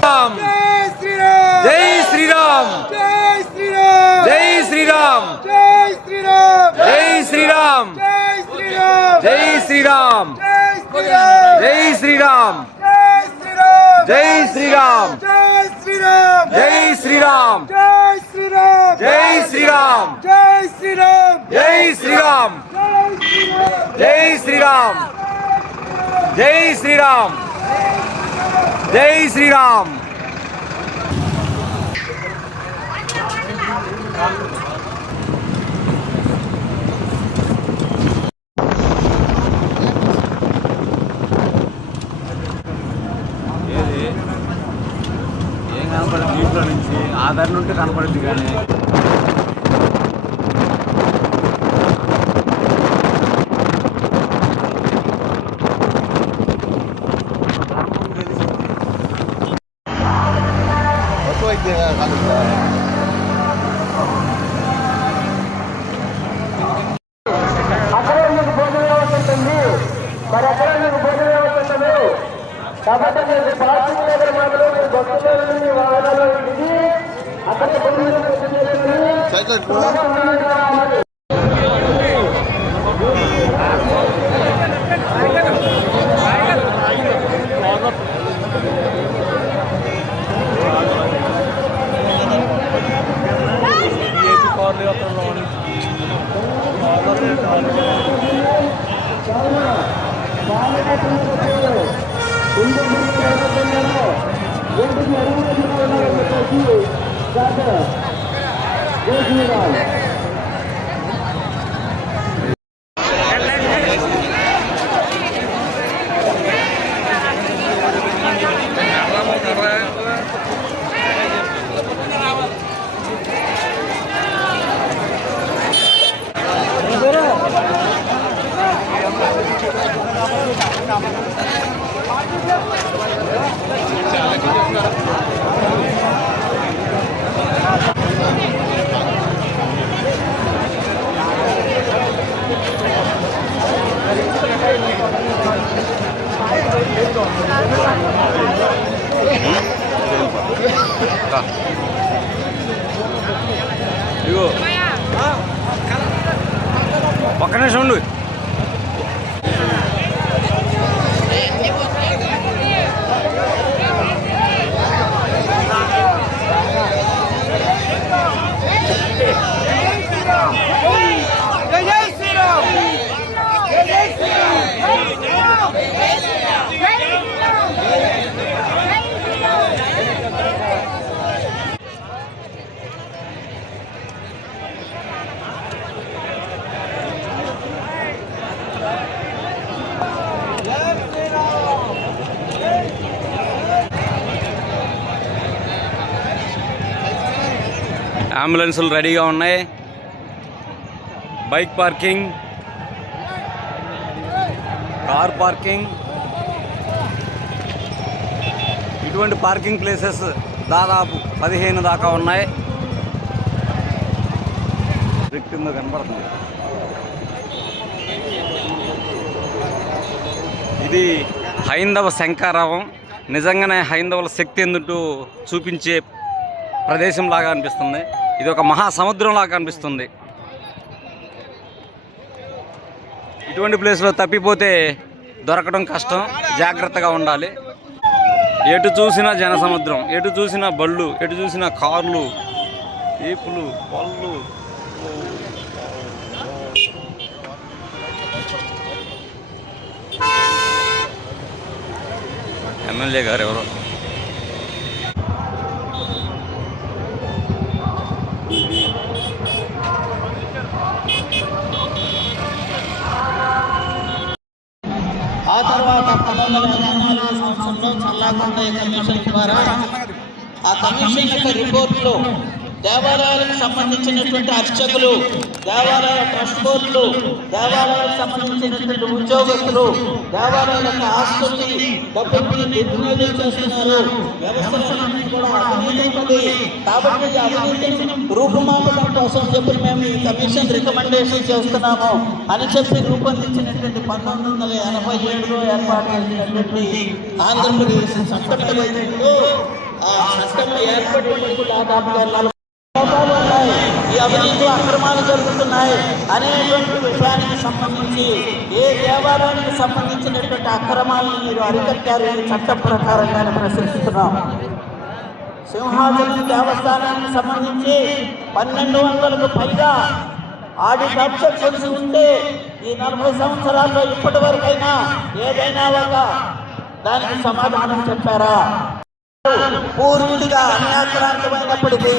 శ్రీరామ్ జై శ్రీరామ్ జై శ్రీరామ్ జై శ్రీరామ్ జై శ్రీరామ్ జై శ్రీరామ్ జై శ్రీరామ్ జై శ్రీరామ్ జై శ్రీరామ్ జై శ్రీరామ్ జై శ్రీరామ్ జై శ్రీరామ్ జై శ్రీరామ్ ఏం కనపడదు దీంట్లో నుంచి ఆధార్ నుండి కనపడుద్ది కానీ కాబట్టి మీరు పార్కింగ్ దగ్గర మాత్రం మీరు భక్తులని వాహనాలు దిగి అక్కడ ఇగో ఒక్క నిమిషం ఉండు. అంబులెన్సులు రెడీగా ఉన్నాయి. బైక్ పార్కింగ్, కార్ పార్కింగ్, ఇటువంటి పార్కింగ్ ప్లేసెస్ దాదాపు 15 దాకా ఉన్నాయి. కింద కనపడుతుంది. ఇది హైందవ శంఖారావం. నిజంగానే హైందవుల శక్తి ఎందుకు చూపించే ప్రదేశం లాగా అనిపిస్తుంది. ఇది ఒక మహాసముద్రం లాగా అనిపిస్తుంది. ఇటువంటి ప్లేస్లో తప్పిపోతే దొరకడం కష్టం, జాగ్రత్తగా ఉండాలి. ఎటు చూసినా జనసముద్రం, ఎటు చూసినా బళ్ళు, ఎటు చూసినా కార్లు, ఈపులు, పళ్ళు. ఎమ్మెల్యే గారు ఎవరో ఆ తర్వాత 1984 సంవత్సరంలో చల్లాకొండయ్య కమిషన్ ద్వారా ఆ కమిషన్ యొక్క రిపోర్ట్లో దేవాలయాలకు సంబంధించినటువంటి అర్చకులు, దేవాలయ ట్రస్ట్ బోర్డులు, దేవాలయాలకు సంబంధించినటువంటి ఉద్యోగస్తులు దేవాలయాల యొక్క ఆస్తుల్ని డబ్బుల్ని దుర్వినియోగం చేస్తున్నారు. వ్యవస్థలన్నీ కూడా అవినీతి. కాబట్టి ఈ అవినీతిని రూపుమాపడం కోసం చెప్పి మేము ఈ కమిషన్ రికమెండేషన్ చేస్తున్నాము అని చెప్పి రూపొందించినటువంటి 1987లో ఏర్పాటు చేసినటువంటి ఆంధ్రప్రదేశ్ చట్టం ఆ చట్టం ఏర్పడేందుకు దాదాపుగా 40 లోపాలు ఉన్నాయి, ఈ అవినీతి అక్రమాలు జరుగుతున్నాయి అనేటువంటి విషయానికి సంబంధించి ఏ దేవాలయానికి సంబంధించినటువంటి అక్రమాలను మీరు అరికట్టారు ఈ చట్ట ప్రకారంగా ప్రశ్నిస్తున్నాం. సింహాచలం దేవస్థానానికి సంబంధించి 1200కు పైగా ఆడిట్ అబ్జెక్షన్స్ ఉంటే ఈ 40 సంవత్సరాల్లో ఇప్పటి వరకైనా ఏదైనా ఒక దానికి సమాధానం చెప్పారా? పూర్వుడిగా అన్యాక్రాంతమైనప్పటికీ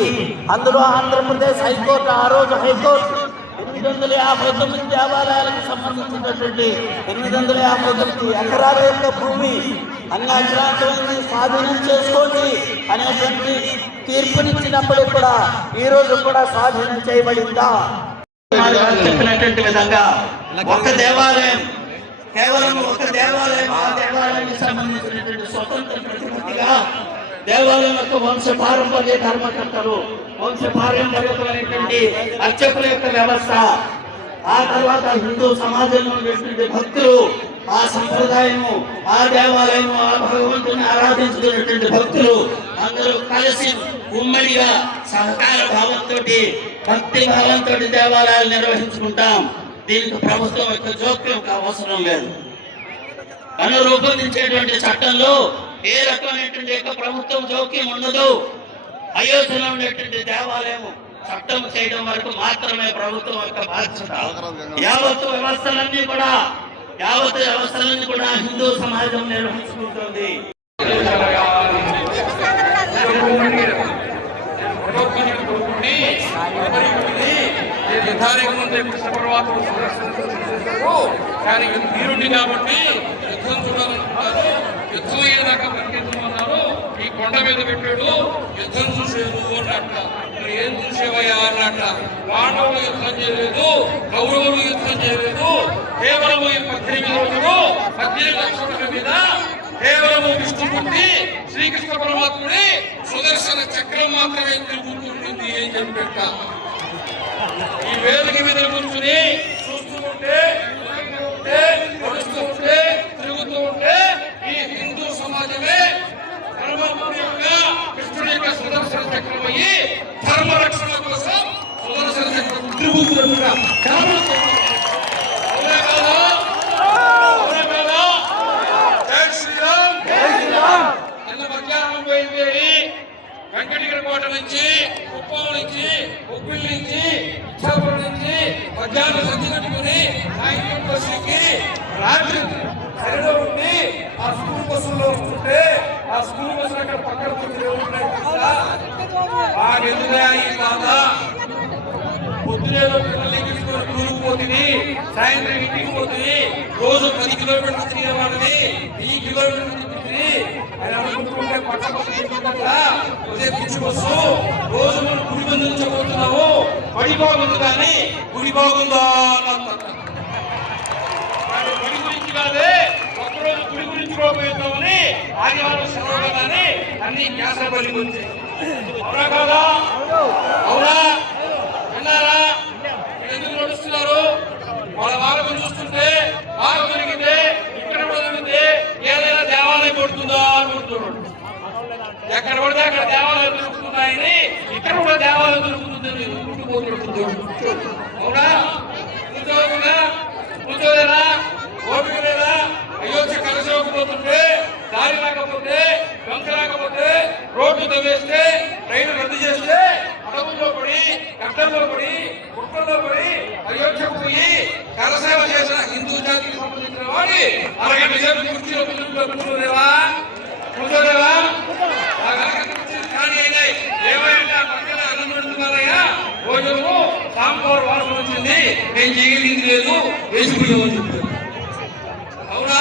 అందులో ఆంధ్రప్రదేశ్ హైకోర్టు ఆ రోజు హైకోర్టు 859 దేవాలయాలకు సంబంధించినటువంటి 859 ఎకరాల యొక్క భూమి అన్యాక్రాంతమైంది, స్వాధీనం చేసుకోండి అనేటువంటి తీర్పునిచ్చినప్పుడు కూడా ఈ రోజు కూడా స్వాధీనం చేయబడిందా? చెప్పినటువంటి విధంగా ఒక దేవాలయం, కేవలం ఒక దేవాలయం, ఆ దేవాలయానికి సంబంధించినటువంటి స్వతంత్ర ప్రతిపత్తిగా దేవాలయం యొక్క వంశ పారంపర్య ధర్మకర్తలు, వంశ పారంపర్యమైనటువంటి అర్చకుల యొక్క వ్యవస్థ, ఆ తర్వాత హిందూ సమాజంలో ఉన్నటువంటి భక్తులు, ఆ సంప్రదాయము, ఆ దేవాలయము, ఆ భగవంతుని ఆరాధించుకున్నటువంటి భక్తులు అందరూ కలిసి ఉమ్మడిగా సహకార భావంతో, భక్తి భావంతో దేవాలయాలు నిర్వహించుకుంటాం. దీనికి ప్రభుత్వం యొక్క జోక్యం అవసరం లేదు. మనం రూపొందించేటువంటి చట్టంలో ఏ రకమైనటువంటి యొక్క ప్రభుత్వం జోక్యం ఉండదు. అయోధ్యలో ఉండేటువంటి దేవాలయం చట్టం చేయడం వరకు మాత్రమే ప్రభుత్వం యొక్క బాధ్యత. యావత్ వ్యవస్థలన్నీ కూడా హిందూ సమాజం నిర్వహించుకుంటుంది. కానీ వీరుండి కాబట్టి యుద్ధం చూడాలనుకుంటారు, యుద్ధం అయ్యేదాకా పరిగెత్తమన్నారు. ఈ కొండ మీద పెట్టాడు, యుద్ధం చూసేది అన్నట్ట. మరి ఏం చూసేవయ్యా అన్నట్ట. పాండవులు యుద్ధం చేయలేదు, కౌరవులు యుద్ధం చేయలేదు. కేవలం ఈ 18 రోజులు 18 లక్షల మీద కేవలము విష్ణుమూర్తి శ్రీకృష్ణ పరమాత్ముడి సుదర్శన చక్రం మాత్రమే తిరుగుతుంటుంది అని చెప్పేట. ఈ వేదిక మీద కూర్చుని చూస్తూ ఉంటే, నడుస్తూ ఉంటే, తిరుగుతూ ఉంటే ఈ హిందూ సమాజమే పరమాత్ముడి యొక్క కృష్ణుడి యొక్క సుదర్శన చక్రం అయ్యి ధర్మరక్షణ కోసం సుదర్శన చక్రం తిరుగుతున్నట్టుగా వెంకటగిరి కోట నుంచి, కుప్పం నుంచి, ఉప్పిల్ నుంచి, ఇచ్చాపురం నుంచి మధ్యాహ్నం సంచి కట్టుకుని సాయంత్రం బస్సుకి రాత్రి సరిలో ఉండి ఆ స్కూల్ బస్సులో ఉంటే ఆ స్కూల్ బస్సులు అక్కడ పక్కన బాగా ఈ బాధ. పొద్దునేదో పిల్లల్ని తీసుకొని కూలిపోతుంది, సాయంత్రం ఇంటికి పోతుంది. రోజు 10 కిలోమీటర్లు తిరిగే వాళ్ళని 10 కిలోమీటర్లు ఆయన అనుకుంటుంటే పిచ్చి బస్సు రోజు మనం గుడి బంధు చెప్పబోతున్నాము. బడి బాగుంది కానీ గుడి బాగుందా బడి గురించి కాదే, ఒక్కరోజు గుడి గురించి పోతామని ఆదివారం సెలవు కానీ అన్ని క్యాన్సర్ బలి గురించి. అవునా కాదా? అవునా? విన్నారా? ఎందుకు నడుస్తున్నారు? వాళ్ళ మార్గం చూస్తుంటే మార్గం దొరికితే ఇక్కడ కూడా దొరికితే ఏదైనా దేవాలయం పడుతుందా అనుకుంటున్నాడు. ఎక్కడ పడితే అక్కడ దేవాలయం దొరుకుతున్నాయని ఇక్కడ కూడా దేవాలయం దొరుకుతుందని అవునా? కూర్చోలేదా? ఓపిక లేదా? అయోధ్య కలిసిపోతుంటే దారి రాకపోతే, గంక రాకపోతే, రోడ్డు తవ్వేస్తే, రైలు రద్దు చేస్తే, అడవుల్లో పడి, గడ్డల్లో పడి, గుట్టల్లో పడి అయోధ్యకు పోయి కరసేవ చేసిన హిందూ జాతికి సంబంధించిన వాడి అరగంట సేపు కుర్చీలో కూర్చోలేవా? కూర్చోలేవా? కానీ అయినాయి ఏమైనా పక్కన అన్నం పెడుతున్నారయ్యా, భోజనము సాంబార్ వాసన వచ్చింది, నేను చేయగలిగింది లేదు, వేసిపోయామని చెప్తాను. అవునా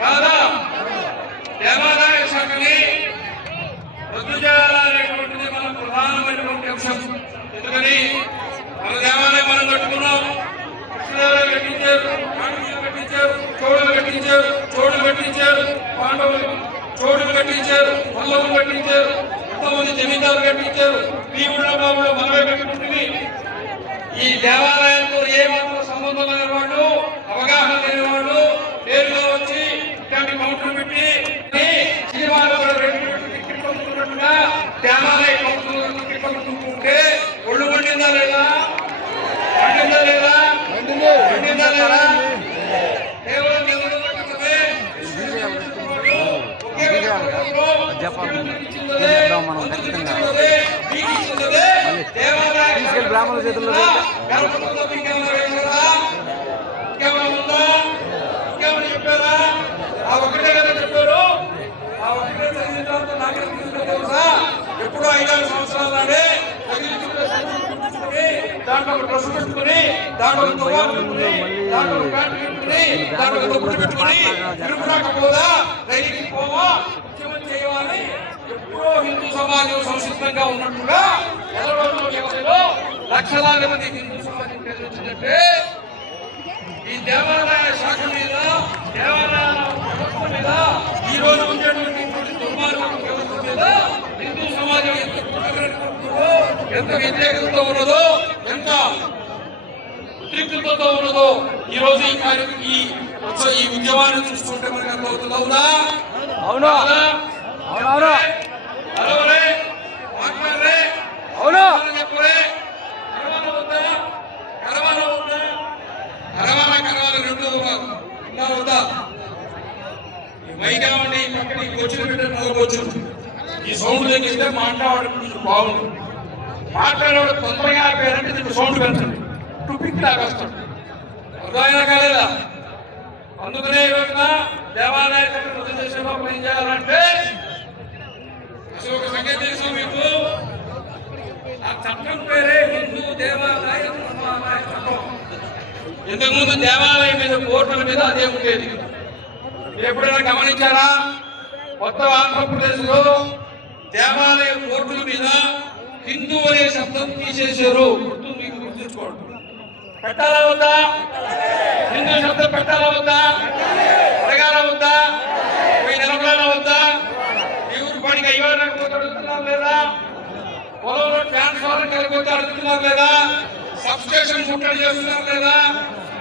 కాదా? దేవాదాయ శాఖని రద్దు చేయాలనేటువంటిది మన ప్రధానమైనటువంటి అంశం. ఎందుకని మన దేవాలయం మనం కట్టుకున్నాం, కృష్ణదేవరాయలు కట్టించారు, పాండవులు కట్టించారు, చోళులు కట్టించారు, పాండవులు చోళులు కట్టించారు, పల్లవులు కట్టించారు, ఎంతోమంది జమీందారులు కట్టించారు, భీముల బాబులు మనమే కట్టుకుంటుంది. ఈ దేవాలయంతో ఏ మాత్రం సంబంధం లేని వాళ్ళు, అవగాహన లేని వాళ్ళు పేరులో వచ్చి ఇట్లాంటి కౌంటర్ పెట్టి సినిమాలో 2 టికెట్లు అయిందా లేదా? అయిందా లేదా? కేవలం నిలబడమే బ్రాహ్మణ చేతుల్లో చెప్పారా? ఆ ఒకటే కదా చెప్పారు. ఆ ఒకటే చదివిన తర్వాత నాకే తెలుసా? ఎప్పుడో 5-6 సంవత్సరాల నాడే దాంట్లో ఒక డ్రెస్ పెట్టుకుని, దాంట్లో ఒక తువ్వాలు పెట్టుకుని, దాంట్లో ఒక ప్యాంటు పెట్టుకుని, దాంట్లో ఒక దుప్పటి పెట్టుకుని తిరుగురాకపోదా రైలుకి పోవా ఉద్యమం చేయాలని ఎప్పుడో హిందూ సమాజం సంసిద్ధంగా ఉన్నట్టుగా ఎల్లరోజు వ్యవధిలో లక్షలాది మంది హిందూ సమాజం ప్రజలించిందంటే ఈ దేవాలయ శాఖ మీద, దేవాలయాల వ్యవస్థ మీద, ఈ రోజు ఉండేటువంటి దుర్మార్గ వ్యవస్థ మీద హిందూ సమాజం ఎంత వ్యతిరేకతతో ఉన్నదో, ఎంత ఉద్రిక్తతో ఉన్నదో ఈ రోజు ఈ ఉద్యమాన్ని చూస్తుంటే మనకు అర్థమవుతుంది. అవునా? అవునా? అవునవును. అరవరే మాట్లాడరే అవును. చెప్పరే కరవాన వద్దా? కరవాన వద్దా? కరవాన రెండో ఇంకా వద్దా? మైగా ఉండి పక్కన వచ్చిన బిడ్డ నవ్వచ్చు. ఈ సౌండ్ తగ్గిస్తే మాట్లాడే బాగుంది. మాట్లాడేవాడు తొందరగా ఆపేయాలంటే ఇప్పుడు సౌండ్ పెంచండి. టుపిక్ లాగా వస్తాడు. అర్థమైనా కాలేదా? అందుకనే ఈ రోజున దేవాలయ రద్దు చేసే లోపల ఏం చేయాలంటే అసలు ఒక సంగతి తెలుసు మీకు, ఆ చట్టం పేరే హిందూ దేవాలయ చట్టం. ఇంతకుముందు దేవాలయం మీద కోర్టుల మీద అదే ఉండేది. ఎప్పుడైనా గమనించారా? కొత్త ఆంధ్రప్రదేశ్ లో దేవాలయ కోర్టుల మీద హిందూ అనే శబ్దం తీసేశారు. మీకు గుర్తుంచుకోండి. పెట్టాలా వద్దా? హిందూ శబ్దం పెట్టాలా వద్దా? అడగాల వద్దా? పోయి నిలబడాలా వద్దా? ఈ ఊరు పడికి అయ్యారు లేకపోతే అడుగుతున్నారు లేదా? పొలంలో ట్రాన్స్ఫార్మర్ కలిగిపోతే అడుగుతున్నారు లేదా? సబ్ స్టేషన్ ముట్టడి చేస్తున్నారు లేదా?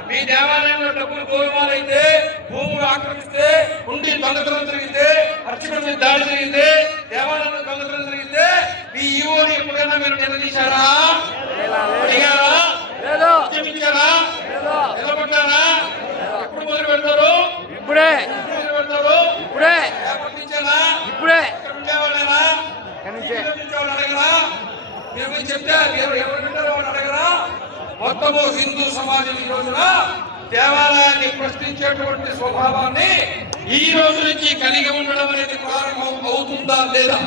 మీ దేవాలయంలో డబ్బులు గోమాలైతే, భూములు ఆక్రమిస్తే, ఉండి దొంగతనం జరిగితే, అర్చకుల మీద దాడి జరిగితే, దేవాలయంలో దొంగతనం జరిగితే మీ ఈవోని ఎప్పుడైనా మీరు నిలదీశారా? అడిగారా? ఉద్యమించారా? నిలబడ్డారా? ఎప్పుడు మొదలు పెడతారు? ఇప్పుడే. మొదలు పెడతారు? ఇప్పుడే. ఏర్పడించారా? ఇప్పుడే. ఉండేవాళ్ళేనా? అడగరా? మీరు చెప్తే ఎవరు వింటారో వాళ్ళు అడగరా? మొత్తము హిందూ సమాజం ఈ రోజున దేవాలయాన్ని ప్రశ్నించేటువంటి స్వభావాన్ని ఈ రోజు నుంచి కలిగి ఉండడం అనేది ప్రారంభం అవుతుందా లేదా?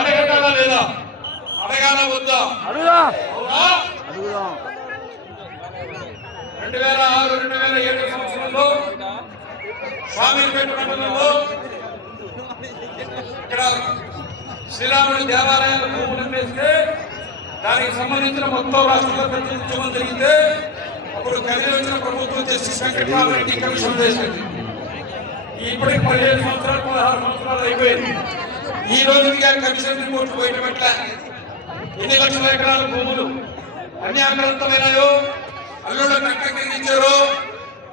అడగటాలా లేదా? అడగాల వద్దా? అవునా? 2006-2007 సంవత్సరంలో స్వామిపేట మండలంలో ఇక్కడ శ్రీరాముడి దేవాలయాల భూములు వేస్తే దానికి సంబంధించిన మొత్తం రాష్ట్రంలో ఉద్యమం జరిగితే అప్పుడు కదిలి వచ్చిన ప్రభుత్వం జస్టిస్ వెంకటరామరెడ్డి కమిషన్ వేసింది. ఇప్పటికి 15 సంవత్సరాలు 16 సంవత్సరాలు అయిపోయింది. ఈ రోజుకి కమిషన్ రిపోర్ట్ బయట పెట్ట ఎన్ని లక్షల ఎకరాల భూములు అన్ని ఆక్రాంతమైనాయో అల్లుడు ప్రకటించారు.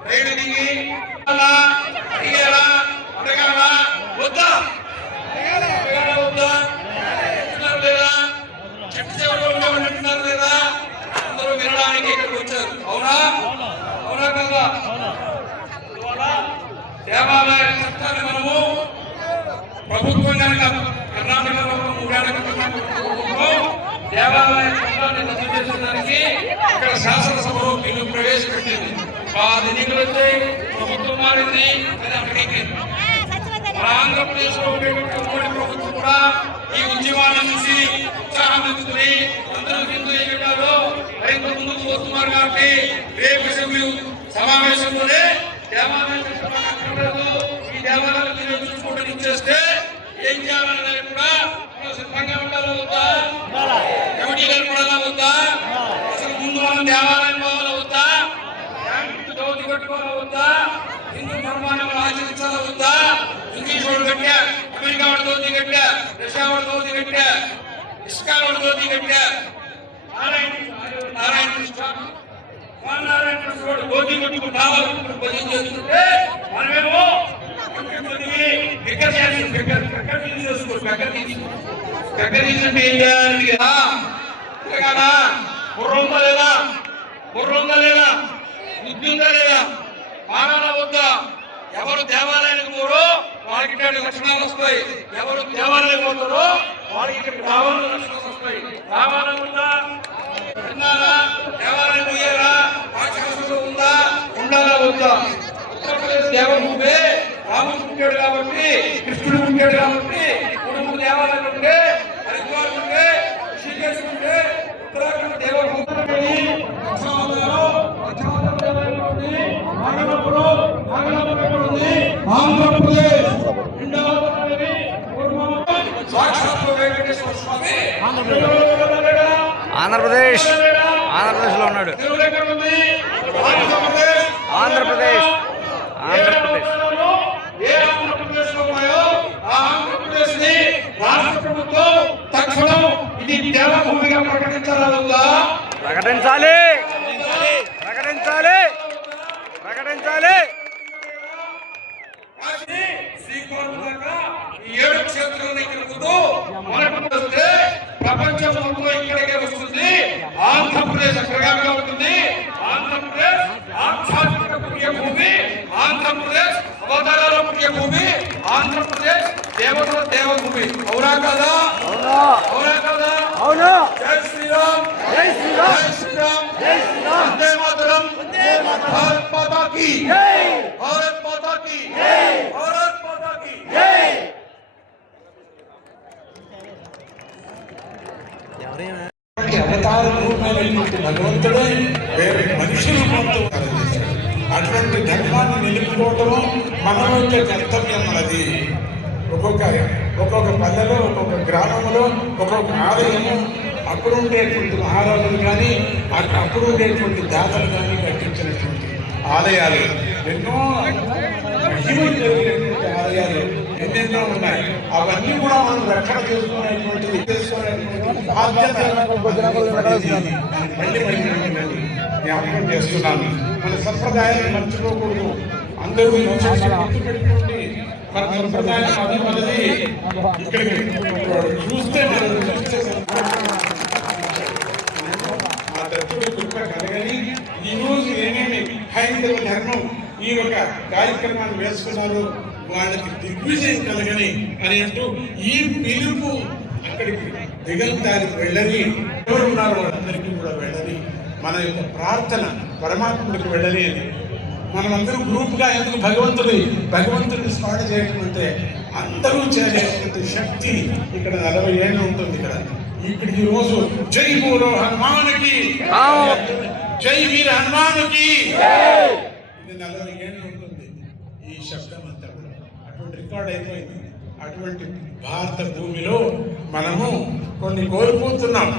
రైలు దిగి అడిగారా? అడగాల వద్దా? లేదా? చెట్టు చివరిలో ఉండేవాళ్ళు లేదా? అందరూ వినడానికి ఇక్కడికి వచ్చారు. అవునా? అవునా కదా? దేవాలయ చట్టాన్ని మనము ప్రభుత్వం కనుక కర్ణాటకలో 3 ఏళ్ల క్రితం ప్రభుత్వం దేవాలయ చట్టాన్ని రద్దు చేసేదానికి ఇక్కడ శాసనసభలో బిల్లు ప్రవేశపెట్టింది. 10 ఎన్నికలు వచ్చాయి, ప్రభుత్వం మారింది, అది అక్కడికి ఆంధ్రప్రదేశ్ లో ఉండేటువంటి ఉమ్మడి ప్రభుత్వం కూడా ఈ ఉద్యమాన్ని చూసి ఉత్సాహం తెచ్చుకుని అందరూ హిందూ ఎజెండాలో మరింత ముందుకు పోతున్నారు. కాబట్టి రేపు అసెంబ్లీ సమావేశంలోనే దేవాలయం ఈ దేవాలయాలు మీరు చూసుకుంటూ ఇచ్చేస్తే ఏం చేయాలనేది కూడా సిద్ధంగా ఉండాలి వద్దా? కమిటీలు ఏర్పడాలా వద్దా? అసలు ముందు మనం దేవాలయం పోవాలా వద్దా? దోతి కట్టుకోవాలా వద్దా? హిందూ ధర్మాన్ని మనం ఆచరించాలా వద్దా? ఇంగ్లీష్ వాడు కట్టా, అమెరికా వాడు దోతి కట్టా, రష్యా వాడు దోతి కట్టా, ఇస్కా వాడు దోతి కట్టా, నారాయణ కృష్ణ వాడు దోతి కట్టుకుని రావాలనుకుంటూ భజన చేస్తుంటే మనమేమో ప్రకటించండి ఏం చేయాలి కదా తెలంగాణ బుర్రుందా లేదా బుర్రుందా లేదా బుద్ధిందా లేదా మానవ వద్దా ఎవరు దేవాలయానికి పోరో వాళ్ళకి ఇటువంటి లక్షణాలు వస్తాయి ఎవరు దేవాలయం పోతారో వాళ్ళకి ఇక్కడికి రావాలని లక్షణాలు వస్తాయి రావాలని ఉందా విన్నారా దేవాలయం పోయారా పాఠశాలలో ఉందా ఉండాలా వద్దా ఉత్తరప్రదేశ్ దేవభూమి రాముడు పుట్టాడు కాబట్టి కృష్ణుడు పుట్టాడు కాబట్టి మూడు దేవాలయాలు ఉంటే హరిద్వార్ ఉంటే శ్రీకేశ్ ఉంటే ఉత్తరాఖండ్ దేవభూమి ఆంధ్రప్రదేశ్ ఆంధ్రప్రదేశ్ ఆంధ్రప్రదేశ్లో ఉన్నాడు. ఆంధ్రప్రదేశ్ ఆంధ్రప్రదేశ్ ఏ ఆంధ్రప్రదేశ్ లో ఉన్నాయో ఆ ఆంధ్రప్రదేశ్ ని రాష్ట్ర ప్రభుత్వం తక్షణం ఇది దేవభూమిగా ప్రకటించాలా? ప్రకటించాలి ప్రకటించాలి ప్రకటించాలి. ఈ 7 క్షేత్రాలు ఇక్కడ మనకు వస్తే ప్రపంచం మొత్తం ఇక్కడికే వస్తుంది. ఆంధ్రప్రదేశ్ అగ్రగామిగా ఉంటుంది. ఆంధ్రప్రదేశ్ ఆధ్యాత్మిక పుణ్యభూమి, ఆంధ్రప్రదేశ్ అవతారాల పుణ్యభూమి, ఆంధ్రప్రదేశ్ దేవతల దేవభూమి. అవునా కదా? అవునా కదా? అవును. జై శ్రీరామ్, జై శ్రీరామ్, జై శ్రీరామ్, జై శ్రీరామ్. వందే మాతరం, వందే మాతరం. భారత్ మాతా కీ జై, భారత్ మాతా కీ జై, భారత్ మాతా కీ జై. అవతార రూపమైనటువంటి భగవంతుడే వేరే మనుషులు మొత్తం అటువంటి ధర్మాన్ని నిలుపుకోవటం మన యొక్క కర్తవ్యం. అది ఒక్కొక్క పల్లెలో, ఒక్కొక్క గ్రామంలో, ఒక్కొక్క ఆలయము అప్పుడు ఉండేటువంటి మహారాజులు కానీ అప్పుడు ఉండేటువంటి దాతలు కానీ కట్టించినటువంటి ఆలయాలు ఎన్నో మహిమలు జరిగినటువంటి ఆలయాలు ఎన్నెన్నో ఉన్నాయి. అవన్నీ కూడా మనం రక్షణ చేసుకునేటువంటి మళ్ళీ జ్ఞాపకం చేస్తున్నాను. మన సంప్రదాయాన్ని మర్చిపోకూడదు. అందరూ గుర్తుపెట్టుకోండి. మన సంప్రదాయం అది మనది. ఇక్కడికి చూస్తే ఆ దత్తుడి కృప కలగని ఈరోజు ఏమేమి హైందవ ధర్మం ఈ ఒక కార్యక్రమాన్ని వేసుకున్నారు వాళ్ళకి దిగ్విజయం కలగని అని అంటూ ఈ పిలుపు అక్కడికి దిగంతానికి వెళ్ళని ఎవరు ఉన్నారు వాళ్ళందరికీ కూడా వెళ్ళని మన యొక్క ప్రార్థన పరమాత్ముడికి వెళ్ళని అని మనమందరూ గ్రూప్గా ఎందుకు భగవంతుడిని స్మరణ చేయడం అంటే అందరూ చేయలేటువంటి శక్తి ఇక్కడ 40 ఏళ్ళు ఉంటుంది. ఇక్కడికి రోజు జై బోలో హనుమానుకి, జై వీర హనుమానుకి ఇది 40 ఏళ్ళు ఉంటుంది ఈ శబ్దం అంతా కూడా. అటువంటి రికార్డ్ అయిపోయింది. అటువంటి భారత భూమిలో మనము కొన్ని కోల్పోతున్నాం.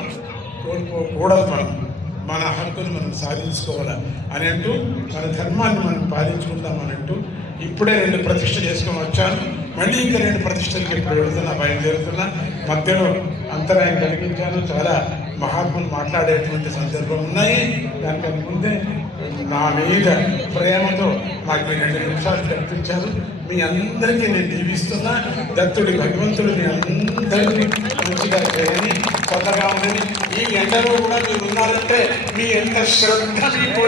కోల్పోకూడదు. మన హక్కును మనం సాధించుకోవాలి అని అంటూ మన ధర్మాన్ని మనం పాలించుకుందాం అని అంటూ ఇప్పుడే 2 ప్రతిష్ఠ చేసుకొని వచ్చాను. మళ్ళీ ఇంకా 2 ప్రతిష్టలకి ఇప్పుడు వెళుతున్నా, బయలుదేరుతున్నా. మధ్యలో అంతరాయం కలిగించాను. చాలా మహాత్ములు మాట్లాడేటువంటి సందర్భం ఉన్నాయి. దానికన్నా ముందే నా మీద ప్రేమతో నాకు 2 నిమిషాలు కల్పించారు. మీ అందరికీ నేను దీవిస్తున్నా. దత్తుడి భగవంతుడు మీ అందరినీ మంచిగా చేయని, కొత్తగా ఉండని. ఈ ఎండలో కూడా మీరు ఉన్నారంటే మీ ఎంత శ్రద్ధ మీకు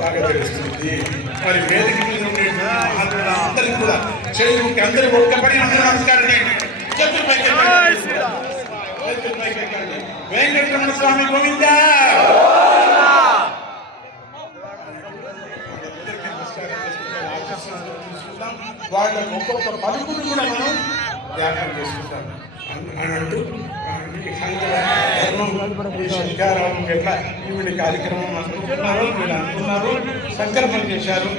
బాగా తెలుస్తుంది. మరి వేదిక మీద ఉండే అందరికీ కూడా చేయుకి అందరికీ ఒక్క పని అందరూ నమస్కారం చేయండి. చేతులు పైకి ఎక్కండి. వెంకటరమణ స్వామి గోవిందా. వాళ్ళ ఒక్కొక్క పలుకుని కూడా మనం ధ్యానం చేసుకుంటాం అని అంటూ శంకారావు ఎట్లా ఈవిడ కార్యక్రమం అనుకుంటున్నారు, వీళ్ళు అనుకున్నారు, సంకల్పం చేశారు.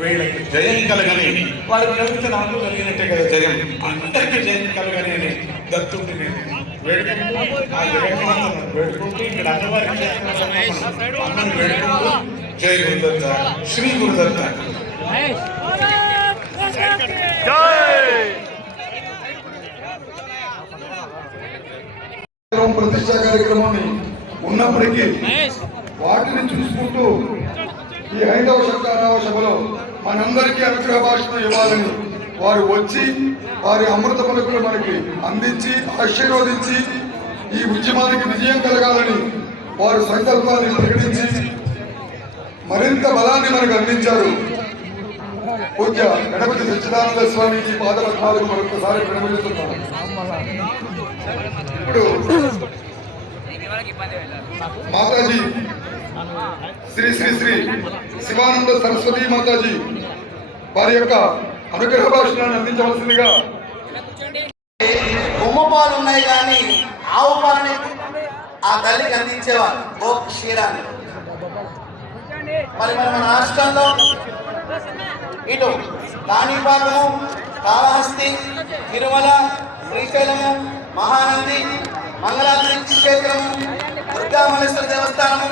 వీళ్ళకి జయం కలగని వాళ్ళకి కలిగితే నాకు కలిగినట్టే కదా జయం. అందరికీ జయం కలగని అని దత్తుడిని నేను వేడుకుంటూ ఆ జగన్మాతను వేడుకుంటూ ఇక్కడ అమ్మవారి అమ్మని వేడుకుంటూ జై గురుదత్త, శ్రీ గురుదత్త. ప్రతిష్టా కార్యక్రమాన్ని ఉన్నప్పటికీ వాటిని చూసుకుంటూ ఈ 5వ శంకరావ సభలో మనందరికీ అనుగ్రహ భాషను ఇవ్వాలని వారు వచ్చి వారి అమృత పలుకులు మనకి అందించి ఆశీర్వదించి ఈ ఉద్యమానికి విజయం కలగాలని వారు సంకల్పాన్ని ప్రకటించి మరింత బలాన్ని మనకు అందించారు. పూజ్య గణపతి సచ్చిదానంద స్వామికి పాదపద్మాలకు మరొకసారి ప్రణమిస్తున్నాను. ఇప్పుడు మాతాజీ శ్రీ శ్రీ శ్రీ శివానంద సరస్వతి మాతాజీ వారి యొక్క అనుగ్రహ భాషణాన్ని అందించవలసిందిగా. బొమ్మ పాలు ఉన్నాయి కానీ ఆవు పాలని ఆ తల్లికి అందించేవారు గోప్ క్షీరాన్ని. మరి మన రాష్ట్రంలో ఇటు కాణిపాకము, కాళహస్తి, తిరుమల, శ్రీశైలము, మహానంది, మంగళాద్రి క్షేత్రము, దుర్గామల్లేశ్వర దేవస్థానము,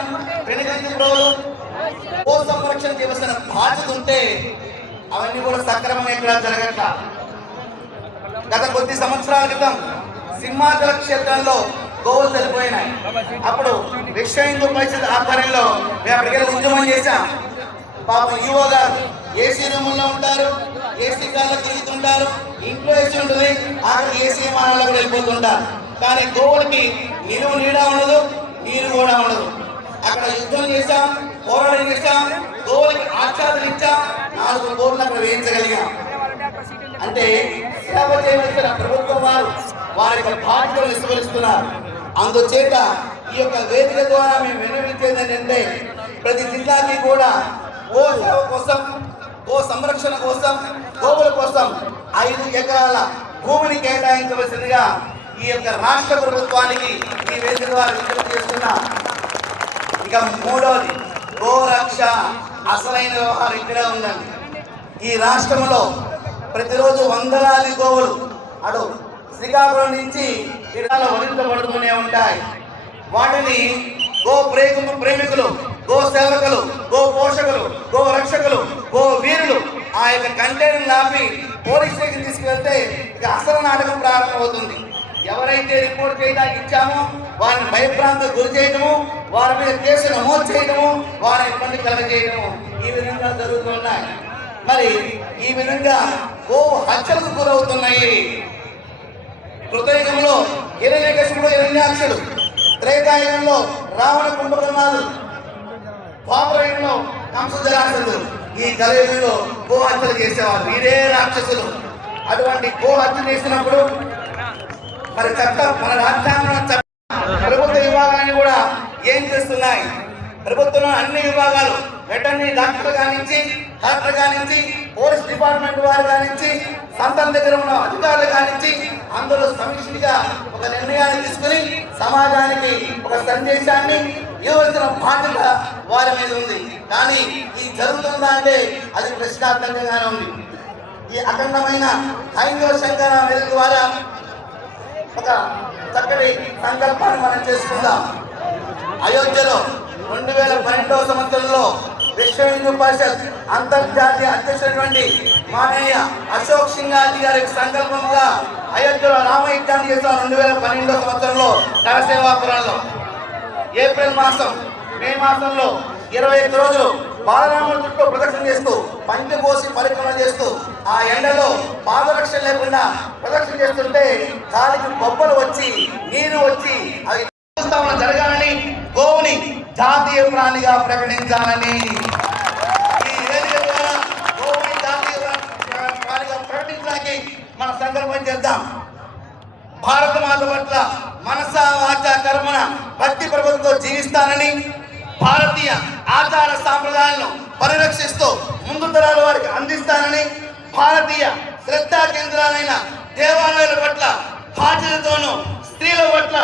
పెనుగంచి ప్రోలు గో సంరక్షణ చేయవలసిన బాధ్యత ఉంటే అవన్నీ కూడా సక్రమంగా ఇక్కడ జరగట్ల. గత కొద్ది సంవత్సరాల క్రితం సింహాచల క్షేత్రంలో గోవులు చనిపోయినాయి. అప్పుడు విశ్వ హిందూ పరిషత్ ఆధ్వర్యంలో మేము అక్కడికి ఉద్యమం చేశాం. పాపం ఈవో గారు ఏసీ రూముల్లో ఉంటారు, ఏసీ కార్లో తిరుగుతుంటారు, ఇంట్లో ఏసీ ఉంటుంది, అక్కడ ఏసీ విమానాలకు వెళ్ళిపోతుంటారు. కానీ గోవులకి నిలువు నీడ ఉండదు, నీరు కూడా ఉండదు. అక్కడ యుద్ధం చేశాం, పోరాటం చేశాం, గోవులకి ఆచ్ఛాదన ఇచ్చాం, 4 గోవులను అక్కడ వేయించగలిగాం. అంటే సేవ చేయవలసిన ప్రభుత్వం వారు వారి యొక్క బాధ్యతలు విస్మరిస్తున్నారు. అందుచేత ఈ యొక్క వేదిక ద్వారా మేము విన్నవించేది ఏంటంటే ప్రతి జిల్లాకి కూడా గో సేవ కోసం, గో సంరక్షణ కోసం, గోవుల కోసం 5 ఎకరాల భూమిని కేటాయించవలసిందిగా ఈ యొక్క రాష్ట్ర ప్రభుత్వానికి ఈ వేదిక ద్వారా విజ్ఞప్తి చేస్తున్నాం. ఇక మూడోది గోరక్ష. అసలైన వ్యవహారం ఇక్కడే ఉందండి. ఈ రాష్ట్రంలో ప్రతిరోజు వందలాది గోవులు అటు శ్రీకాకుళం నుంచి తీరాలు వదిలించబడుతూనే ఉంటాయి. వాటిని గో ప్రేమికులు, గో సేవకులు, గో పోషకులు, గో రక్షకులు, గో వీరులు ఆ యొక్క కంటైనర్ ఆపి పోలీస్ స్టేషన్ తీసుకువెళ్తే ఇక అసలు నాటకం ప్రారంభమవుతుంది. ఎవరైతే రిపోర్ట్ చేయడానికి ఇచ్చామో వారిని భయభ్రాంతికి గురి చేయడము, వారి మీద కేసు నమోదు చేయడము, వారి ఇబ్బంది కలగజేయడము ఈ విధంగా జరుగుతున్నాయి. మరి ఈ విధంగా గో హత్యలకు గురవుతున్నాయి. కృతయుగంలో హిరణ్యకశిపుడు, హిరణ్యాక్షుడు, త్రేతాయుగంలో రావణ కుంభకర్ణాలు, ద్వాపరయుగంలో కంసజరాసుడు, ఈ కలియుగంలో గో హత్యలు చేసేవారు. వీరే రాక్షసులు. అటువంటి గో హత్య చేసినప్పుడు మరి చట్టం, మన రాజ్యాంగం ప్రభుత్వ విభాగాన్ని కూడా ఏం చేస్తున్నాయి? ప్రభుత్వం అన్ని విభాగాలు, వెటర్నరీ డాక్టర్ కానించి, కలెక్టర్ కానించి, పోలీస్ డిపార్ట్మెంట్ వారు కానించి, సంతాన దగ్గర ఉన్న అధికారులు కానించి అందరూ సమిష్టిగా ఒక నిర్ణయాన్ని తీసుకుని సమాజానికి ఒక సందేశాన్ని ఇవ్వవలసిన బాధ్యత వారి మీద ఉంది. కానీ ఈ జరుగుతుందా అంటే అది ప్రశ్నార్థకంగానే ఉంది. ఈ అఖండమైన హైందవ శంకర వేదిక ద్వారా ఒక చక్కటి సంకల్పాన్ని మనం చేసుకుందాం. అయోధ్యలో 2012వ సంవత్సరంలో విశ్వ హిందూ పరిషత్ అంతర్జాతీయ అధ్యక్షుడైనటువంటి మానయ్య అశోక్ సింఘాజీ గారి సంకల్పంగా అయోధ్యలో రామయజ్ఞాన్ని చేస్తాం. 2012వ సంవత్సరంలో నరసేవాపురంలో ఏప్రిల్ మాసం, మే మాసంలో 21 రోజులు బాలరాముల చుట్టూ ప్రదక్షిణ చేస్తూ, పంచకోసి పరిక్రమణ చేస్తూ, ఆ ఎండలో పాదరక్షణ లేకుండా ప్రదక్షిణ చేస్తుంటే కాలికి బొబ్బలు వచ్చి, నీరు వచ్చి అవి జరగాలని, గోవుని జాతీయ ప్రాణిగా ప్రకటించాలని ఈ వేదిక ద్వారా గోవుని జాతీయ ప్రాణిగా ప్రకటించడానికి మన సంకల్పం చేద్దాం. భారత మాత పట్ల మనస వాచ కర్మణ భక్తి ప్రభుత్వంతో జీవిస్తానని, భారతీయ ఆచార సాంప్రదాయాలను పరిరక్షిస్తూ ముందు తరాల వారికి అందిస్తానని, భారతీయ శ్రద్ధా కేంద్రాలైన దేవాలయాల పట్ల బాధ్యతతోనూ, స్త్రీల పట్ల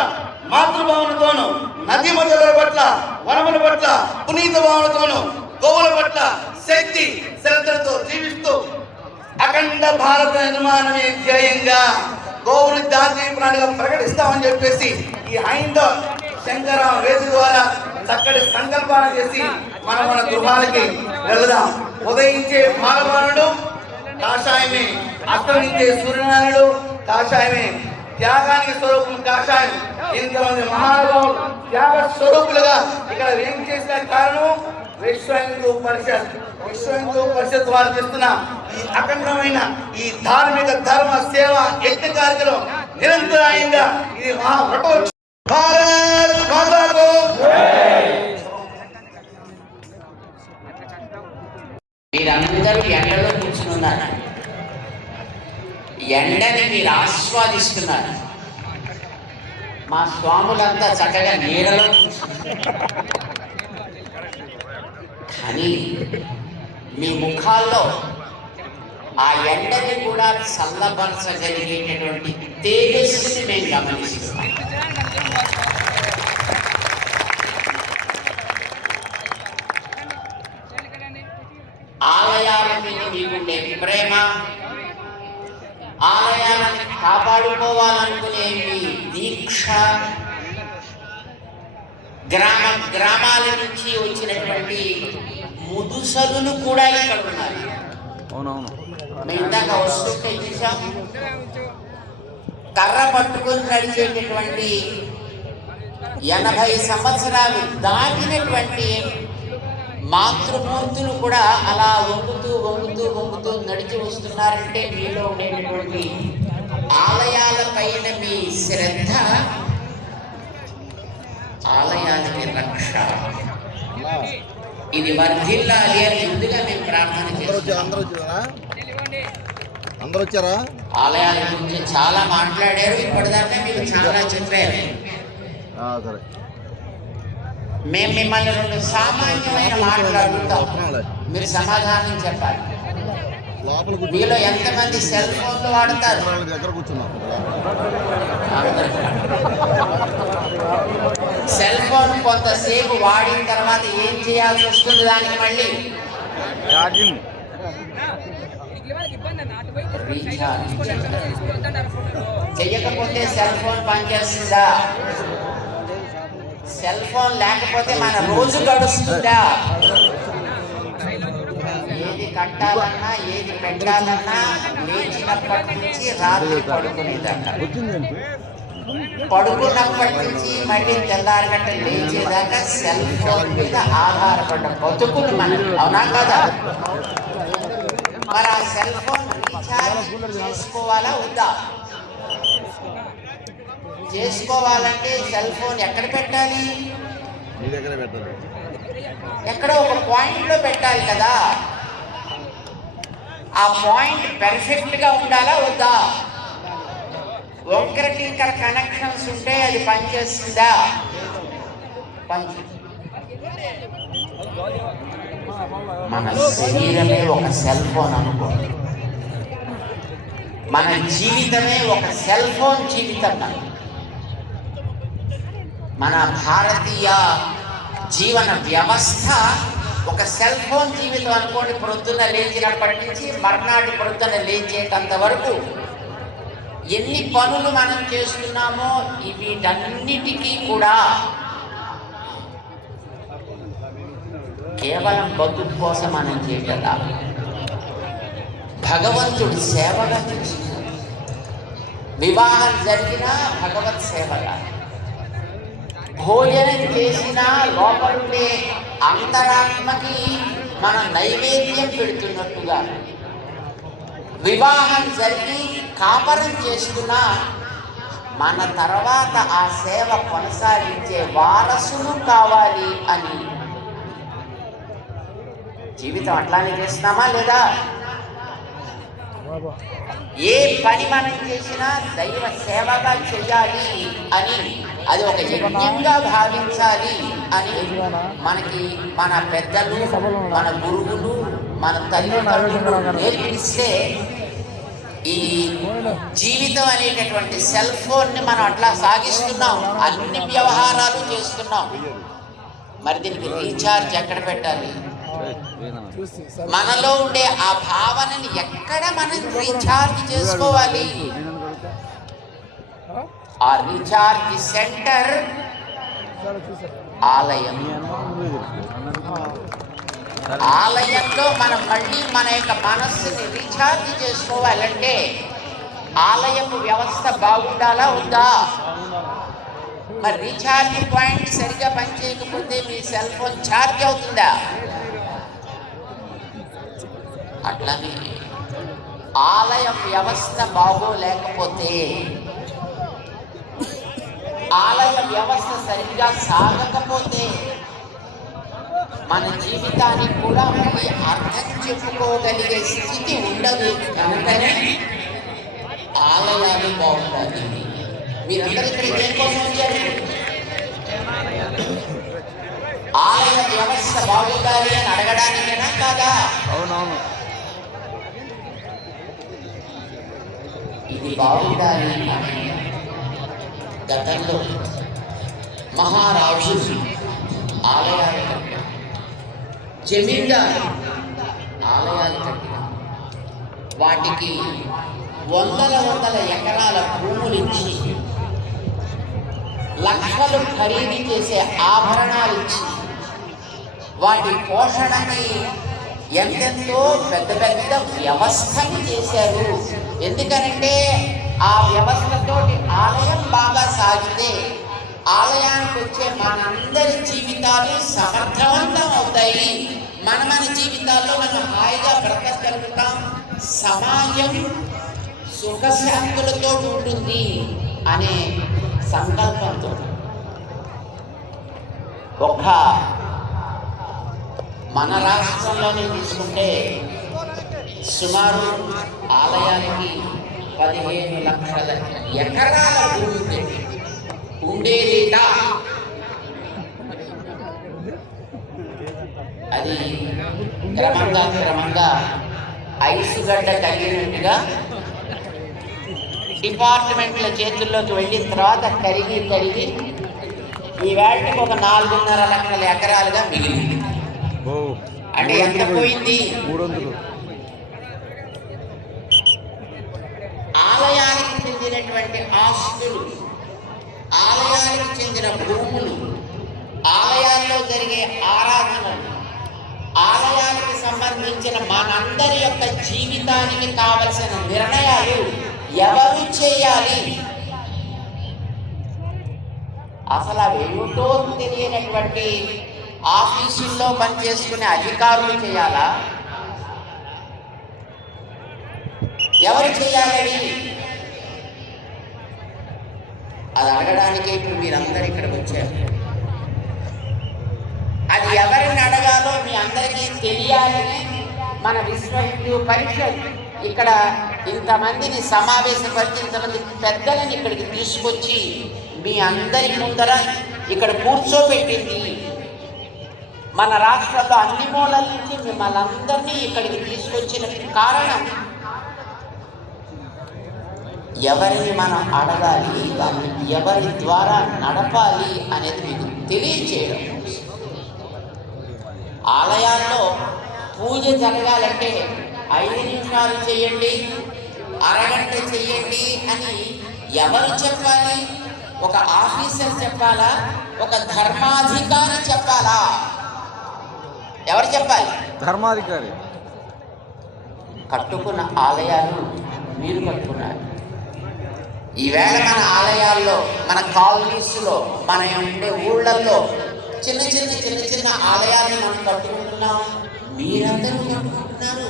మాతృభావనతోనూ, నదీ మధ్యల పట్ల, వనముల పట్ల పునీత భావనతోనూ, గోవుల పట్ల శక్తి శ్రద్ధలతో జీవిస్తూ అఖండ భారత నిర్మాణమే ధ్యేయంగా గోవుని జాతీయ ప్రాణిగా ప్రకటిస్తామని చెప్పేసి ఈ హైందవ శంకర వేదిక ద్వారా చక్కటి సంకల్పాన్ని చేసి మన గృహాలకి వెళదాం. ఉదయించే బాలబాలుడు కాషాయమే, అస్తమించే సూర్యనారాయణుడు కాషాయమే, త్యాగానికి స్వరూపం కాషాయం. ఇంతమంది మహానుభావులు త్యాగ స్వరూపులుగా ఇక్కడ ఏం చేసిన కారణం విశ్వ హిందూ పరిషత్ వారు చేస్తున్న ఈ అఖండమైన ఈ ధార్మిక ధర్మ సేవ యజ్ఞ కార్యక్రమం నిరంతరాయంగా ఇది మహావ్రతోత్సవం. భారత్ మాతాకు మీరందరూ ఎండలో కూర్చున్నారు, ఎండని మీరు ఆస్వాదిస్తున్నారు. మా స్వాములంతా చక్కగా నీడలో కూర్చున్నారు. కానీ మీ ముఖాల్లో ఆ ఎండని కూడా చల్లబరచగలిగేటటువంటి తేజస్సుని మేము గమనిస్తున్నాం. ఆలయాల మీద మీకుండే ప్రేమ, ఆలయాలను కాపాడుకోవాలనుకునే మీ దీక్ష, గ్రామాల నుంచి వచ్చినటువంటి ముదుసలులు కూడా ఇక్కడ ఉన్నారు. మేము ఇందాక వస్తుంటే చూసాం, కర్ర పట్టుకొని నడిచేటటువంటి 80 సంవత్సరాలు దాటినటువంటి మాతృమూర్తులు కూడా అలా వంగుతూ నడిచి వస్తున్నారంటే మీలో ఉండేటటువంటి ఆలయాల పైన మీ శ్రద్ధ ఆలయాలకి రక్ష. ఇది వర్ధిల్లాలి అని ముందుగా మేము ప్రార్థన చేస్తాం. అందరూ వచ్చారా? ఆలయాల గురించి చాలా మాట్లాడారు, ఇప్పటిదాకా మీకు చాలా చెప్పారు. మేము మిమ్మల్ని 2 సామాన్యమైన మాట్లాడుతాం, మీరు సమాధానం చెప్పాలి. మీలో ఎంతమంది సెల్ ఫోన్లు వాడతారు? సెల్ ఫోన్ కొంతసేపు వాడిన తర్వాత ఏం చేయాల్సి వస్తుంది? దానికి మళ్ళీ చెయ్యకపోతే సెల్ ఫోన్ పనిచేస్తుందా? సెల్ ఫోన్ లేకపోతే మన రోజు గడుస్తుందా? ఏది కట్టాలన్నా ఏది పెట్టాలన్నా లేచినప్పటి నుంచి రాత్రి పడుకున్నప్పటి నుంచి మళ్ళీ తెల్లారగంట లేచేదాకా సెల్ ఫోన్ మీద ఆధారపడ్డ బతుకులు మనం, అవునా కదా? మరి ఆ సెల్ ఫోన్ రీఛార్జ్ చేసుకోవాలా వద్దా? చేసుకోవాలంటే సెల్ ఫోన్ ఎక్కడ పెట్టాలి? ఎక్కడో ఒక పాయింట్లో పెట్టాలి కదా. ఆ పాయింట్ పెర్ఫెక్ట్గా ఉండాలా వద్దా? వంకర టింకర కనెక్షన్స్ ఉంటే అది పనిచేస్తుందా? మన శరీరమే ఒక సెల్ ఫోన్ అనుకోండి, మన జీవితమే ఒక సెల్ ఫోన్ జీవితం. మన భారతీయ జీవన వ్యవస్థ ఒక సెల్ ఫోన్ జీవితం అనుకోండి. ప్రొద్దున లేచినప్పటి నుంచి మర్నాటి ప్రొద్దున లేచేటంత వరకు ఎన్ని పనులు మనం చేస్తున్నామో వీటన్నిటికీ కూడా కేవలం బతుకు కోసం మనం చేయగల భగవంతుడి సేవగా చేస్తున్నాం. వివాహం జరిగినా భగవత్ సేవగా, భోజనం చేసినా లోపలుండే అంతరాత్మకి మన నైవేద్యం పెడుతున్నట్టుగా, వివాహం జరిగి కాపరం చేస్తున్నా మన తర్వాత ఆ సేవ కొనసాగించే వారసులు కావాలి అని జీవితం అట్లానే చేస్తున్నామా లేదా? ఏ పని మనం చేసినా దైవ సేవగా చేయాలి అని, అది ఒక యజ్ఞంగా భావించాలి అని మనకి మన పెద్దలు, మన గురువులు, మన తల్లిదండ్రులు నేర్పిస్తే ఈ జీవితం అనేటటువంటి సెల్ ఫోన్ని మనం అట్లా సాగిస్తున్నాం, అన్ని వ్యవహారాలు చేస్తున్నాం. మరి దీనికి రీఛార్జ్ ఎక్కడ పెట్టాలి? మనలో ఉండే ఆ భావనని ఎక్కడ మనం రీఛార్జ్ చేసుకోవాలి? ఆ రీఛార్జ్ సెంటర్ ఆలయం. ఆలయంలో మనం మళ్ళీ మన యొక్క మనస్సుని రీఛార్జ్ చేసుకోవాలంటే ఆలయపు వ్యవస్థ బాగుండాలా ఉందా? మరి రీఛార్జ్ పాయింట్ సరిగా పనిచేయకపోతే మీ సెల్ ఫోన్ ఛార్జ్ అవుతుందా? అట్లానే ఆలయ వ్యవస్థ బాగోలేకపోతే, ఆలయ వ్యవస్థ సరిగ్గా సాగకపోతే మన జీవితానికి కూడా మళ్ళీ అర్థం చెప్పుకోగలిగే స్థితి ఉండదు. కనుకనే ఆలయాలు బాగుండాలి. మీరందరూ ఇక్కడ దేనికోసం వచ్చారు? ఆలయ వ్యవస్థ బాగుండాలి అని అడగడానికేనా కాదా? అవునవును. ఇది బాగుండాలి అని గతంలో మహారాజు ఆలయాలు కట్టారు, జమీందారు ఆలయాలు కట్టారు. వాటికి వందల ఎకరాల భూములు ఇచ్చి, లక్షలు ఖరీదు చేసే ఆభరణాలు ఇచ్చి, వాటి పోషణకి ఎంతెంతో పెద్ద వ్యవస్థను చేశారు. ఎందుకనంటే ఆ వ్యవస్థతోటి ఆలయం బాగా సాగితే ఆలయానికి వచ్చే మనందరి జీవితాలు సమర్థవంతం అవుతాయి. మన జీవితాల్లో మనం హాయిగా బ్రతకగలుగుతాం, సమాజం సుఖశాంతులతో ఉంటుంది అనే సంకల్పంతో ఒక మన రాష్ట్రంలోనే తీసుకుంటే సుమారు ఆలయానికి 15 లక్షల ఎకరాల భూమి ఉండేదిట. అది క్రమంగా ఐసుగడ్డ తగినట్టుగా డిపార్ట్మెంట్ల చేతుల్లోకి వెళ్ళిన తర్వాత కరిగి ఈ వేళకి ఒక 4.5 లక్షల ఎకరాలుగా మిగిలింది. అంటే ఎంత పోయింది? 300. ఆలయానికి చెందినటువంటి ఆస్తులు, ఆలయానికి చెందిన భూములు, ఆలయాల్లో జరిగే ఆరాధనలు, ఆలయానికి సంబంధించిన మనందరి యొక్క జీవితానికి కావలసిన నిర్ణయాలు ఎవరు చేయాలి? అసలు అవేమిటో తెలియనటువంటి ఆఫీసుల్లో పనిచేసుకునే అధికారులు చేయాలా? ఎవరు చేయాలని అది అడగడానికే ఇప్పుడు మీరందరూ ఇక్కడికి వచ్చారు. అది ఎవరిని అడగాలో మీ అందరికీ తెలియాలని మన విశ్వ హిందూ పరిషత్ ఇక్కడ ఇంతమందిని సమావేశపరిచి, ఇంతమంది పెద్దలని ఇక్కడికి తీసుకొచ్చి మీ అందరి ముందర ఇక్కడ కూర్చోబెట్టింది. మన రాష్ట్రంలో అన్ని మూలల నుంచి మిమ్మల్ని అందరినీ ఇక్కడికి తీసుకొచ్చిన కారణం ఎవరిని మనం అడగాలి, దాన్ని ఎవరి ద్వారా నడపాలి అనేది మీకు తెలియచేయడం. ఆలయాల్లో పూజ జరగాలంటే 5 నిమిషాలు చేయండి, అరగంట చేయండి అని ఎవరు చెప్పాలి? ఒక ఆఫీసర్ చెప్పాలా? ఒక ధర్మాధికారి చెప్పాలా? ఎవరు చెప్పాలి? ధర్మాధికారి. కట్టుకున్న ఆలయాలు మీరు కట్టుకున్నారు. ఈవేళ మన ఆలయాల్లో, మన కాలనీస్లో, మన ఉండే ఊళ్ళల్లో చిన్న ఆలయాన్ని మనం కట్టుకుంటున్నాం. మీరందరూ కట్టుకుంటున్నారు.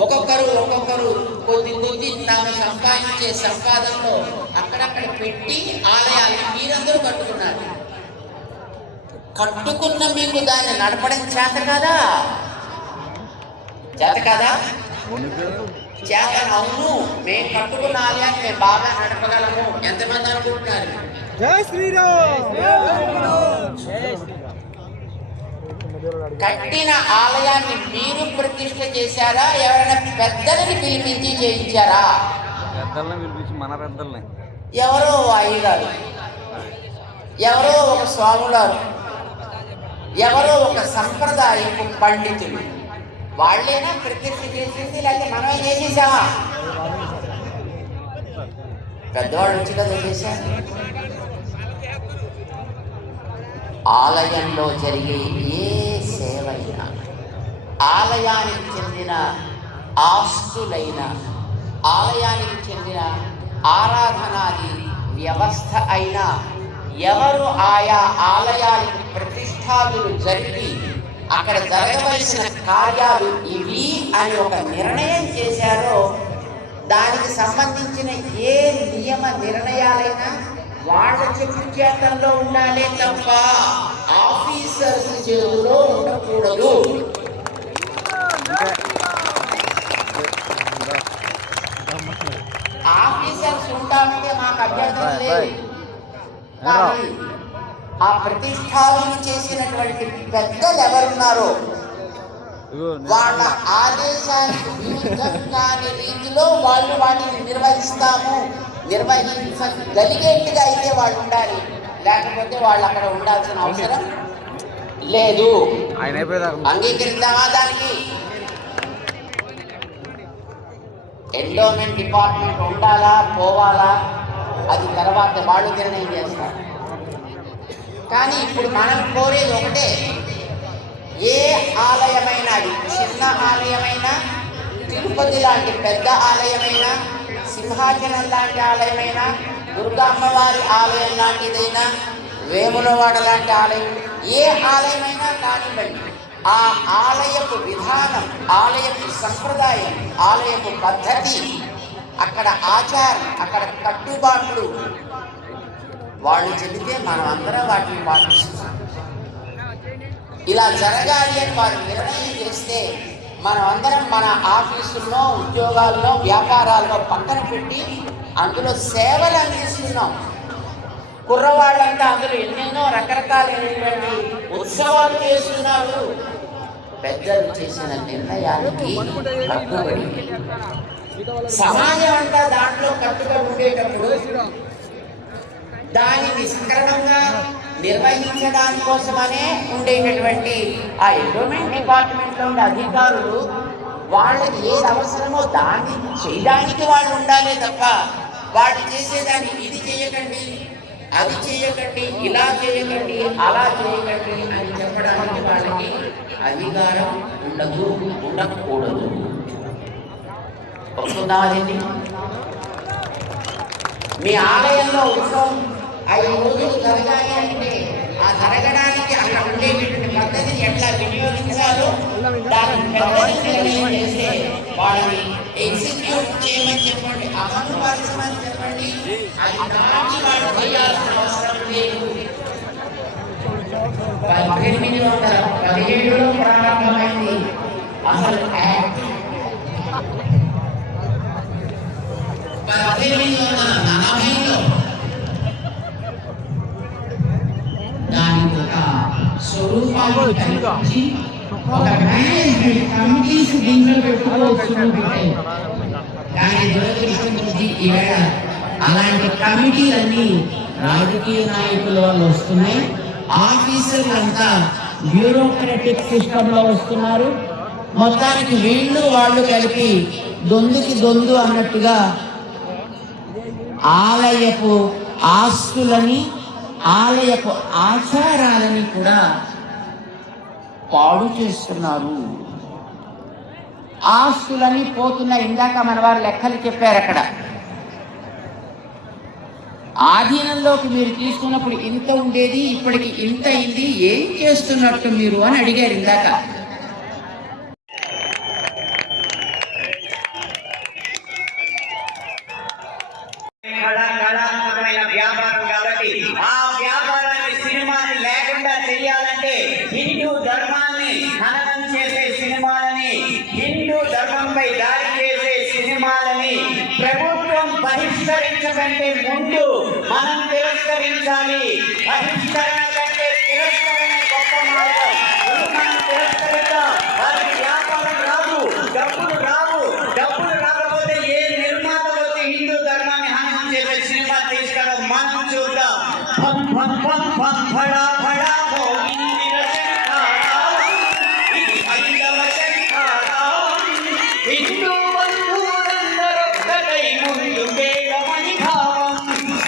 ఒక్కొక్కరు కొద్ది తాము సంపాదించే సంపాదనలో అక్కడక్కడ పెట్టి ఆలయాన్ని మీరందరూ కట్టుకున్నారు. కట్టుకున్న మీకు దాన్ని నడపడం చేత కదా? చేత అవును, మేము కట్టుకున్న ఆలయాన్ని మేము బాగా నడపగలము. ఎంతమంది అనుకుంటున్నారు? జై శ్రీరామ్. కట్టిన ఆలయాన్ని మీరు ప్రతిష్ఠ చేశారా? ఎవరైనా పెద్దలని పిలిపించి చేయించారా? పెద్దల్ని పిలిపించి, మన పెద్దల్ని. ఎవరో అయ్యగారు, ఎవరో ఒక స్వాములారు, ఎవరో ఒక సంప్రదాయపు పండితులు, వాళ్ళేనా ప్రతిష్ఠ చేసింది? లేకపోతే మనమే చేసేసామా? పెద్దవాళ్ళు వచ్చి కదా చేశారు. ఆలయంలో జరిగే ఏ సేవైనా, ఆలయానికి చెందిన ఆస్తులైనా, ఆలయానికి చెందిన ఆరాధనాది వ్యవస్థ అయినా, ఎవరు ఆయా ఆలయాలకు ప్రతిష్టాదులు జరిపి అక్కడ జరగవలసిన కార్యాలు ఇవి అని ఒక నిర్ణయం చేశారో దానికి సంబంధించిన ఏ నియమ నిర్ణయాలైనా వాళ్ళ చెప్పు చేతల్లో ఉండాలి తప్ప ఆఫీసర్స్ చేతిలో ఉండకూడదు. ఆఫీసర్స్ ఉంటామంటే మాకు అభ్యంతరం లేదు, కానీ ఆ ప్రతిష్టాపన చేసినటువంటి పెద్దలు ఎవరున్నారో వాళ్ళ ఆదేశానికి విరుద్ధం కాని రీతిలో వాళ్ళు వాటిని నిర్వహించగలిగేట్టుగా అయితే వాళ్ళు ఉండాలి, లేకపోతే వాళ్ళు అక్కడ ఉండాల్సిన అవసరం లేదు. అంగీకరిద్దామా దానికి? ఎండోమెంట్ డిపార్ట్మెంట్ ఉండాలా పోవాలా అది తర్వాత వాళ్ళు నిర్ణయం చేస్తారు. కానీ ఇప్పుడు మనం కోరేది ఒకటే, ఏ ఆలయమైనా, అది చిన్న ఆలయమైనా, తిరుపతి లాంటి పెద్ద ఆలయమైనా, సింహాచలం లాంటి ఆలయమైనా, దుర్గా అమ్మవారి ఆలయం లాంటిదైనా, వేములవాడ లాంటి ఆలయం, ఏ ఆలయమైనా కానివ్వండి, ఆ ఆలయపు విధానం, ఆలయపు సంప్రదాయం, ఆలయపు పద్ధతి, అక్కడ ఆచారం, అక్కడ కట్టుబాట్లు వాళ్ళు చెబితే మనం అందరం వాటిని పాటిస్తున్నాం. ఇలా జరగాలి అని వారు నిర్ణయం చేస్తే మనం అందరం మన ఆఫీసుల్లో, ఉద్యోగాల్లో, వ్యాపారాల్లో పక్కన పెట్టి అందులో సేవలు అందిస్తున్నాం. కుర్రవాళ్ళంతా అందులో ఎన్నెన్నో రకరకాలైనటువంటి ఉత్సవాలు చేస్తున్నారు. పెద్దలు చేసిన నిర్ణయానికి కట్టుబడి సమాజం అంతా దాంట్లో కట్టుబడి ఉండేటప్పుడు దానిని సక్రమంగా నిర్వహించడానికి కోసమనే ఉండేటటువంటి ఆ ఎండోమెంట్ డిపార్ట్మెంట్లో ఉండే అధికారులు వాళ్ళకి ఏది అవసరమో దాన్ని చేయడానికి వాళ్ళు ఉండాలి తప్ప వాళ్ళు చేసేదాన్ని ఇది చేయకండి, అది చేయకండి, ఇలా చేయకండి, అలా చేయకండి అని చెప్పడానికి వాళ్ళకి అధికారం ఉండకూడదు. వస్తుందాదండి. మీ ఆలయంలో ఉత్సవం 5 రోజులు జరగాలి అంటే ఆ జరగడానికి అక్కడ ఉండేటటువంటి పద్ధతిని ఎట్లా వినియోగించాలో దాన్ని నిర్ణయం చేస్తే వాళ్ళని ఎగ్జిక్యూట్ చేయమని చెప్పండి, అమలు పరచమని చెప్పండి. అది దాటి వాళ్ళు చేయాల్సిన అవసరం లేదు. 1817లో ప్రారంభమైంది అసలు యాక్ట్. 1840లో దానికి ఒక స్వరూపాన్ని కల్పించి ఒక మేనేజ్మెంట్ కమిటీస్ దీంట్లో పెట్టుకోవచ్చు. కానీ దురదృష్టం కొద్దీ ఈవేళ అలాంటి కమిటీలన్నీ రాజకీయ నాయకుల వల్ల వస్తున్నాయి. ఆఫీసర్లంతా బ్యూరోక్రటిక్ సిస్టంలో వస్తున్నారు. మొత్తానికి వీళ్ళు వాళ్ళు కలిపి దొందు అన్నట్టుగా ఆలయపు ఆస్తులని, ఆలయపు ఆచారాలని కూడా పాడు చేస్తున్నారు. ఆస్తులని పోతున్నాయి. ఇందాక మన వారు లెక్కలు చెప్పారు. అక్కడ ఆధీనంలోకి మీరు తీసుకున్నప్పుడు ఇంత ఉండేది, ఇప్పటికి ఇంత అయింది, ఏం చేస్తున్నట్టు మీరు అని అడిగారు ఇందాక. కళాత్మకమైన వ్యాపారం కాబట్టి ఆ వ్యాపారాన్ని, సినిమాని లేకుండా చేయాలంటే హిందూ ధర్మాన్ని హననం చేసే సినిమాలని, హిందూ ధర్మంపై దాడి చేసే సినిమాలని ప్రభుత్వం బహిష్కరించకంటే ముందు మనం తిరస్కరించాలి. బహిష్కరణ కంటే తిరస్కరణ గొప్ప మార్గం. మనం తిరస్కరిద్దాం. వారికి వ్యాపారం రాదు, డబ్బులు రాకపోతే ఏ నిర్మాత వచ్చి హిందూ ధర్మాన్ని హననం చేసే సినిమా తీసుకురావడం మనం చూద్దాం. హిందూ బంధువులందరొక్కటై ముందు వేగమని భావం,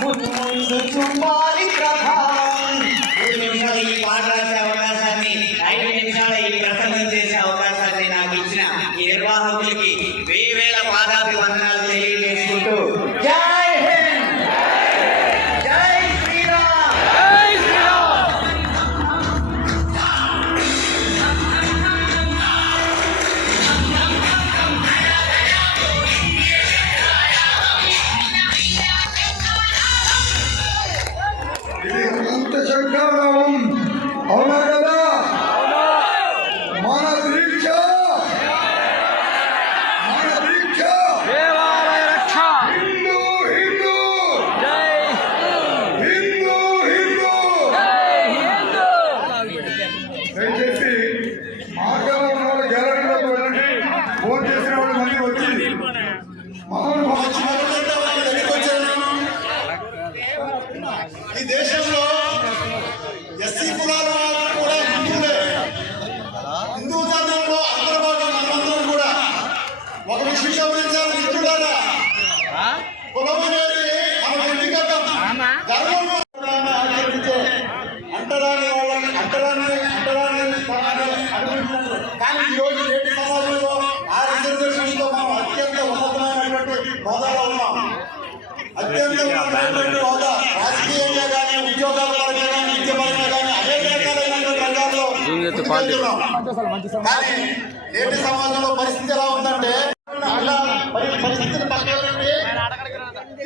ముందు చుంబాలి ప్రభావం. 3 నిమిషాలు ఈ పాట రాసే అవకాశాన్ని, 5 నిమిషాల ఈ ప్రసంగం చేసే అవకాశాన్ని నాకు ఇచ్చిన ఈ నిర్వాహకులకి వేల పాదాభివందనాలు తెలియజేసుకుంటూ జై హింద్, జై శ్రీరామ్. అవునా కదా? మన దీక్ష దేవాలయ రక్ష. హిందూ హిందూ జై హిందూ హిందూ. దయచేసి మార్గంలో ఉన్న వాళ్ళు గ్యాలరీలోకి వెళ్ళండి. ఫోన్ చేసిన వాళ్ళు మళ్ళీ వచ్చి ఈ దేశంలో ఎస్సీ కులాల వాళ్ళు కూడా హిందువులే. హిందూ ధర్మంలో అంతర్భాగం మనమందరం కూడా ఒక విషయం గమనించాలి మిత్రులారా. కులం అనేది మన వ్యక్తిగతం. ధర్మంలో ఆచరించే అంటరాని వాళ్ళని అంటరాని అనుకుంటున్నారు. కానీ ఈ రోజు నేటి సమాజంలో ఆ రిజర్వేషన్తో మనం అత్యంత ఉన్నతమైనటువంటి హోదాలో ఉన్నాం. అత్యంత ఉన్నతమైనటువంటి హోదా రాజకీయంగా కానీ ఉద్యోగాల పరంగా కానీ విద్య పరంగా కానీ అనేక రకాలైనటువంటి రంగాల్లో ముందుకెళ్తున్నాం. కానీ నేటి సమాజంలో పరిస్థితి ఎలా ఉందంటే అలా పరిస్థితిని పక్కన పెట్టి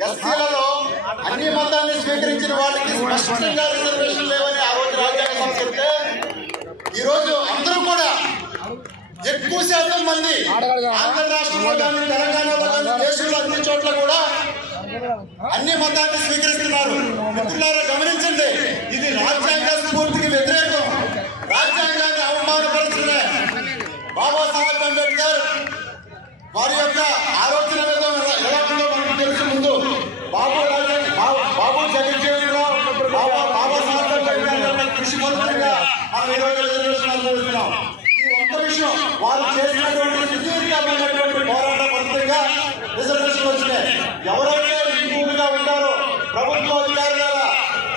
ఎస్సీలలో అన్ని మతాన్ని స్వీకరించిన వాళ్ళకి స్పష్టంగా రిజర్వేషన్ లేవని ఆ రోజు రాజ్యాంగ సభ చెప్తే ఈ రోజు అందరూ కూడా ఎక్కువ శాతం మంది ఆంధ్ర రాష్ట్రంలో కానీ తెలంగాణలో కానీ దేశంలో అన్ని చోట్ల కూడా అన్ని మతాన్ని స్వీకరిస్తున్నారు. మిత్రులారా గమనించండి, ఇది రాజ్యాంగ స్ఫూర్తికి వ్యతిరేకం. రాజ్యాంగాన్ని అవమానపరుచుకునే బాబాసాహెబ్ అంబేద్కర్ వారి యొక్క ఆలోచన విధానం ఎలా ఉందో మనకు తెలుసు. ముందు బాబు జగజ్జీవన్ రావు బాబాసాహెబ్ అంబేద్కర్ కృషి ఫలితంగా మనం ఈరోజు రిజర్వేషన్ అనుభవిస్తున్నాం. ఈ ఒక్క విషయం వారు చేసినటువంటి సుదీర్ఘమైనటువంటి పోరాట ఫలితంగా రిజర్వేషన్ వచ్చినాయి. ఎవరైతే హిందువులుగా ఉంటారో ప్రభుత్వ అధికారులారా,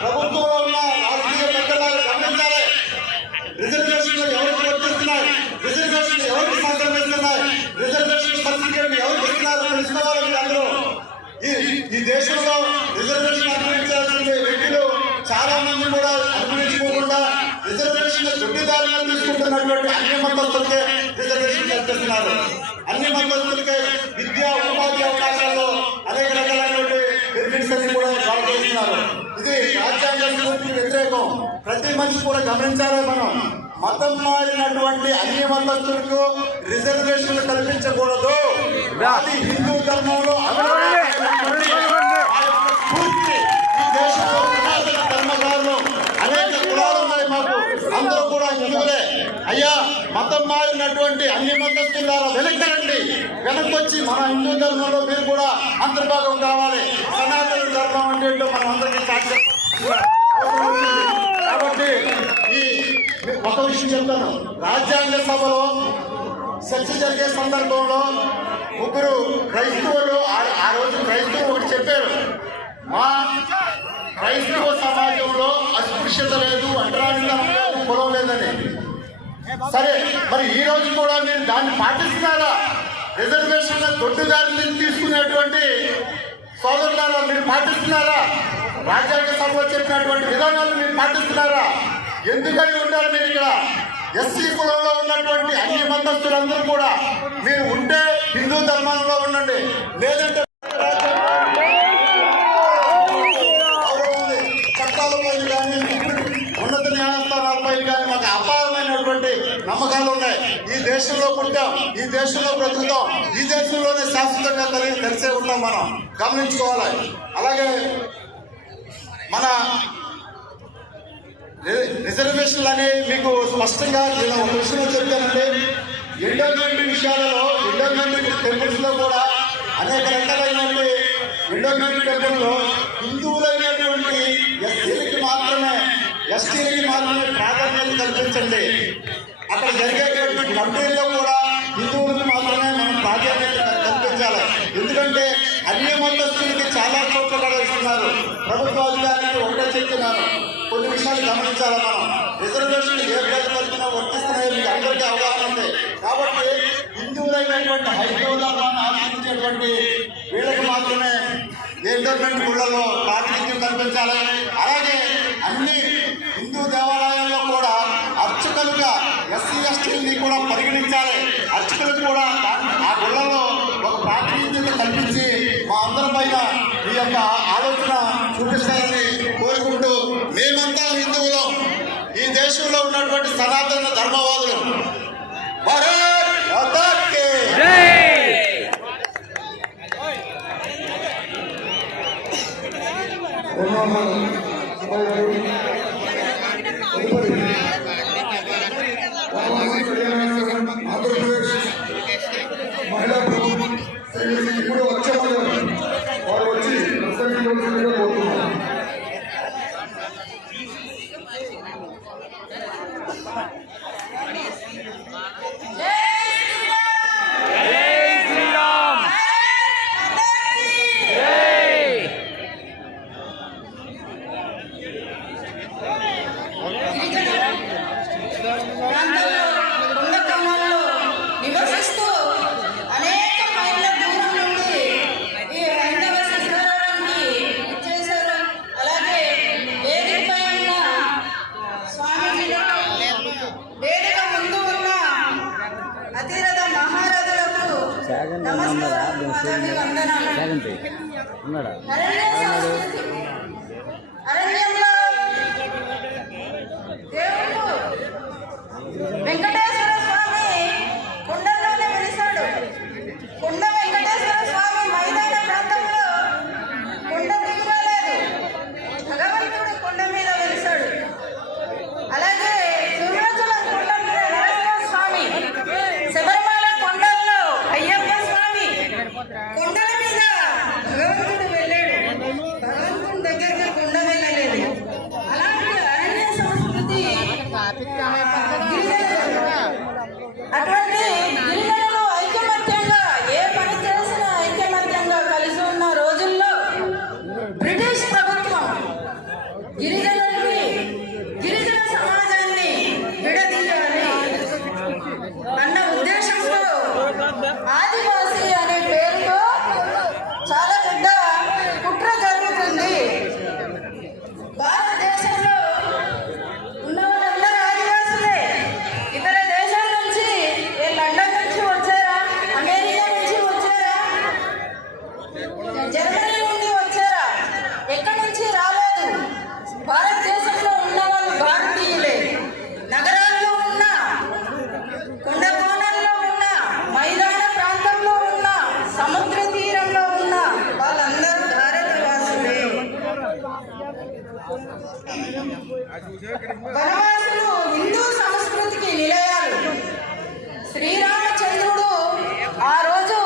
ప్రభుత్వంలో ఉన్న రాజకీయ పెద్దలారా గమనించాలి. రిజర్వేషన్లు ఎవరికి వర్తిస్తున్నాయి, రిజర్వేషన్ ఎవరికి సంక్రమిస్తున్నాయి, రిజర్వేషన్ సర్టిఫికేట్ ఎవరికి ఇస్తున్నారు తెలుసుకోవాలి. మీరు అందరూ ఈ దేశంలో రిజర్వేషన్ అనుభవించాల్సిన వ్యక్తులు చాలా మంది కూడా అనుభవించుకోకుండా రిజర్వేషన్ దొడ్డిదారులను తీసుకుంటున్నటువంటి అన్ని మతస్థులకే రిజర్వేషన్ కల్పిస్తున్నారు. అన్ని మతస్థులకే విద్యా ఉపాధి అవకాశాల్లో అనేక రకాలైనటువంటి బెనిఫిట్స్ అన్ని కూడా వాళ్ళు చేస్తున్నారు. ఇది రాజ్యాంగ స్ఫూర్తికి వ్యతిరేకం. ప్రతి మనిషి కూడా గమనించాలి. మనం మతం మారినటువంటి అన్ని మతస్థులకు రిజర్వేషన్లు కల్పించకూడదు. అది హిందూ ధర్మంలో స్ఫూర్తి. ఈ దేశంలో సనాతన ధర్మకారులు అనేక కులాలు ఉన్నాయి. మాకు అందరూ కూడా హిందువులే. అయ్యా, మతం మారినటువంటి అన్ని మతస్థుల వెనక్కి వెనక్కొచ్చి మన హిందూ ధర్మంలో మీరు కూడా అంతర్భాగం కావాలి. సనాతన ధర్మం అంటే మనం అందరికీ సాధ్యం. కాబట్టి ఈ ఒక విషయం చెప్తాను. రాజ్యాంగ సభలో చర్చ జరిగే సందర్భంలో ముగ్గురు క్రైస్తవులు ఆ రోజు క్రైస్తవులు ఒకటి చెప్పారు, మా క్రైస్తవ సమాజంలో అస్పృశ్యత లేదు, అంటరానితనం లేదు, కులం లేదని. సరే, మరి ఈ రోజు కూడా మీరు దాన్ని పాటిస్తున్నారా? రిజర్వేషన్ దొడ్డుదారిని తీసుకునేటువంటి సోదరులారా మీరు పాటిస్తున్నారా? రాజ్యాంగ సభలో చెప్పినటువంటి విధానాలు మీరు పాటిస్తున్నారా? ఎందుకని ఉంటారు మీరు ఇక్కడ? ఎస్సీ కులంలో ఉన్నటువంటి అన్ని మతస్థులందరూ కూడా మీరు ఉంటే హిందూ ధర్మంలో ఉండండి, లేదంటే చట్టాలపై కానీ ఉన్నత న్యాయస్థానాలపై కానీ మాకు అపారమైనటువంటి నమ్మకాలు ఉన్నాయి. ఈ దేశంలో పుట్టాం, ఈ దేశంలో బ్రతుకుతాం, ఈ దేశంలోనే శాశ్వతంగా కలిసే ఉంటాం. మనం గమనించుకోవాలి. అలాగే మన రిజర్వేషన్లు అనేవి మీకు స్పష్టంగా నేను ఒక విషయంలో చెప్తానండి. ఎండోమెంట్ విషయాలలో ఎండోమెంట్ టెంపుల్స్ లో కూడా అనేక రకాలైనటువంటి ఎండోమెంట్ టెంపుల్లో హిందువులైనటువంటి ఎస్సీలకి మాత్రమే ఎస్టీలకి మాత్రమే ప్రాధాన్యత కల్పించండి. అక్కడ జరిగేటువంటి కమిటీల్లో కూడా హిందువులకు మాత్రమే మనం ప్రాధాన్యత కల్పించాలి. ఎందుకంటే అన్ని మతస్థులకి చాలా చోట్ల కూడా ఇస్తున్నారు. ప్రభుత్వ అధికారులకు ఒకటే చెప్తున్నాను, కొన్ని విషయాలు గమనించాలి. మనం రిజర్వేషన్ ఏ ప్రజలైనా వర్తిస్తున్నాయో మీకు అందరికీ అవగాహన ఉంది. కాబట్టి హిందువులైనటువంటి హైందవ ధర్మాన్ని ఆచరించేటువంటి వీళ్ళకి మాత్రమే ఎండోమెంట్ గుళ్ళలో ప్రాతినిధ్యం కల్పించాలి. అలాగే అన్ని హిందూ దేవాలయాల్లో కూడా అర్చకులుగా ఎస్సీ ఎస్టీని కూడా పరిగణించాలి. అర్చకులకు కూడా ఆ గుళ్ళలో ఒక ప్రాతినిధ్యత కల్పించి మా అందరి పైన ఈ యొక్క ఆలోచన చూపిస్తారని కోరుకుంటూ, మేమంతా హిందువులం, ఈ దేశంలో ఉన్నటువంటి సనాతన ధర్మవాదులు భారత్ మాతా కీ ఆంధ్రప్రదేశ్ మహిళా ప్రభుత్వం ఇప్పుడు వచ్చే వారు వచ్చి ప్రసంగించవలసిందిగా కోరుతున్నారు. నివసిస్తూ అనేక మైళ్ళ దూరం నుండి ఈ హైందవ సంస్కారానికి ఇచ్చేశారు. అలాగే వేదికపై ఉన్న స్వామీజీలు, వేదిక ముందు ఉన్న అతిరథ మహారథులకు నమస్కారం, పదవి వందనాలు. అరణ్యంలో దేవుడు వెంకటేశ్వర స్వామి కొండల్లోనే వెలిశాడు. కొండ వెంకటేశ్వర స్వామి మైదాన ప్రాంతంలో కొండ దిగురాలేదు, భగవంతుడు కొండ మీద వెలిశాడు. అలాగే సింహాచలం కొండ మీద నరసింహ స్వామి, శబరిమల కొండల్లో అయ్యప్ప స్వామి, కొండల మీద భగవంతుడు వెళ్ళాడు. భగవంతుడి దగ్గరికి కొండ వెళ్ళలేదు. అలాంటి అరణ్య సంస్కృతి అటువంటి గిరిజనులు ఐకమత్యంగా ఏ పని చేసినా ఐకమత్యంగా కలిసి ఉన్న రోజుల్లో బ్రిటిష్ ప్రభుత్వం గిరిజనులకి గిరిజన సమాజాన్ని విడదీయాలి అన్న ఉద్దేశంతో ఆదివాసీ అనే పేరుతో చాలా పెద్ద కుట్ర జరుగుతుంది. భారతదేశంలో ఉన్న వాళ్ళందరూ ఆదివాసులే. ఇతర దేశాల నుంచి లండన్ నుంచి వచ్చారా, అమెరికా నుంచి వచ్చారా, జర్మనీ నుండి వచ్చారా, ఎక్కడి నుంచి రాలేదు. భారతదేశంలో ఉన్న వాళ్ళు భారతీయులే. నగరాల్లో ఉన్న, కొండ కోణంలో ఉన్న, మైదాన ప్రాంతంలో ఉన్న, సముద్ర తీరంలో ఉన్న వాళ్ళందరూ భారతవాసులే. వనవాసులు హిందూ సంస్కృతికి నిలయాలు. శ్రీరామచంద్రుడు ఆ రోజు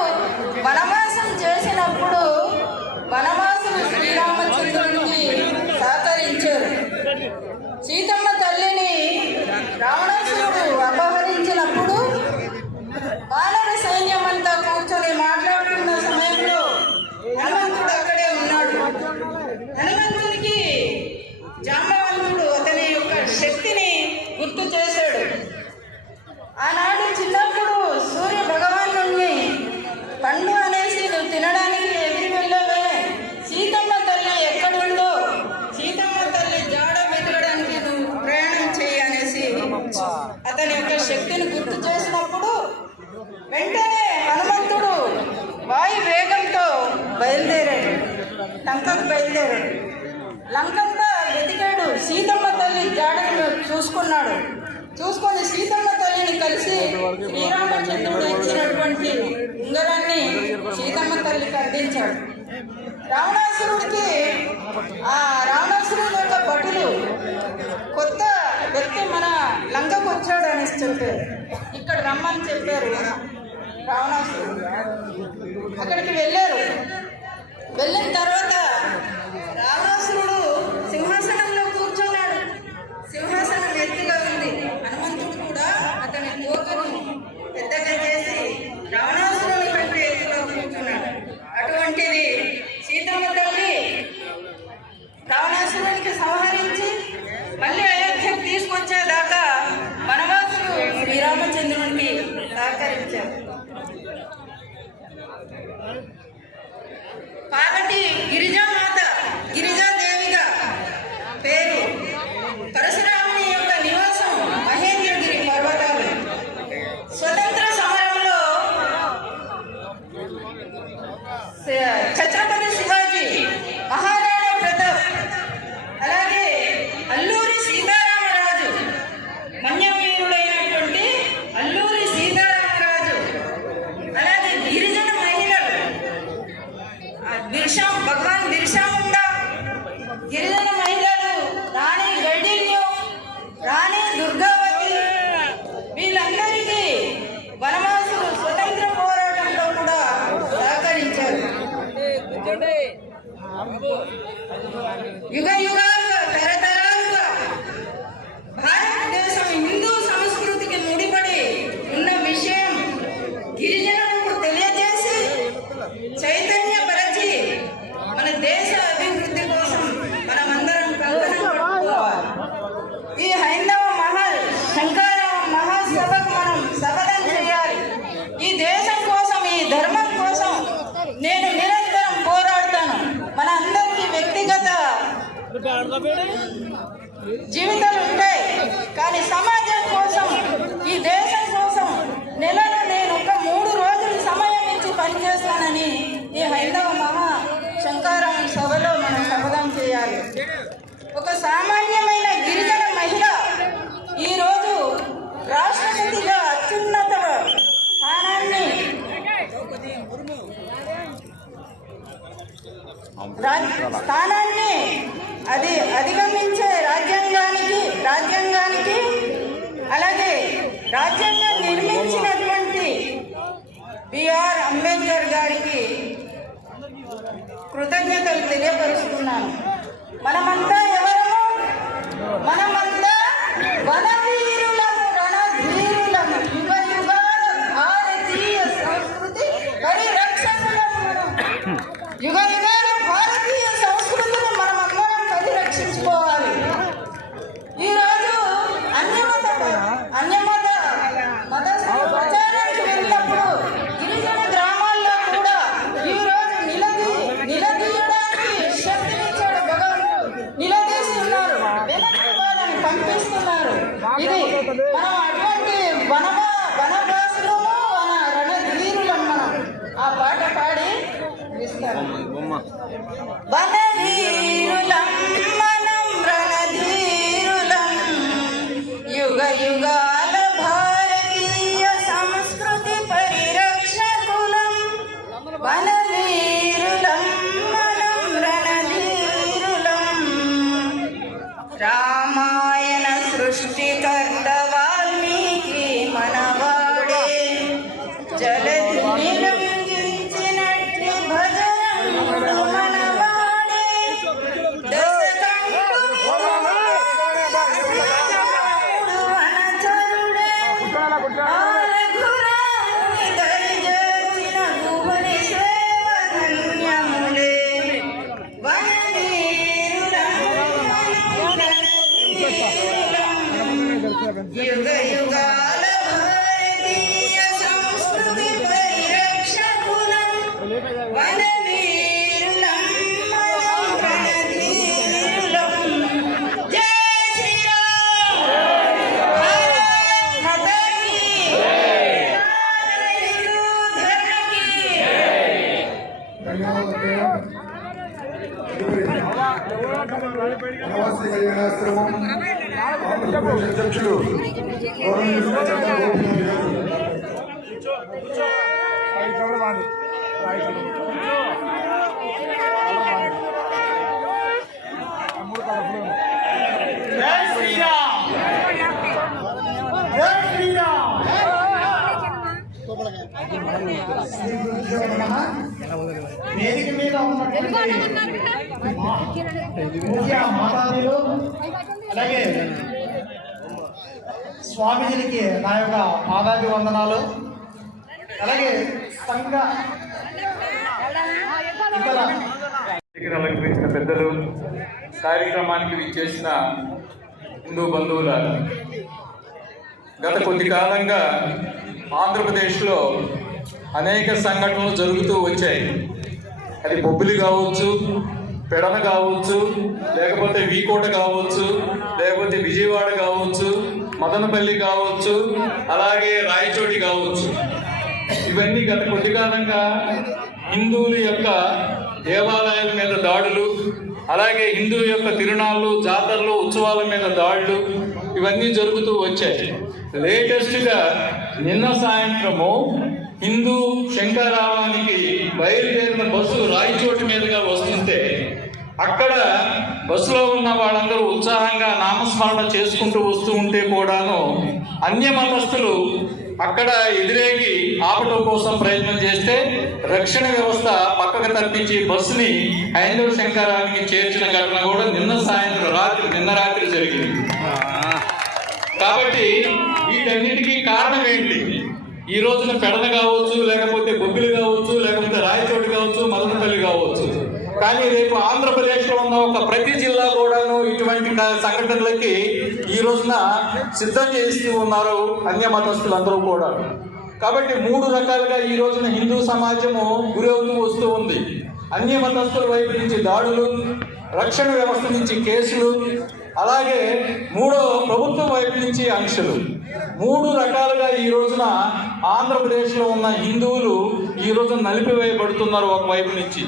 వనవాసం చేసినప్పుడు వనవాసులు శ్రీరామచంద్రుడికి సహకరించారు. సీతమ్మ తల్లిని రావణాసురుడు అపహరించినప్పుడు వానర సైన్యం అంతా కూర్చొని మాట్లాడుతున్న సమయంలో హనుమంతుడు అక్కడే ఉన్నాడు. హనుమంతుడికి జాంబవంతుడు అతని యొక్క శక్తిని గుర్తు చేశాడు. ఆనాడు చిన్నప్పుడు సూర్య భగవానుడిని పండు అనేసి నువ్వు తినడానికి ఎగిరి వెళ్ళవే, సీతమ్మ తల్లి ఎక్కడుందో సీతమ్మ తల్లి జాడ వెతకడానికి నువ్వు ప్రయాణం చేయి అనేసి అతని యొక్క శక్తిని గుర్తు చేసినప్పుడు వెంటనే హనుమంతుడు వాయు వేగంతో బయలుదేరాడు. లంకకు బయలుదేరాడు. లంకంతా వెతికాడు. సీతమ్మ తల్లి జాడను చూసుకున్నాడు. చూసుకొని సీతమ్మ తల్లిని కలిసి శ్రీరామచంద్రుడు ఇచ్చినటువంటి ఉంగరాన్ని సీతమ్మ తల్లికి అందించాడు. రావణాసురుడికి ఆ రావణాసురుడి యొక్క భటులు కొత్త వ్యక్తి మన లంకకు వచ్చాడు అనేసి చెప్పారు. ఇక్కడ రమ్మని చెప్పారు. రావణాసురుడు అక్కడికి వెళ్ళారు. వెళ్ళిన తర్వాత రావణాసురుడు సింహాసనంలో కూర్చున్నాడు. సింహాసనం ఎత్తుగా ఉంది. హనుమంతుడు కూడా అతని తోకను పెద్దగా చేసి రావణాసురుని కంటే ఎత్తుగా కూర్చున్నాడు. అటువంటిది సీతమ్మ తల్లి రావణాసురునికి సంహరించి మళ్ళీ అయోధ్యకు తీసుకొచ్చేదాకా వనవాసులు శ్రీరామచంద్రునికి సహకరించారు. కాబట్టి గిరిజన యుగ యుగాలుగా తరతరాలుగా భారతదేశం హిందూ సంస్కృతికి ముడిపడి ఉన్న విషయం గిరిజనులకు తెలియజేసి చైతన్యపరచి మన దేశ అభివృద్ధి కోసం మనమందరం కంకణం కట్టుకోవాలి. ఈ హైందవ శంకరావ మహాసభకు మనం సఫలం చేయాలి. ఈ దేశం కోసం, ఈ ధర్మం కోసం నేను నిరంతరం పోరాడతాను. మన అందరికీ వ్యక్తిగత జీవితాలు ఉంటాయి, కానీ సమాజం కోసం, ఈ దేశం కోసం నెలలో నేను ఒక 3 రోజులు సమయం ఇచ్చి పనిచేస్తానని ఈ హైందవ శంకరావ సభలో మనం శపథం చేయాలి. ఒక సామాన్యమైన గిరిజన మహిళ ఈరోజు రాష్ట్రపతిగా అత్యున్నత స్థానాన్ని అధిగమించే రాజ్యాంగానికి అలాగే రాజ్యాంగం నిర్మించినటువంటి బిఆర్ అంబేద్కర్ గారికి కృతజ్ఞతలు తెలియపరుస్తున్నాను. మనమంతా ఎవరము? మనమంతా వనవీరులము, రణధీరులము, యుగ యుగాల భారతీయ సంస్కృతి పరిరక్షకులము. మనం యుగ యుగాల భారతీయ సంస్కృతిని మనమందరం పరిరక్షించుకోవాలి. ఈరోజు మత ప్రచారానికి వెళ్ళినప్పుడు గిరిజన గ్రామాల్లో కూడా ఈరోజు నిలదీయడానికి శక్తినిచ్చాడు భగవంతుడు. నిలదీసి ఉన్నారు, వెనక్కి వాళ్ళని పంపిస్తున్నారు. ఇది మనం అటువంటి వనవాసులము, రణధీరులం. మనం ఆ పాట పాడి ఇస్తారు. వనవీరులం మనం రణధీరులం, యుగ యుగాల భారతీయ సంస్కృతి పరిరక్షకులం. వనవీరులం మనం రణధీరులం, రామాయణ సృష్టికర్త వాల్మీకి మనవాడే, జలధిని లొంగించినట్లు భజరంగుడు మనవాడే, దశకంఠుడు అనచరుడే, రఘురాముని దరిచేర్చిన గుహుని సేవ ధన్యములే. వనవీరులం యుగ యుగాల భారతీయ సంస్కృతి పరిరక్షకులం. వనవీరులం మనం రణధీరులం. జై శ్రీరామ్. భారత్ మాతా కీ జై. హిందూ ధర్మ కీ వనవాసి కళ్యాణాశ్రమం ఆంధ్రప్రదేశ్ అధ్యక్షులు గౌరవనీయులు చంద్ర గోపినాథ్ వేదిక మీద ఉన్నటువంటి పూజ్య మాతాజీలు, అలాగే స్వామీజీలకి నా యొక్క పాదాభివందనాలు, అలాగే సంఘ ఇతర అలంకరించిన పెద్దలు, కార్యక్రమానికి విచ్చేసిన హిందూ బంధువులారా, గత కొద్ది కాలంగా ఆంధ్రప్రదేశ్లో అనేక సంఘటనలు జరుగుతూ వచ్చాయి. అది బొబ్బిలి కావచ్చు, పెడన కావచ్చు, లేకపోతే వీకోట కావచ్చు, లేకపోతే విజయవాడ కావచ్చు, మదనపల్లి కావచ్చు, అలాగే రాయచోటి కావచ్చు. ఇవన్నీ గత కొద్ది కాలంగా హిందువుల యొక్క దేవాలయాల మీద దాడులు, అలాగే హిందువుల యొక్క తిరునాళ్ళు, జాతరలు, ఉత్సవాల మీద దాడులు ఇవన్నీ జరుగుతూ వచ్చాయి. లేటెస్ట్గా నిన్న సాయంత్రము హిందూ శంకరావానికి బయలుదేరిన బస్సు రాయచోటి మీదుగా వస్తుంటే అక్కడ బస్సులో ఉన్న వాళ్ళందరూ ఉత్సాహంగా నామస్మరణ చేసుకుంటూ వస్తూ ఉంటే కూడాను అన్య మతస్థులు అక్కడ ఎదురేగి ఆపటం కోసం ప్రయత్నం చేస్తే రక్షణ వ్యవస్థ పక్కకు తప్పించి బస్సుని హైందవ శంకరానికి చేర్చిన ఘటన కూడా నిన్న రాత్రి జరిగింది. కాబట్టి వీటన్నిటికీ కారణం ఏంటి? ఈ రోజున పెడన కావచ్చు, లేకపోతే బొబ్బిలి కావచ్చు, లేకపోతే రాయచోటి కావచ్చు, మదనపల్లి కావచ్చు. కానీ రేపు ఆంధ్రప్రదేశ్లో ఉన్న ఒక ప్రతి జిల్లా కూడాను ఇటువంటి సంఘటనలకి ఈ రోజున సిద్ధం చేస్తూ ఉన్నారు అన్య మతస్థులందరూ కూడా. కాబట్టి 3 రకాలుగా ఈ రోజున హిందూ సమాజము గురవుతూ వస్తూ ఉంది. అన్య మతస్థుల వైపు నుంచి దాడులు, రక్షణ వ్యవస్థ నుంచి కేసులు, అలాగే ప్రభుత్వం వైపు నుంచి ఆంక్షలు. 3 రకాలుగా ఈ రోజున ఆంధ్రప్రదేశ్లో ఉన్న హిందువులు ఈ రోజున నలిపివేయబడుతున్నారు ఒకవైపు నుంచి.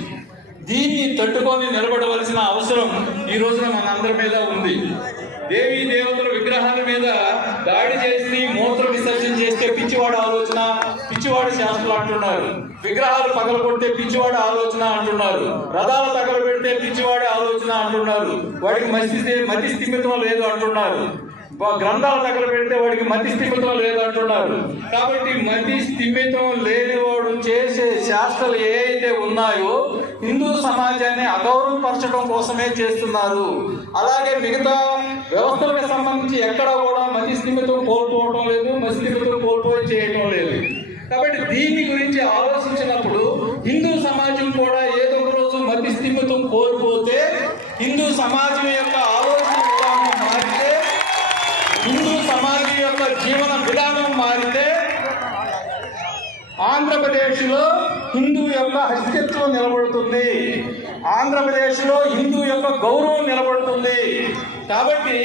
దీన్ని తట్టుకొని నిలబడవలసిన అవసరం ఈ రోజున మనందరి మీద ఉంది. దేవీ దేవతల విగ్రహాల మీద దాడి చేసి మూత్ర విసర్జన చేస్తే పిచ్చివాడు ఆలోచన, పిచ్చివాడు శాస్త్రాలు అంటున్నారు. విగ్రహాలు పగలగొట్టే పిచ్చివాడు ఆలోచన అంటున్నారు. రథాలు తగలబెడితే పిచ్చివాడి ఆలోచన అంటున్నారు. వాడికి మతి స్థిమితం లేదు అంటున్నారు. గ్రంథాల దగ్గర పెడితే వాడికి మతి స్థిమితం లేదు అంటున్నారు. కాబట్టి మతి స్థిమితం లేనివాడు చేసే శాస్త్రాలు ఏ అయితే ఉన్నాయో హిందూ సమాజాన్ని అగౌరవపరచడం కోసమే చేస్తున్నారు. అలాగే మిగతా వ్యవస్థలకు సంబంధించి ఎక్కడ కూడా మతి స్థిమితం కోల్పోవడం లేదు, మతి స్థిమితం కోల్పోయి చేయటం లేదు. కాబట్టి దీని గురించి ఆలోచించినప్పుడు హిందూ సమాజం కూడా ఏదో ఒక రోజు మతి స్థిమితం కోల్పోతే, హిందూ సమాజం యొక్క ఆలోచన విధానం మారితే, హిందూ సమాజం యొక్క జీవన విధానం మారితే ఆంధ్రప్రదేశ్లో హిందూ యొక్క అస్తిత్వం నిలబడుతుంది, ఆంధ్రప్రదేశ్లో హిందూ యొక్క గౌరవం నిలబడుతుంది. కాబట్టి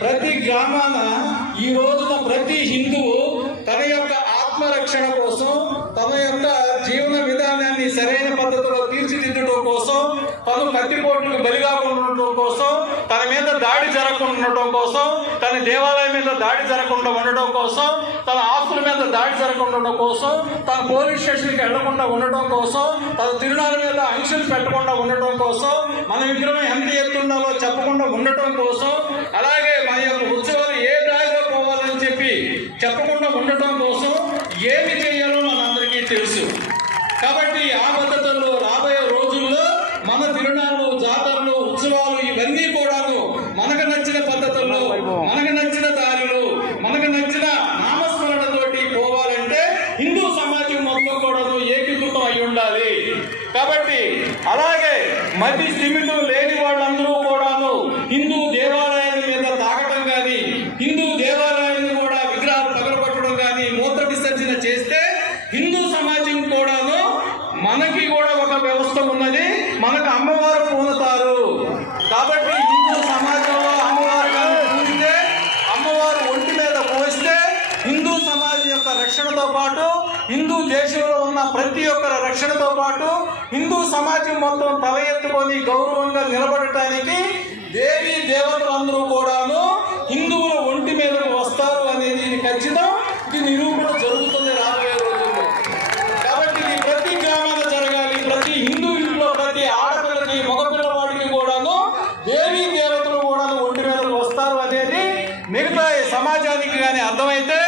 ప్రతి గ్రామాన ఈ రోజున ప్రతి హిందువు తన యొక్క ఆత్మరక్షణ కోసం, తన యొక్క జీవన విధానాన్ని సరైన పద్ధతిలో తీర్చిదిద్దడం కోసం, తను కత్తిపోటుకు బలిగా ఉండటం కోసం, తన మీద దాడి జరగకుండా ఉండటం కోసం, తన దేవాలయం మీద దాడి జరగకుండా ఉండటం కోసం, తన ఆస్తుల మీద దాడి జరగకుండా ఉండడం కోసం, తన పోలీస్ స్టేషన్కి వెళ్లకుండా ఉండటం కోసం, తన తిరునాళ్ళ మీద ఆంక్షలు పెట్టకుండా ఉండటం కోసం, మన విగ్రహం ఎంత ఎత్తుండాలో చెప్పకుండా ఉండటం కోసం, అలాగే మన యొక్క ఉత్సవాలు ఏ దారిలో పోవాలని చెప్పి చెప్పకుండా ఉండటం కోసం ఏమి చేయాలో మనందరికీ తెలుసు. కాబట్టి ఆ పద్ధతుల్లో రాబోయే రోజుల్లో మన తిరునాళ్ళు, జాతరలు, ఉత్సవాలు ఇవన్నీ కూడాను మనకు నచ్చిన పద్ధతుల్లో, మనకు నచ్చిన దారిలో, మనకు నచ్చిన నామస్మరణతోటి పోవాలంటే హిందూ సమాజం మొత్తం కూడాను ఏకీకృతం అయి ఉండాలి. కాబట్టి అలాగే మతి స్థిమితం లేని వాళ్ళందరూ కూడాను హిందూ దేవాలయాల మీద తాగటం కానీ, హిందూ దేవాలయాన్ని కూడా విగ్రహాలు పగలగొట్టడం కానీ, మూత్ర విసర్జన చేస్తే హిందూ సమాజం కూడాను మనకి కూడా ఒక వ్యవస్థ ఉన్నది, మనకు అమ్మవారు పూనుతారు. కాబట్టి హిందూ సమాజంలో అమ్మవారు కానీ పూజితే, అమ్మవారు ఒంటి మీద పోస్తే హిందూ సమాజం యొక్క రక్షణతో పాటు, హిందూ దేశంలో ఉన్న ప్రతి ఒక్కరి రక్షణతో పాటు హిందూ సమాజం మొత్తం తల ఎత్తుకొని గౌరవంగా నిలబడటానికి దేవీ దేవతలందరూ కూడాను హిందువుల ఒంటి మీదకు వస్తారు అనేది ఇది ఖచ్చితం. ఇది నిరూపణ జరుగుతుంది రాబోయే రోజుల్లో. కాబట్టి ఇది ప్రతి గ్రామాల్లో జరగాలి. ప్రతి హిందూ ఇంట్లో ప్రతి ఆడపిల్లకి, మగపిల్లవాడికి కూడాను దేవీ దేవతలు కూడాను ఒంటి మీదకు వస్తారు అనేది మిగతా సమాజానికి కానీ అర్థమైతే,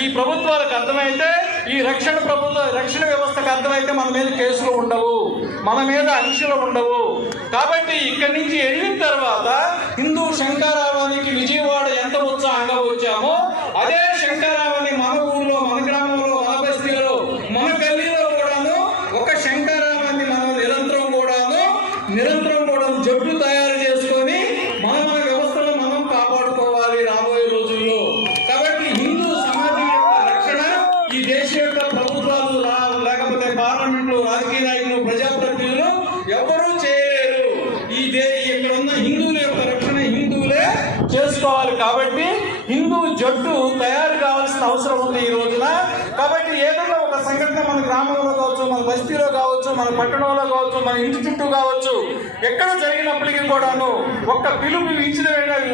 ఈ ప్రభుత్వాలకు అర్థమైతే, ఈ రక్షణ వ్యవస్థకు అర్థమైతే మన మీద కేసులు ఉండవు, మన మీద ఆంక్షలు ఉండవు. కాబట్టి ఇక్కడి నుంచి వెళ్ళిన తర్వాత హిందూ శంకరావానికి విజయవాడ ఎంత ఉత్సాహంగా వచ్చామో అదే శంకరావాన్ని మన ఊళ్ళో, మన గ్రామంలో, మన బస్తీలో, మన గల్లీలో కూడాను ఒక శంకరావాన్ని మనం నిరంతరం కూడా జట్టు తయారు చేసుకొని మన వ్యవస్థను మనం కాపాడుకోవాలి రాబోయే రోజుల్లో. కాబట్టి హిందూ సమాజం యొక్క రక్షణ ఈ దేశ యొక్క ప్రభుత్వాలు, లేకపోతే పార్లమెంట్లు, రాజకీయ నాయకులు, ప్రజాప్రతినిధులు ఎవరూ చేయలేరు. ఇక్కడ ఉన్న హిందువుల యొక్క రక్షణ హిందువులే చేసుకోవాలి. కాబట్టి హిందూ జట్టు తయారు కావాల్సిన అవసరం ఉంది ఈ రోజున. కాబట్టి ఏదైనా ఒక సంఘటన మన గ్రామంలో కావచ్చు, మన బస్తీలో కావచ్చు, మన పట్టణంలో కావచ్చు, మన ఇంటి చుట్టూ కావచ్చు, ఎక్కడ జరిగినప్పటికీ కూడాను ఒక్క పిలుపు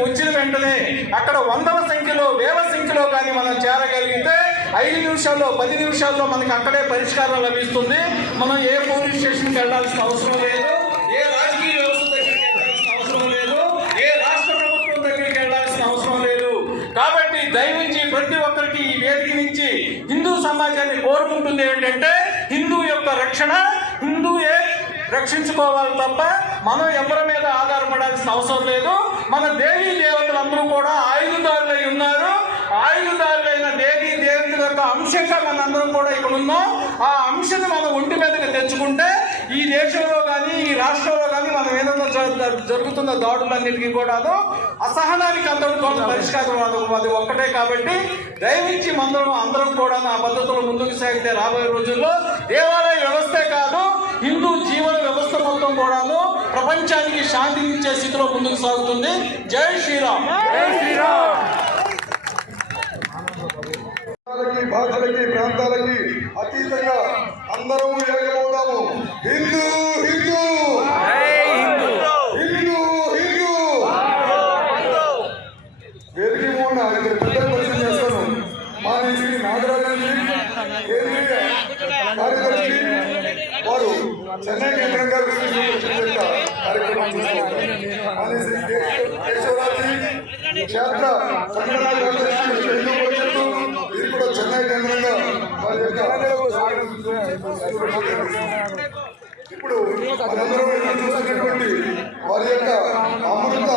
వచ్చిన వెంటనే అక్కడ వందల సంఖ్యలో, వేల సంఖ్యలో కానీ మనం చేరగలిగితే 5 నిమిషాల్లో, 10 నిమిషాల్లో మనకి అక్కడే పరిష్కారం లభిస్తుంది. మనం ఏ పోలీస్ స్టేషన్కి వెళ్ళాల్సిన అవసరం లేదు, ఏ రాజకీయ వ్యవస్థ దగ్గరికి వెళ్ళాల్సిన అవసరం లేదు, ఏ రాష్ట్ర ప్రభుత్వం దగ్గరికి వెళ్ళాల్సిన అవసరం లేదు. కాబట్టి దయవుంచి ప్రతి ఒక్కరికి ఈ వేదిక నుంచి హిందూ సమాజాన్ని కోరుకుంటుంది ఏంటంటే హిందూ యొక్క రక్షణ హిందువే రక్షించుకోవాలి తప్ప మనం ఎవరి మీద ఆధారపడాల్సిన అవసరం లేదు. మన దేవీ దేవతలందరూ కూడా ఆయుధదారులై ఉన్నారు. ఆయుధదారులైన దేవీ దేవతల యొక్క అంశంగా మనందరం కూడా ఇక్కడ ఉన్నాం. ఆ అంశాన్ని మనం ఒంటి మీదకి తెచ్చుకుంటే ఈ దేశంలో కానీ ఈ రాష్ట్రంలో కానీ మనం ఏదైనా జరుగుతున్న దాడులన్నిటికీ కూడాను అసహనానికి అందరూ పరిష్కారం అది ఒక్కటే. కాబట్టి దయవించి అందరం కూడా ఆ పద్ధతులు ముందుకు సాగితే రాబోయే రోజుల్లో దేవాలయ వ్యవస్థే కాదు హిందూ జీవన వ్యవస్థ మొత్తం కూడాను ప్రపంచానికి శాంతినిచ్చే స్థితిలో ముందుకు సాగుతుంది. జై శ్రీరామ్. భాషలకి ప్రాంతాలకి అతీతంగా అందరం ఏకమవుదాము. హిందూ హిందూ హిందూ హిందూ. వేదిక ఉన్న ఇద్దరు పెద్దలు పరిచయం చేస్తాను. మా నుంచి నాగరాజు కేంద్రీయ కార్యదర్శి వారు చెన్నై కేంద్రంగా కార్యక్రమం చూసుకుంటారు. కేశవరాజు క్షేత్ర సంఘటన కార్యదర్శి ఇది కూడా చెన్నై కేంద్రంగా వారి యొక్క ఇప్పుడు మనందరం చూసినటువంటి వారి యొక్క అమృత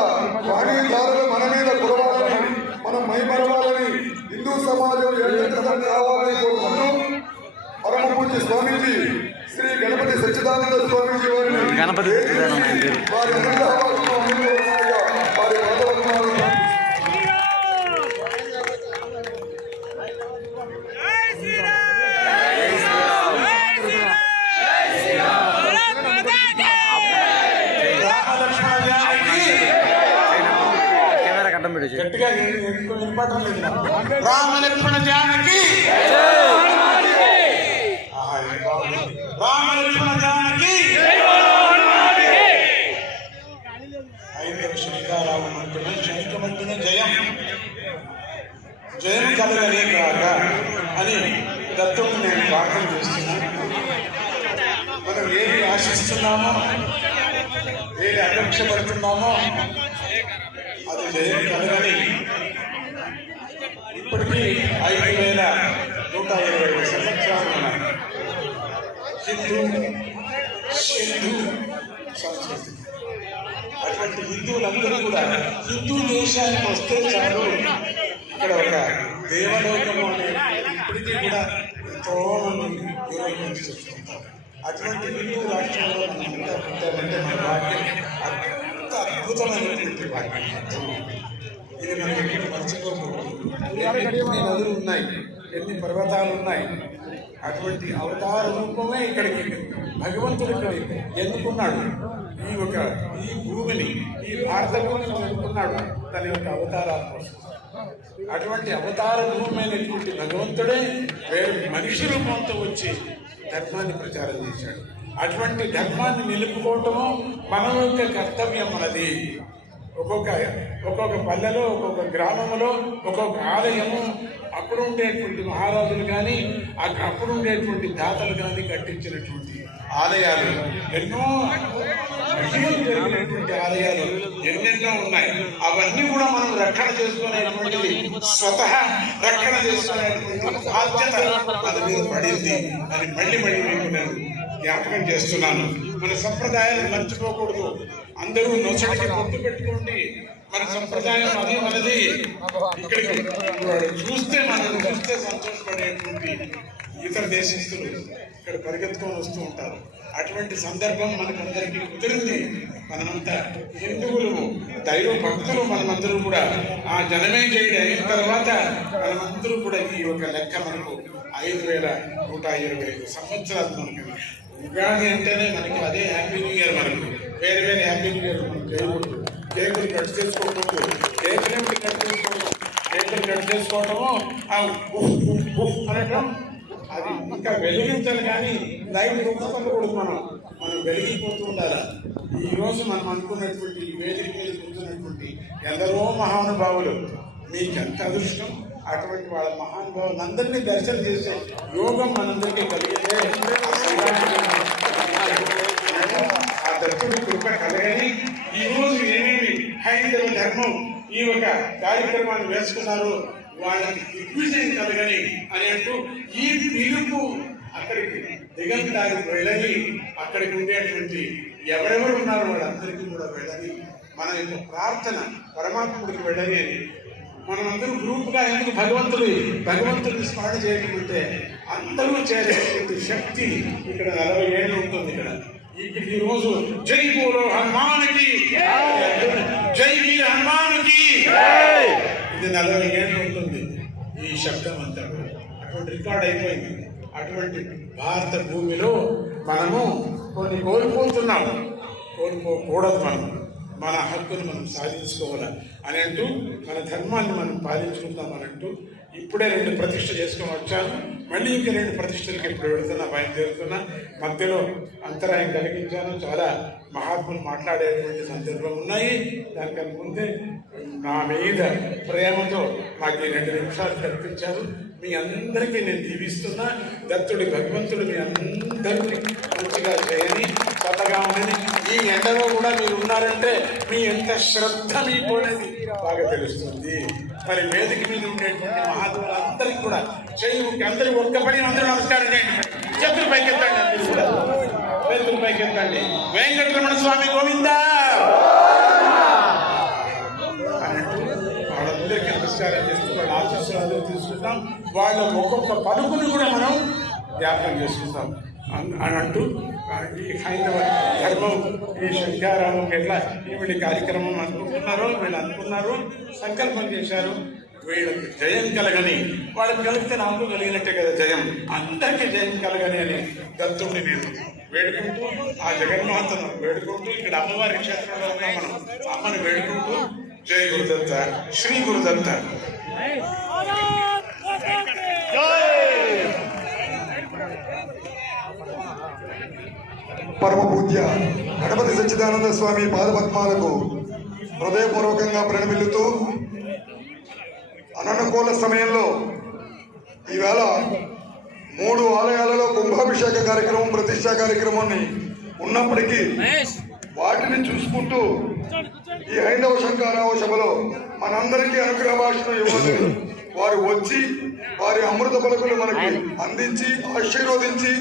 వాణిధారలు మన మీద కురవాలని మనం మైమరవాలని హిందూ సమాజం ఏకత్రితం కావాలని కోరుకుంటూ పరమ పూజ్య స్వామీజీ శ్రీ గణపతి సచ్చిదానంద స్వామీజీ వారిని వారి గట్టిగా రామ లక్ష్మణ జానకి రామ లక్ష్మణ జానకి ఐదవ శంకారావం అంటున్నా శంఖమంటున్న జయం జయం కలగలే కాక అని దత్తుని నేను ప్రార్థన చేస్తున్నాను. మనం ఏది ఆశిస్తున్నామో ఏది అపేక్షపడుతున్నామో అది జయం కలగని ఇప్పటికీ 5120 సంవత్సరాలు ఉన్నాయి. హిందూ సంస్కృతి అటువంటి హిందువులందరూ కూడా హిందూ దేశానికి వస్తే చాలు ఇక్కడ ఒక దేవలోకము అనే ఇప్పటికీ కూడా ఎంతో మంది యూరోపియన్స్ చెప్తుంటారు. అటువంటి హిందూ రాష్ట్రంలో మనం ఎంత ఉంటామంటే మన భాగ్యం అంత అద్భుతమైనటువంటి భాగ్యం. ఇది మనకి ఎక్కడ మర్చిపోకూడదు. ఎన్ని నదులు ఉన్నాయి, ఎన్ని పర్వతాలు ఉన్నాయి. అటువంటి అవతార రూపమే ఇక్కడికి భగవంతుడు ఇక్కడ ఎన్నుకున్నాడు. ఈ భూమిని ఈ భారత భూమిని ఎన్నుకున్నాడు తన యొక్క అవతారాల కోసం. అటువంటి అవతార రూపమైనటువంటి భగవంతుడే వేరే మనిషి రూపంతో వచ్చి ధర్మాన్ని ప్రచారం చేశాడు. అటువంటి ధర్మాన్ని నిలుపుకోవటము మన యొక్క కర్తవ్యం మనది. ఒక్కొక్క పల్లెలో ఒక్కొక్క గ్రామంలో ఒక్కొక్క ఆలయము అప్పుడు ఉండేటువంటి మహారాజులు కానీ అప్పుడు ఉండేటువంటి దాతలు కానీ కట్టించినటువంటి ఆలయాలు ఎన్నో జరిగినటువంటి ఆలయాలు ఎన్నెన్నో ఉన్నాయి. అవన్నీ కూడా మనం రక్షణ చేసుకునేటువంటిది స్వతహా రక్షణ చేసుకునేటువంటి బాధ్యత మన మీద పడింది అని మళ్ళీ మీకు నేను జ్ఞాపకం చేస్తున్నాను. మన సంప్రదాయాలు మర్చిపోకూడదు. అందరూ నొసడికి పొత్తు పెట్టుకోండి. మన సంప్రదాయం అది మనది. ఇక్కడికి చూస్తే సంతోషపడేటువంటి ఇతర దేశస్తులు ఇక్కడ పరిగెత్తుకొని వస్తూ ఉంటారు. అటువంటి సందర్భం మనకందరికీ కుదిరింది. మనమంతా హిందువులు దైవ భక్తులు మనమందరూ కూడా ఆ జనమేజయుడు అయిన తర్వాత మనమందరూ కూడా ఈ ఒక లెక్క మనకు 5125 సంవత్సరాలు మనకి. ఉగాది అంటేనే మనకి అదే హ్యాపీ న్యూ ఇయర్. మనకు వేరే హ్యాపీ న్యూ ఇయర్ మనం చేయకూడదు. కేకులు కట్ చేసుకోకూడదు. కేకులు కట్ చేసుకోవటము అనటం అది ఇంకా వెలిగించాలి కానీ లైట్ రూపొందకూడదు. మనం వెలిగిపోతూ ఉండాలి. ఈరోజు మనం అనుకున్నటువంటి వేదిక మీద కూర్చున్నటువంటి ఎందరో మహానుభావులు మీకు ఎంత అదృష్టం. అటువంటి వాళ్ళ మహానుభావులందరినీ దర్శనం చేసే యోగం మనందరికీ కలిగితే ఆ దత్తుడి కృప కలగని ఈరోజు ఏమేమి హైందవ ధర్మం ఈ ఒక కార్యక్రమాన్ని వేసుకున్నారు వాళ్ళకి దిగ్విజయం కలగని అని అంటూ ఈ పిలుపు అక్కడికి దిగంతానికి వెళ్ళని అక్కడికి ఉండేటువంటి ఎవరెవరు ఉన్నారో వాళ్ళందరికీ కూడా వెళ్ళని మన యొక్క ప్రార్థన పరమాత్ముడికి వెళ్ళని అని మనమందరూ గ్రూప్గా ఎందుకు భగవంతుడిని స్మరణ చేయకపోతే అందరూ చేరేటువంటి శక్తి ఇక్కడ 40 ఏళ్ళు ఉంటుంది. ఇక్కడ ఈ రోజు జై బోలో హనుమానికి, జై వీర హనుమానికి, ఇది 40 ఏళ్ళు ఉంటుంది ఈ శబ్దం అంతా. అటువంటి రికార్డ్ అయిపోయింది. అటువంటి భారత భూమిలో మనము కొన్ని కోల్పోతున్నాము. కోల్పోకూడదు. మన హక్కును మనం సాధించుకోవాలి అని అంటూ మన ధర్మాన్ని మనం పాలించుకుందామని అంటూ ఇప్పుడే 2 ప్రతిష్ఠ చేసుకొని వచ్చాను. మళ్ళీ ఇంకా 2 ప్రతిష్టలకి ఇప్పుడు వెళుతున్నా, బయలుదేరుతున్నా. మధ్యలో అంతరాయం కలిగించాను. చాలా మహాత్ములు మాట్లాడేటువంటి సందర్భం ఉన్నాయి. దానికన్నా ముందే నా మీద ప్రేమతో నాకు ఈ 2 నిమిషాలు కల్పించారు. మీ అందరికీ నేను దీవిస్తున్నా. దత్తుడి భగవంతుడు మీ అందరినీ మంచిగా చేయని, చల్లగా ఉండని. ఈ ఎండలో కూడా మీరు ఉన్నారంటే మీ ఎంత శ్రద్ధ మీకు అనేది బాగా తెలుస్తుంది. మరి వేదిక మీద ఉండేటువంటి మహాత్ములందరికీ కూడా చేయి అందరూ ఒక్క పని అందరూ నమస్కారం చేయండి. చేతులు పైకెత్తండి. అందరూ కూడా చేతులు పైకెత్తండి. వెంకటరమణ స్వామి గోవిందా వాళ్ళందరికీ నమస్కారం చేస్తూ వాళ్ళ ఆశీస్సులు అందరూ తీసుకుంటాం. వాళ్ళ ఒక్కొక్క పలుకుని కూడా మనం జ్ఞాపకం చేసుకుంటాం అని అంటూ ఈ హైందవ ధర్మం, ఈ శంకారామం ఎట్లా ఈవిడ కార్యక్రమం వీళ్ళు అనుకున్నారు, సంకల్పం చేశారు. వీళ్ళకి జయం కలగని, వాళ్ళకి కలిగితే నాకు కలిగినట్టే కదా జయం, అందరికీ జయం కలగని అని దత్తుడిని నేను వేడుకుంటూ, ఆ జగన్మాతను వేడుకుంటూ, ఇక్కడ అమ్మవారి క్షేత్రంలో ఉన్న మనం అమ్మని వేడుకుంటూ జై గురుదత్త, శ్రీ గురుదత్త. పరమ పూజ్య గణపతి సచ్చిదానంద స్వామి పాదపద్మాలకు హృదయపూర్వకంగా ప్రణమిల్లుతూ, అననుకూల సమయంలో ఈవేళ 3 ఆలయాలలో కుంభాభిషేక కార్యక్రమం, ప్రతిష్టా కార్యక్రమాన్ని ఉన్నప్పటికీ వాటిని చూసుకుంటూ ఈ హైందవ శంకరావ సభలో మనందరికీ అనుగ్రహ భాషను ఇవ్వాలి. వారు వచ్చి వారి అమృత పలుకులు మనకి అందించి ఆశీర్వదించి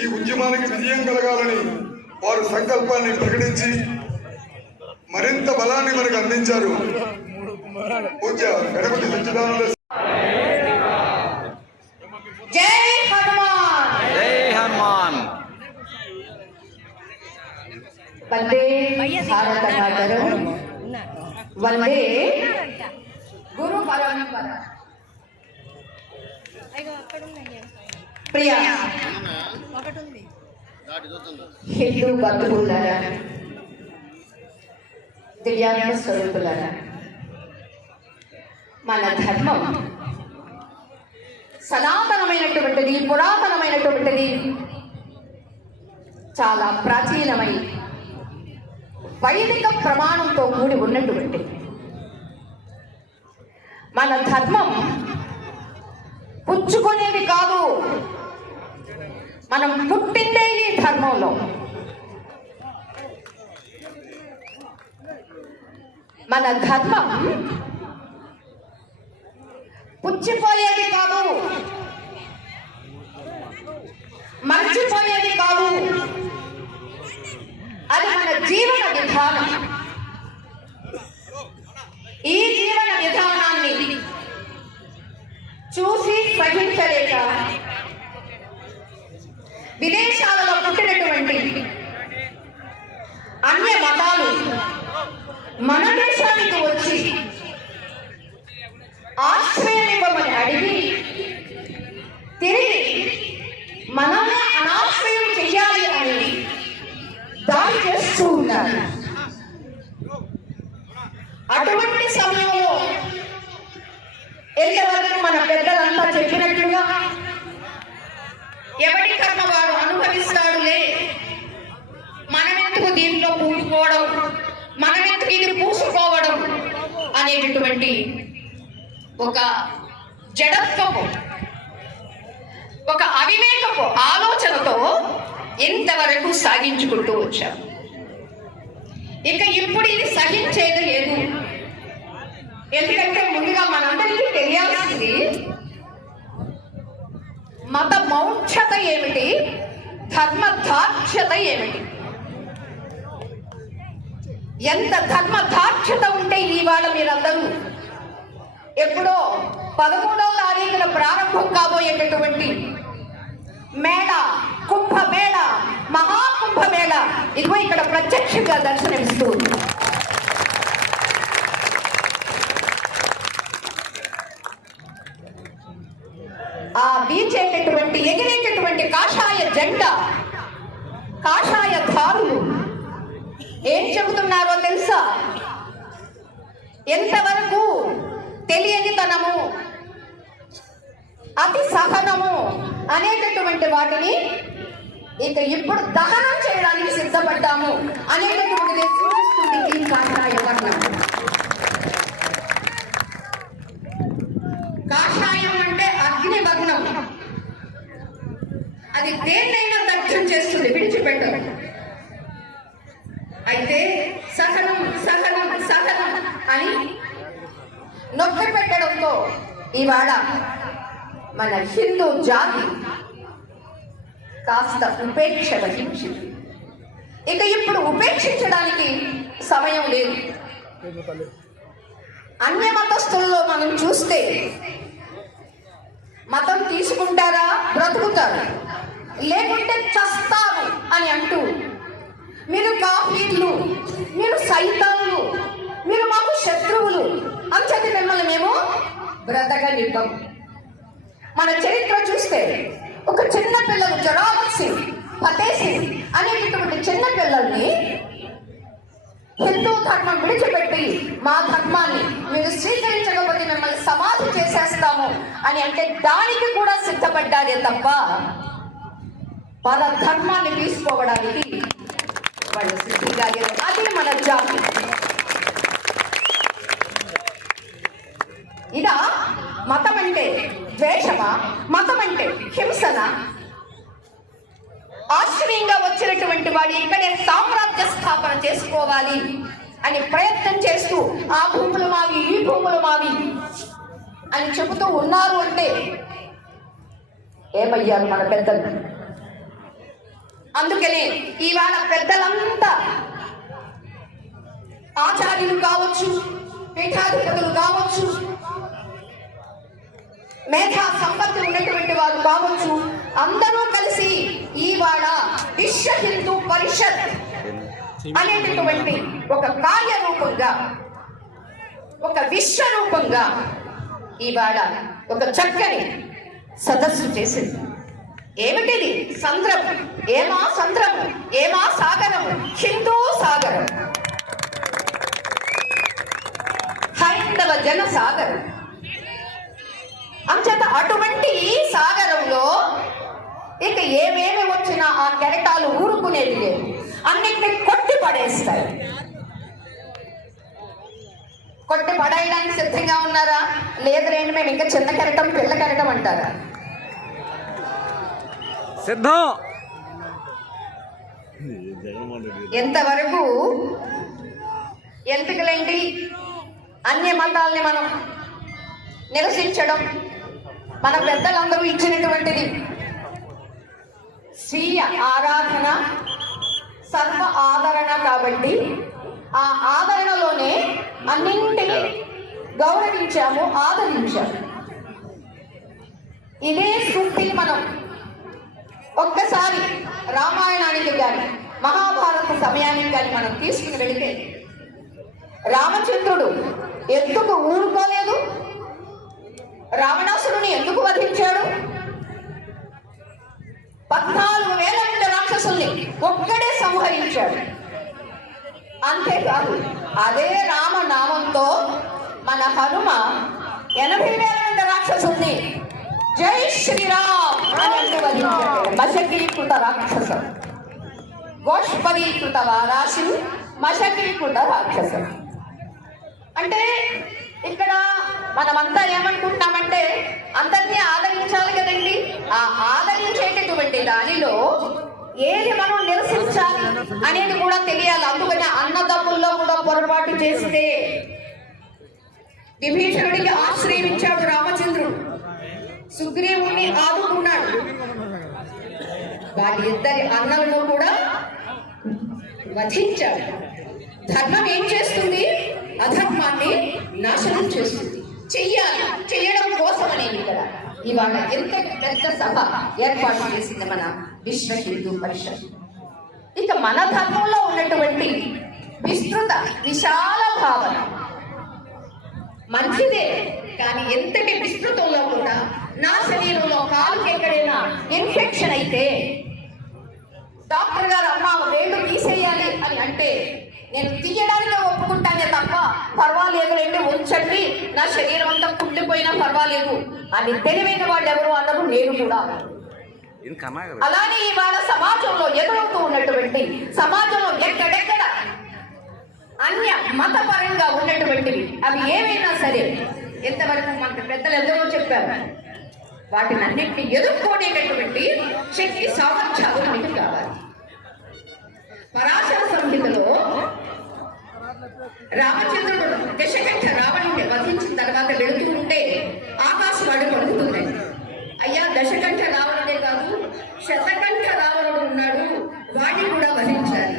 ఈ ఉద్యమానికి విజయం కలగాలని వారు సంకల్పాన్ని ప్రకటించి మరింత బలాన్ని మనకు అందించారు. పూజ్య గణపతి సచ్చిదానంద. జై హనుమాన్, జై హనుమాన్. వందే భారత మాతరం, వందే గురు పరంపర. ప్రియ హిందూ బంధువులారా, దివ్యాంగ స్వరూపులారా, మన ధర్మం సనాతనమైనటువంటిది, పురాతనమైనటువంటిది, చాలా ప్రాచీనమై వైదిక ప్రమాణంతో కూడి ఉన్నటువంటి మన ధర్మం పుచ్చుకునేది కాదు. మనం పుట్టిందే ఈ ధర్మంలో. మన ధర్మం పుచ్చిపోయేది కాదు, మర్చిపోయేది కాదు. అది మన జీవన విధానం. ఈ జీవన విధానాన్ని చూసి సహించలేక విదేశాలలో పుట్టినటువంటి అన్య మతాలు మన దేశానికి వచ్చి ఆశ్రయం ఇవ్వమని అడిగి తిరిగి మనల్ని అనాశ్రయం చెయ్యాలి అని దాడి చేస్తూ ఉన్నారు. అటువంటి సమయంలో ఎంతవరకు మన పెద్దలంతా చెప్పినట్లుగా ఎవరి కర్మ వాడు అనుభవిస్తాడులే, మనమెందుకు దీంట్లో పూసుకోవడం, మనమెందుకు ఇది పూసుకోవడం అనేటటువంటి ఒక జడత్వపు, ఒక అవివేకపు ఆలోచనతో ఎంతవరకు సాగించుకుంటూ వచ్చాం. ఇక ఇప్పుడు ఇది సహించేది లేదు. ఎందుకంటే ముందుగా మనందరికీ తెలియాల్సింది మత మౌఢ్యత ఏమిటి, ధర్మదార్ఢ్యత ఏమిటి? ఎంత ధర్మదార్ఢ్యత ఉంటే ఇవాళ మీరందరూ ఎప్పుడో 13వ తారీఖున ప్రారంభం కాబోయేటటువంటి మేళ, కుంభమేళ, మహాకుంభమేళ ఇదిగో ఇక్కడ ప్రత్యక్షంగా దర్శనమిస్తూ ఉంది. ఆ వీచేటటువంటి ఎగిరేటటువంటి కాషాయ జెండా, కాషాయ ధారులు ఏం చెబుతున్నారో తెలుసా? ఎంతవరకు తెలియనితనము, అతి సహనము అనేటటువంటి వాటిని ఇక ఇప్పుడు దహనం చేయడానికి సిద్ధపడ్డాము అనేటటువంటిది సూచిస్తుంది ఈ కాషాయ వర్ణం. కాషాయం అంటే అగ్ని వర్ణం. అది దేన్నైనా దగ్ధం చేస్తుంది, విడిచిపెట్టదు. అయితే సహనం సహనం సహనం అని నొక్కి పెట్టడంతో ఇవాళ మన హిందూ జాతి కాస్త ఉపేక్ష వహించింది. ఇక ఇప్పుడు ఉపేక్షించడానికి సమయం లేదు. అన్య మతస్థుల్లో మనం చూస్తే మతం తీసుకుంటారా బ్రతుకుతారు, లేకుంటే చస్తారు అని అంటూ మీరు కాఫీలు, మీరు సైతాన్లు, మీరు మాకు శత్రువులు అంచేది మిమ్మల్ని మేము బ్రతకనివ్వం. మన చరిత్ర చూస్తే ఒక చిన్న పిల్లలు జొరావర్ సింగ్, ఫతేహ్ సింగ్ అనేటటువంటి చిన్న పిల్లల్ని హిందూ ధర్మం విడిచిపెట్టి మా ధర్మాన్ని మీరు స్వీకరించకపోతే మిమ్మల్ని సమాధి చేసేస్తాము అని అంటే దానికి కూడా సిద్ధపడ్డారే తప్ప పర ధర్మాన్ని తీసుకోవడానికి వాళ్ళు సిద్ధిగా లేరు. అది మన జాతి. ఇదా మతం అంటే ద్వేషమా? మతం అంటే హింసన? ఆశ్చర్యంగా వచ్చినటువంటి వాడు ఇక్కడే సామ్రాజ్య స్థాపన చేసుకోవాలి అని ప్రయత్నం చేస్తూ ఆ భూములు మావి, ఈ భూములు మావి అని చెబుతూ ఉన్నారు అంటే ఏమయ్యారు మన పెద్దలు? అందుకనే ఇవాళ పెద్దలంతా ఆచార్యులు కావచ్చు, పీఠాధిపతులు కావచ్చు, మేధా సంపత్తి ఉన్నటువంటి వారు కావచ్చు, అందరూ కలిసి ఇవాళ విశ్వ హిందూ పరిషత్ అనేటటువంటి ఒక కార్యరూపంగా, ఒక విశ్వరూపంగా ఇవాళ ఒక చక్కని సదస్సు చేసింది. ఏమిటిది? సంద్రం. ఏమా సంద్రము, ఏమా సాగరము? హిందూ సాగరం, హైందవ జన సాగరం. అంచేత అటువంటి ఈ సాగరంలో ఇక ఏమేమి వచ్చినా ఆ కెరటాలు ఊరుకునేది లేదు, అన్నిటిని కొట్టి పడేస్తాయి. కొట్టి పడేయడానికి సిద్ధంగా ఉన్నారా? లేదు రేండి మేము ఇంకా చిన్న కెరటం, పిల్ల కెరటం అంటారా? సిద్ధం. ఎంతవరకు ఎందుకులేండి అన్య మతాల్ని మనం నిరసించడం మన పెద్దలందరూ ఇచ్చినటువంటిది. స్వీయ ఆరాధన సర్వ ఆదరణ కాబట్టి ఆ ఆదరణలోనే అన్నింటినీ గౌరవించాము, ఆదరించాము. ఇదే సూక్తిని మనం ఒక్కసారి రామాయణానికి కానీ మహాభారత సమయానికి కానీ మనం తీసుకుని వెళితే రామచంద్రుడు ఎందుకు ఊరుకోలేదు? రావణాసురుని ఎందుకు వధించాడు? 14,000 మంది రాక్షసుల్ని ఒక్కడే సంహరించాడు. అంతేకాదు అదే రామనామంతో మన హనుమ 80,000 మంది రాక్షసుల్ని జై శ్రీరామ్ అని అంటూ వధించాడు. మశకీకృత రాక్షసం, గోష్పదీకృత వారాశి, మశకీకృత రాక్షసం. అంటే ఇక్కడ మనమంతా ఏమనుకుంటున్నామంటే అందరినీ ఆదరించాలి కదండి. ఆ ఆదరించేటటువంటి దానిలో ఏది మనం నిరసించాలి అనేది కూడా తెలియాలి. అందుకని అన్నదమ్ముల్లో కూడా పొరపాటు చేస్తే విభీషణుడికి ఆశ్రయించాడు రామచంద్రుడు, సుగ్రీవుణ్ణి ఆదుకున్నాడు. వాటి ఇద్దరి అన్నలను కూడా వధించాడు. ధర్మం ఏం చేస్తుంది? అధర్మాన్ని నాశనం చేస్తుంది. చెయ్యడం కోసమనే ఇక్కడ ఇవాళ ఎంత పెద్ద సభ ఏర్పాటు చేసింది మన విశ్వ హిందూ పరిషత్. ఇక మన ధర్మంలో ఉన్నటువంటి విస్తృత విశాల భావన మంచిదే, కానీ ఎంతటి విస్తృతంలో కూడా నా శరీరంలో కాలుకి ఎక్కడైనా ఇన్ఫెక్షన్ అయితే డాక్టర్ గారు అమ్మ వేళ్ళు తీసేయాలి అని అంటే నేను తీయడానికి ఒప్పుకుంటానే తప్ప పర్వాలేదు రండి ఉంచండి, నా శరీరం అంతా కుళ్ళిపోయినా పర్వాలేదు అని తెలివైన వాళ్ళు ఎవరు అన్నారు, నేను కూడా. అలానే ఇవాళ సమాజంలో ఎదురవుతూ ఉన్నటువంటి సమాజంలో ఎక్కడెక్కడ అన్య మతపరంగా ఉన్నటువంటివి అవి ఏమైనా సరే ఎంతవరకు మనకు పెద్దలు ఎందరో చెప్పారు, వాటిని అన్నింటినీ ఎదుర్కొనేటటువంటి శక్తి సామర్థ్యాలు మనకి కావాలి. పరాశర సంహితలో రామచంద్రుడు దశకంఠ రావణుని వధించిన తర్వాత వెళుతూ ఉంటే ఆకాశవాణి పలుకుతుంది, అయ్యా దశకంఠ రావణుడే కాదు శతకంఠ రావణుడు ఉన్నాడు, వాడిని కూడా వధించాలి.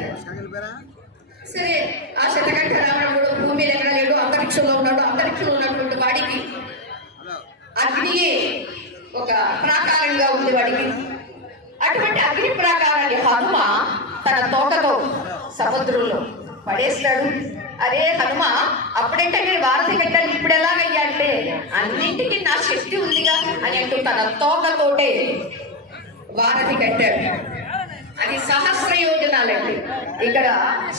సరే, ఆ శతకంఠ రావణుడు భూమి ఎక్కడ లేడు, అంతరిక్షంలో ఉన్నాడు. అంతరిక్షంలో ఉన్నటువంటి వాడికి అగ్నియే ఒక ప్రాకారంగా ఉంది వాడికి. అటువంటి అగ్ని ప్రాకారాన్ని హనుమ తన తోటతో సముద్రంలో పడేస్తాడు. అరే హనుమ, అప్పుడంటే నేను వారధి కట్టాను, ఇప్పుడు ఎలాగయ్యా అంటే అన్నింటికి నా శక్తి ఉందిగా అని అంటూ తన తోటతోటే వారధి కట్టాడు. అది సహస్ర యోజనాలండి. ఇక్కడ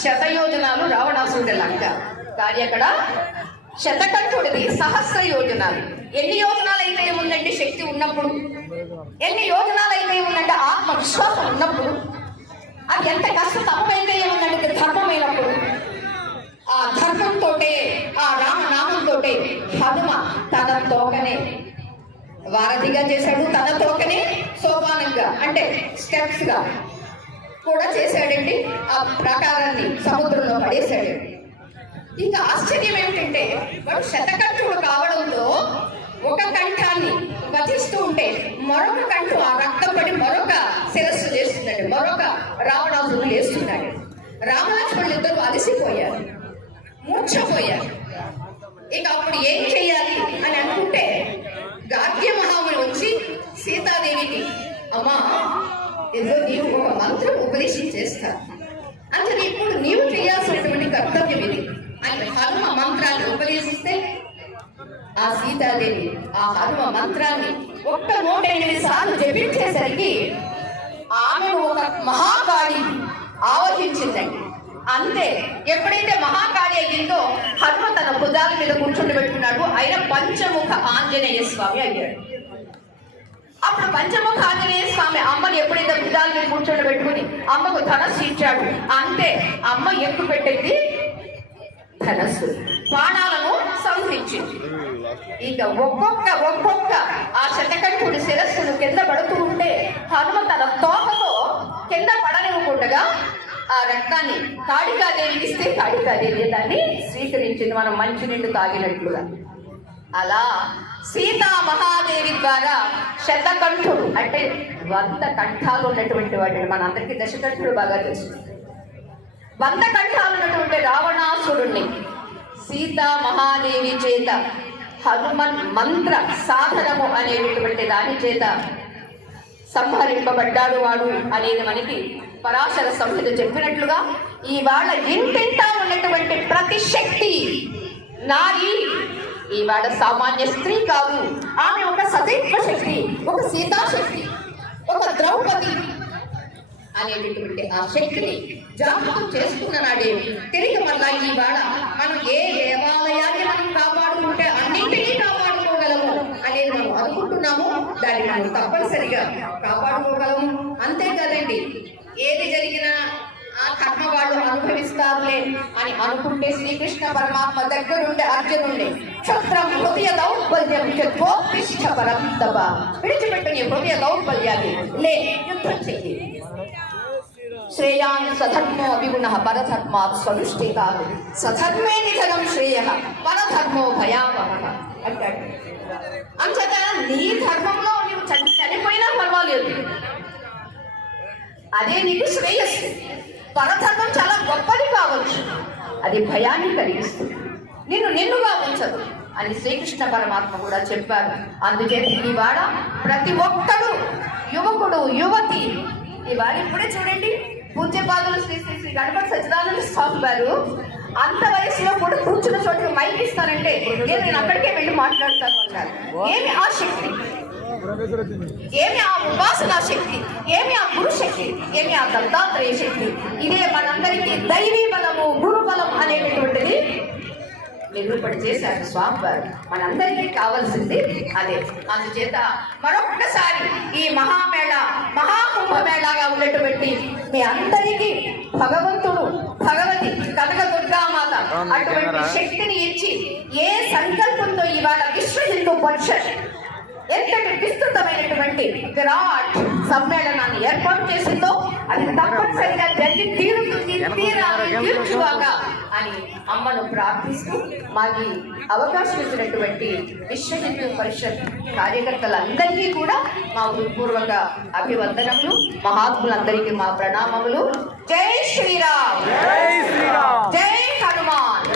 శతయోజనాలు రావణాసురుడి లంక, కానీ అక్కడ శతకంఠుడిది సహస్ర యోజనాలు. ఎన్ని యోజనాలు అయితే ఉందంటే శక్తి ఉన్నప్పుడు, ఎన్ని యోజనాలు అయితే ఉందంటే ఆత్మవిశ్వాసం ఉన్నప్పుడు, అది ఎంత కష్ట తప్పైతే ఏముందంటే ధర్మమైనప్పుడు, ఆ ధర్మంతో ఆ రామనామంతో హనుమ తన తోకనే వారధిగా చేశాడు, తన తోకనే సోపానంగా అంటే స్టెప్స్ గా కూడా చేశాడండి. ఆ ప్రకారాన్ని సముద్రంలో పడేశాడు. ఇంకా ఆశ్చర్యం ఏమిటంటే వాడు శతకంఠుడు కావడంతో ఒక కంఠాన్ని వధిస్తూ ఉంటే మరొక కంఠు ఆ రక్తం పడి మరొక శిరస్సు చేస్తున్నాడు, మరొక రావణాసురుడు లేస్తున్నాడు. రామలక్ష్మణులు ఇద్దరు అలసిపోయారు, మూర్ఛపోయారు. ఇక అప్పుడు ఏం చెయ్యాలి అని అనుకుంటే గార్గ్య మహాముని వచ్చి సీతాదేవికి, అమ్మా ఏదో నీవు ఒక మంత్రం ఉపదేశం చేస్తా, అంటే ఇప్పుడు నీవు చేయాల్సినటువంటి కర్తవ్యం ఇది అని హనుమ మంత్రాన్ని ఉపదేశిస్తే ఆ సీతాదేవి ఆ హనుమ మంత్రాన్ని 108 సార్లు జపించేసరికి ఆమెను ఒక మహాకాళి ఆవహించిందండి. అంతే, ఎప్పుడైతే మహాకాళి అయ్యిందో హనుమ తన భుజాల మీద కూర్చుండి పెట్టుకున్నాడు. ఆయన పంచముఖ ఆంజనేయ స్వామి అయ్యాడు. అప్పుడు పంచముఖ ఆంజనేయ స్వామి అమ్మని ఎప్పుడైతే భుజాల మీద కూర్చొని పెట్టుకుని అమ్మకు ధనస్సు ఇచ్చాడు, అంతే అమ్మ ఎక్కువ పెట్టింది ధనస్సు, బాణాలను సంహరించింది. ఇక ఒక్కొక్క ఆ శతకంఠుడి శిరస్సును కింద పడుతూ ఉంటే హనుమ తన తోకతో కింద పడనివ్వకుండా ఆ రక్తాన్ని కాళికాదేవికి ఇస్తే కాళికాదేవి దాన్ని స్వీకరించింది, మనం మంచినీళ్ళు తాగినట్లుగా. అలా సీతా మహాదేవి ద్వారా శతకంఠుడు అంటే 100 కంఠాలు ఉన్నటువంటి వాటిని మన అందరికీ దశకంఠుడు బాగా తెలుసు. 100 కంఠాలు ఉన్నటువంటి రావణాసురుణ్ణి సీతా మహాదేవి చేత హనుమన్ మంత్ర సాధనము అనేటువంటి దాని చేత సంహరింపబడ్డాడు వాడు అనేది మనకి పరాశర సంహిత చెప్పినట్లుగా ఇవాళ ఇంటింటా ఉన్నటువంటి ప్రతి శక్తి నారీ ఇవాళ సామాన్య స్త్రీ కాదు, ఆమె ఒక సతీత్వ శక్తి, ఒక సీతాశక్తి, ఒక ద్రౌపది అనేటటువంటి ఆ శక్తిని జాగృతం చేసుకున్న నాడే తిరిగి మళ్ళా ఇవాళ మనం ఏ దేవాలయాన్ని మనం కాపాడుకుంటే అన్నింటినీ కాపాడుకోగలము అనేది మనం అనుకుంటున్నాము, దాన్ని మనం తప్పనిసరిగా కాపాడుకోగలము. అంతే కదండి, ఏది జరిగినా ఆ కర్మ వాళ్ళు అనుభవిస్తారులే అని అనుకుంటే శ్రీకృష్ణ పరమాత్మ దగ్గరుండే అర్జునుండే క్షత్రం హృదయ దౌర్బల్యం చెత్తిష్ట పరంతప, విడిచిపెట్టు నీ హృదయ దౌర్బల్యాన్ని, లే యుద్ధం చెయ్యి. శ్రేయాన్ సధర్మో విగుణ పరధర్మాత్ స్వదృష్టి కాదు, సధర్మే నిధనం శ్రేయ పరధర్మో భయావహ అంటాడు. అంతేత నీ ధర్మంలో నీవు చనిపోయినా పర్వాలేదు, అదే నీకు శ్రేయస్సు. పరధర్మం చాలా గొప్పది కావచ్చు, అది భయాన్ని కలిగిస్తుంది, నిన్నుగా ఉంచదు అని శ్రీకృష్ణ పరమాత్మ కూడా చెప్పారు. అందుచేత ఇవాళ ప్రతి ఒక్కడు, యువకుడు యువతి, ఇవాళ ఇప్పుడే చూడండి పూజ్యపాదులు శ్రీ శ్రీ శ్రీ గణపతి సచ్చిదానంద స్వామి గారు అంత వయసులో కూడా కూర్చున్న చోటుకు మైక్ ఇస్తానంటే నేను అక్కడికే వెళ్ళి మాట్లాడతాను అన్నారు. ఏమి ఆ శక్తి, ఏమి ఆ ఉపాసనా శక్తి, ఏమి ఆ గురు శక్తి, ఏమి ఆ దత్తాత్రేయ శక్తి. ఇదే మనందరికీ దైవీ బలము, గురు బలం అనేటటువంటిది నిరూపణ చేశారు స్వామి వారు. మనందరికీ కావాల్సింది అదే. అందుచేత మరొక్కసారి ఈ మహామేళ, మహాకుంభమేళాగా ఉన్నటువంటి మీ అందరికీ భగవంతుడు, భగవతి కనక దుర్గామాత అటువంటి శక్తిని ఇచ్చి ఏ సంకల్పంతో ఇవాళ విశ్వ హిందూ పరిషత్ ఎంతటి విస్తృతమైనటువంటి విరాట్ సమ్మేళనాన్ని ఏర్పాటు చేసిందో అది తప్పనిసరిగా జరిగి తీరుతుంది, తీర్చుగాక అని అమ్మను ప్రార్థిస్తూ మాకు అవకాశం ఇచ్చినటువంటి విశ్వ హిందూ పరిషత్ కార్యకర్తలందరికీ కూడా మా హృదయపూర్వక అభివందనములు, మహాత్ములందరికీ మా ప్రణామములు. జై శ్రీరామ్, జై శ్రీరామ్, జై హనుమాన్.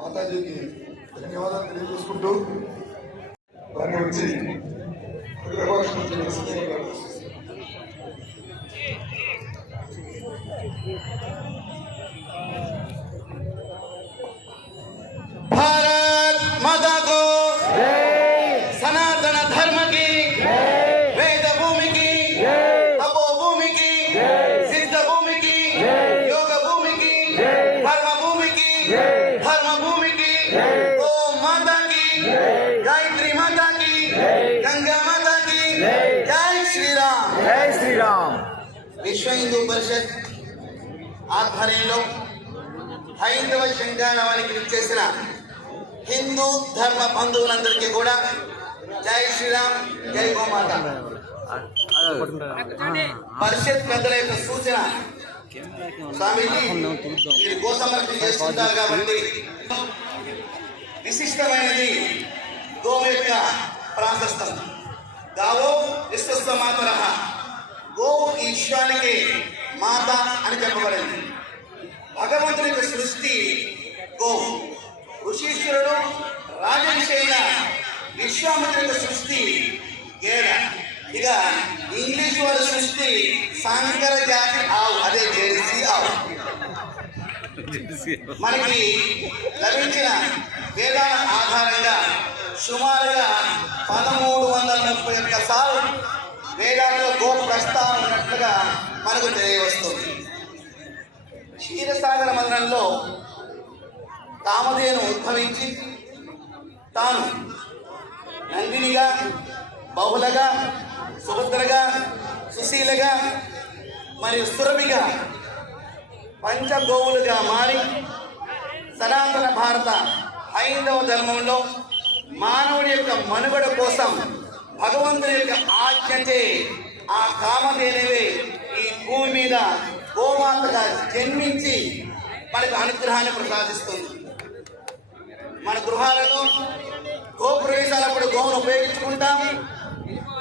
మాతాజీకి ధన్యవాదాలు తెలియజేసుకుంటూ వారిని వచ్చి भारत माता को सनातन धर्म की, वेद भूमि की, तपो भूमि की, सिद्ध भूमि की, योग भूमि की, धर्म भूमि की, धर्म भूमि की, गो माता की, गायत्री माता की, गंगा माता की, जय श्री राम, जय श्री राम. विश्व हिंदू परिषद ఆధ్వర్యంలో హైందవ శంఖారావానికి విచ్చేసిన హిందూ ధర్మ బంధువులందరికీ కూడా జై శ్రీరామ్, జై గోమాత. పరిషత్ పెద్దల యొక్క సూచన, స్వామీజీ మీరు గోసంరక్షణ చేస్తుంటారు కాబట్టి విశిష్టమైనది గోవు యొక్క ప్రాశస్తం. గావో విశ్వస్వ మాతరః, గోవు ఈ విశ్వానికి మాత అని చెప్పబడింది. భగవంతుని యొక్క సృష్టి గోవు. ఋషీశ్వరుడు రాజర్షి అయిన విశ్వామిత్రుని యొక్క సృష్టి గేదె. ఇక ఇంగ్లీష్ వారి సృష్టి సంకర జాతి ఆవు, అదే జెర్సీ ఆవు. మనకి లభించిన వేదాల ఆధారంగా సుమారుగా 1331 సార్లు వేదాలలో గో ప్రస్తావన ఉన్నట్లుగా మనకు తెలియవస్తుంది. క్షీరసాగర మదనంలో కామధేను ఉద్భవించి తాను నందినిగా, బహుళగా, సుభద్రగా, సుశీలగా మరియు సురభిగా పంచగోవులుగా మారి సనాతన భారత హైందవ ధర్మంలో మానవుడి యొక్క మనుగడ కోసం భగవంతుని యొక్క ఆజ్ఞచే ఆ కామధేనువే ఈ భూమి మీద గోమాతగా జన్మించి మనకు అనుగ్రహాన్ని ప్రసాదిస్తుంది. మన గృహాలలో గోప్రవేశాలప్పుడు గోవును ఉపయోగించుకుంటాం,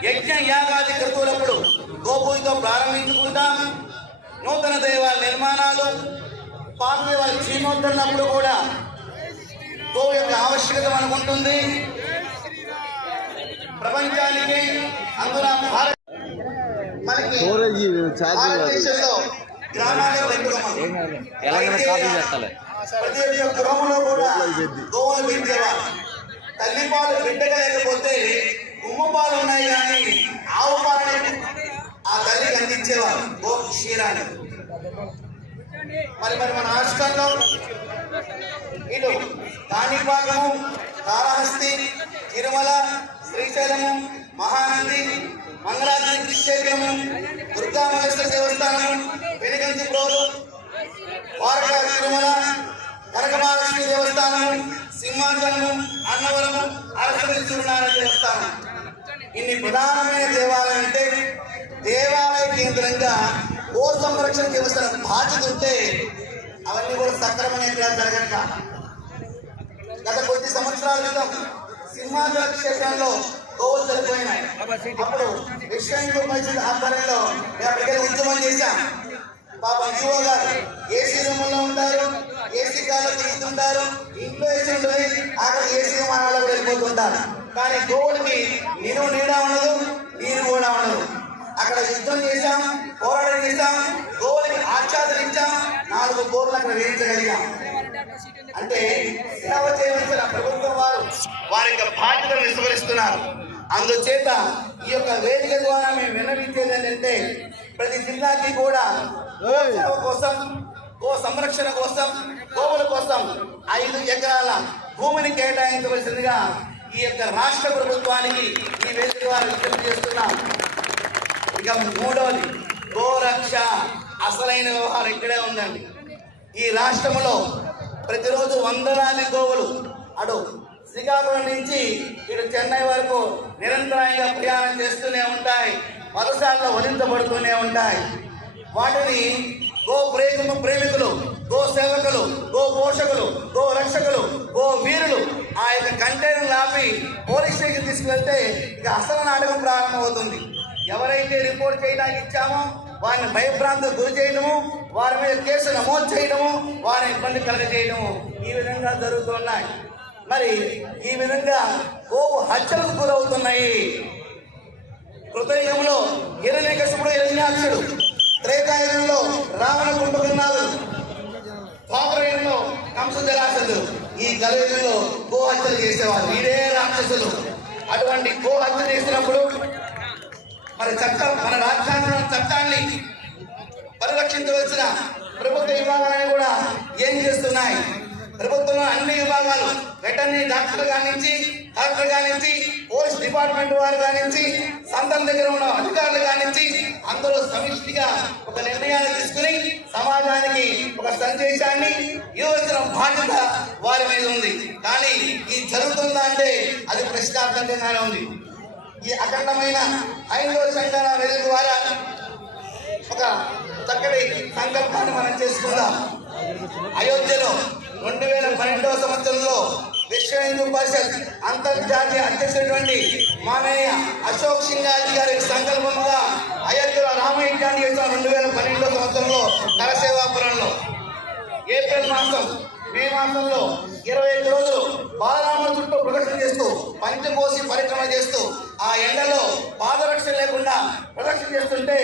యజ్ఞ యాగాది క్రతువులప్పుడు గోపూజతో ప్రారంభించుకుంటాం. నూతన దేవాల నిర్మాణాలు, పాత దేవాల జీర్ణోద్ధరణప్పుడు కూడా గోవు యొక్క ఆవశ్యకత మనకు ఉంటుంది. ప్రపంచానికి అందున మనకి భారతదేశంలో గ్రామాల్లో ప్రతి ఒక్క గృహంలో కూడా గోవులు పెంచేవారు. తల్లిపాలు బిడ్డగా లేకపోతే ఉమ్మ పాలు ఉన్నాయి కానీ ఆవు పాలని ఆ తల్లికి అందించేవారు, గో క్షీరాన్ని. మరి మన రాష్ట్రంలో ఇటు కాణిపాకము, కాళహస్తి, తిరుమల, శ్రీశైలము, మహానంది, మంగళాద్రి క్షేత్రము, దుర్గామహేశ్వర దేవస్థానము, వెనుగంచి ప్రోలు, ద్వారకా తిరుమల, కనకమహాలక్ష్మి దేవస్థానము, సింహాచలము, అన్నవరము, అరసవల్లి సూర్యనారాయణ దేవస్థానం. ఇన్ని ప్రధానమైన దేవాలయం అంటే దేవాలయ కేంద్రంగా గో సంరక్షణ చేస్తున్న బాధ్యత ఉంటే అవన్నీ కూడా సక్రమంగా జరగక గత కొద్ది సంవత్సరాల క్రితం సింహాచల క్షేత్రంలో గోవులు చనిపోయినాయి. అప్పుడు విశ్వ హిందూ పరిషత్ ఆధ్వర్యంలో మేము అక్కడికి ఉద్యమం చేశాం. పాపం యువ గారు ఏసీ రూముల్లో ఉంటారు, ఏసీ గాల్లో తిరుగుతుంటారు, ఇంట్లో ఏసీ ఉంటుంది, అక్కడ ఏసీ విమానాలకు వెళ్ళిపోతుంటారు. కానీ గోవులకి నీరు నీడ ఉండదు, నీరు కూడా ఉండదు. అక్కడ యుద్ధం చేశాం, పోరాటం చేశాం, గోవులకి ఆచ్ఛాదన ఇచ్చాం, 4 గోవులు అక్కడ వేయించగలిగాం. అంటే సేవ చేయవలసిన ప్రభుత్వం వారు వారి యొక్క బాధ్యతను విస్మరిస్తున్నారు. అందుచేత ఈ యొక్క వేదిక ద్వారా మేము విన్నవించేది ఏంటంటే ప్రతి జిల్లాకి కూడా గో సేవ కోసం, గో సంరక్షణ కోసం, గోవుల కోసం 5 ఎకరాల భూమిని కేటాయించవలసిందిగా ఈ యొక్క రాష్ట్ర ప్రభుత్వానికి ఈ వేదిక ద్వారా విజ్ఞప్తి చేస్తున్నాం. ఇక 3వది గోరక్ష. అసలైన వ్యవహారం ఇక్కడే ఉందండి. ఈ రాష్ట్రంలో ప్రతిరోజు వందలాది గోవులు అటు శ్రీకాకుళం నుంచి ఇటు చెన్నై వరకు నిరంతరాయంగా ప్రయాణం చేస్తూనే ఉంటాయి, మదసాల్లో వధించబడుతూనే ఉంటాయి. వాటిని గో ప్రేమికులు, గో సేవకులు, గో పోషకులు, గో రక్షకులు, గో వీరులు ఆ యొక్క కంటైనర్ ఆపి పోలీస్ స్టేషన్ తీసుకువెళ్తే ఇక అసలు నాటకం ప్రారంభమవుతుంది. ఎవరైతే రిపోర్ట్ చేయడానికి ఇచ్చామో వారిని భయభ్రాంతికి గురి చేయడము, వారి మీద కేసు నమోదు చేయడము, వారిని ఇబ్బంది కలగజేయడము ఈ విధంగా జరుగుతున్నాయి. మరి ఈ విధంగా గోవు హత్యలకు గురవుతున్నాయి. కృతయుగంలో హిరణ్యకశిపుడు, హిరణ్యాక్షుడు, త్రేతాయుగంలో రావణ కుంభకర్ణాలు, ద్వాపరయుగంలో కంసజరాసంతుడు, ఈ కలియుగంలో గో హత్యలు చేసేవారు వీరే రాక్షసులు. అటువంటి గో హత్య చేసినప్పుడు మరి చట్టం, మన రాజ్యాంగ చట్టాన్ని పరిరక్షించవలసిన ప్రభుత్వ విభాగాలను కూడా ఏం చేస్తున్నాయి? ప్రభుత్వంలో అన్ని విభాగాలు, వెటర్నరీ డాక్టర్ కానించి, కలెక్టర్ కానించి, పోలీస్ డిపార్ట్మెంట్ వారు కానించి, సంతం దగ్గర ఉన్న అధికారులు కానించి అందరూ సమిష్టిగా ఒక నిర్ణయాన్ని తీసుకుని సమాజానికి ఒక సందేశాన్ని ఇవ్వాల్సిన బాధ్యత వారి మీద ఉంది. కానీ ఇది జరుగుతుందా అంటే అది ప్రశ్నార్థకంగానే ఉంది. ఈ అఖండమైన హైందవ సంఘాల వేదిక ద్వారా ఒక చక్కటి సంకల్పాన్ని మనం చేసుకుందాం. అయోధ్యలో 2012వ సంవత్సరంలో విశ్వ హిందూ పరిషత్ అంతర్జాతీయ అధ్యక్షుడైనటువంటి మానయ్య అశోక్ సింఘాజీ గారి సంకల్పంగా అయోధ్యలో రామయజ్ఞాన్ని చేసిన 2012వ సంవత్సరంలో కరసేవాపురంలో ఏప్రిల్ మాసం, మే మాసంలో 21 రోజులు బాలరాముల చుట్టూ ప్రదక్షిణ చేస్తూ పంచకోసి పరిక్రమ చేస్తూ ఆ ఎండలో పాదరక్షణ లేకుండా ప్రదక్షిణ చేస్తుంటే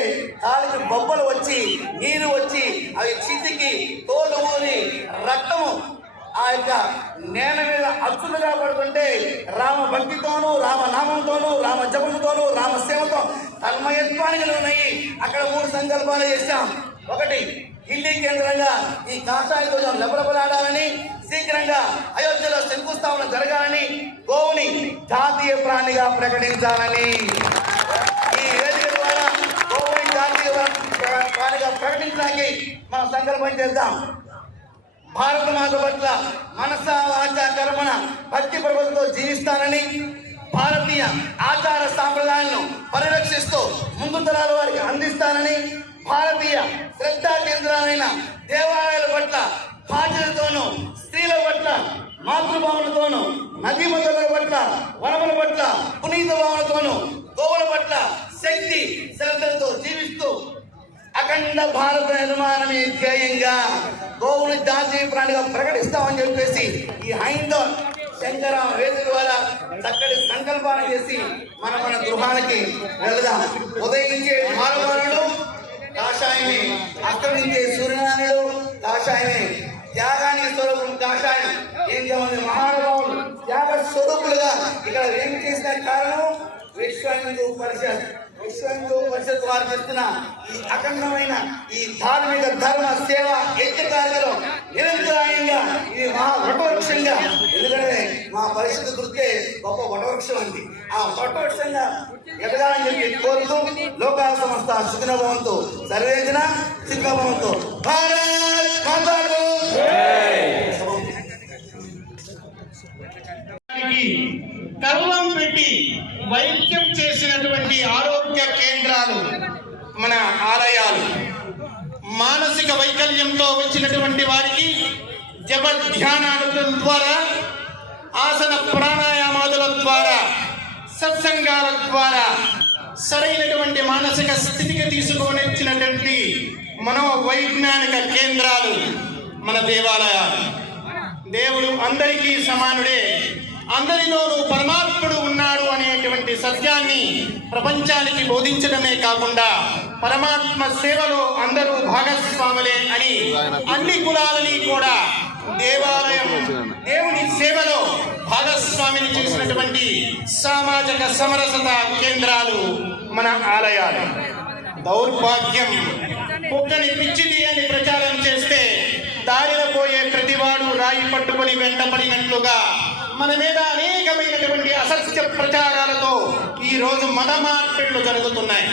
కాలికి బొబ్బలు వచ్చి, నీరు వచ్చి, అవి చితికి తోలు ఊరి రక్తము ఆ యొక్క నేల మీద అచ్చులుగా పడుతుంటే రామ భక్తితోనూ, రామనామంతోనూ, రామ జపంతోనూ, రామసేవతో తన్మయత్వానికి ఉన్నాయి. అక్కడ 3 సంకల్పాలు చేశాం. ఒకటి, ఢిల్లీ కేంద్రంగా ఈ కాషాయ ధ్వజం లెబలబలాడాలని, శీఘ్రంగా అయోధ్యలో శంకుస్థాపన జరగాలని, గోవుని జాతీయ ప్రాణిగా ప్రకటించాలని. ఈ వేదిక ద్వారా గోవుని జాతీయ ప్రాణిగా ప్రకటించడానికి మనం సంకల్పం చేద్దాం. భారత మాత పట్ల మనస వాచ కర్మణ భక్తి ప్రభుత్వంతో జీవిస్తానని, భారతీయ ఆచార సాంప్రదాయాలను పరిరక్షిస్తూ ముందు తరాల వారికి అందిస్తానని, భారతీయ శ్రద్ధా కేంద్రాలైన దేవాలయాల పట్ల బాధ్యతతోనూ, స్త్రీల పట్ల మాతృభావనతోనూ, నదీ మతుల పట్ల, వనముల పట్ల పునీత భావనతోనూ, గోవుల పట్ల శక్తి శ్రద్ధలతో జీవిస్తూ అఖండ భారత నిర్మాణమే ధ్యేయంగా గోవును జాతీయ ప్రాణిగా ప్రకటిస్తామని చెప్పేసి ఈ హైందవ శంకరామ వేదిక ద్వారా చక్కటి సంకల్పాన్ని చేసి మన గృహానికి వెళదాం. ఉదయించే మానవాళుడు కాషాయమే, అస్తమించే సూర్యనారాయణుడు కాషాయమే, త్యాగానికి స్వరూపం కాషాయం. ఎంతమంది మహానుభావులు త్యాగ స్వరూపులుగా ఇక్కడ ఏం చేసిన కారణం విశ్వ హిందూ పరిషత్ వారు చేస్తున్న ఈ అఖండమైన ఈ ధార్మిక ధర్మ సేవ యజ్ఞ కార్యక్రమం నిరంతరాయంగా ఇది మహా వటవృక్షంగా, ఎందుకంటే మా పరిషత్ గుర్తే గొప్ప వటవృక్షం ఉంది. ఆ వటవృక్షంగా ఎదగాలని చెప్పి కోరుతూ లోకా సంస్థ సుఖినభవంతు, సర్వేజన సుఖినభవంతు. భారత్ మాతాకు కల్లం పెట్టి వైద్యం చేసినటువంటి ఆరోగ్య కేంద్రాలు, మన ఆలయాలు, మానసిక వైకల్యంతో వచ్చినటువంటి వారికి జప ధ్యానాల ద్వారా ఆసన ప్రాణాయామాదుల ద్వారా, సత్సంగాల ద్వారా సరైనటువంటి మానసిక స్థితికి తీసుకువచ్చినటువంటి మనోవైజ్ఞానిక కేంద్రాలు మన దేవాలయాలు. దేవుడు అందరికీ సమానుడే, అందరిలోనూ పరమాత్ముడు ఉన్నాడు అనేటువంటి సత్యాన్ని ప్రపంచానికి బోధించడమే కాకుండా పరమాత్మ సేవలో అందరూ భాగస్వాములే అని అన్ని కులాలని కూడా దేవుని సేవలో భాగస్వామిని చేసినటువంటి సామాజిక సమరసత కేంద్రాలు మన ఆలయాలు. దౌర్భాగ్యం కుక్కని పిచ్చిది అని ప్రచారం చేస్తే దారిన పోయే ప్రతివాడు రాయి పట్టుకొని వెంటపడినట్లుగా మన మీద అనేకమైనటువంటి అసత్య ప్రచారాలతో ఈ రోజు మత మార్పిడులు జరుగుతున్నాయి.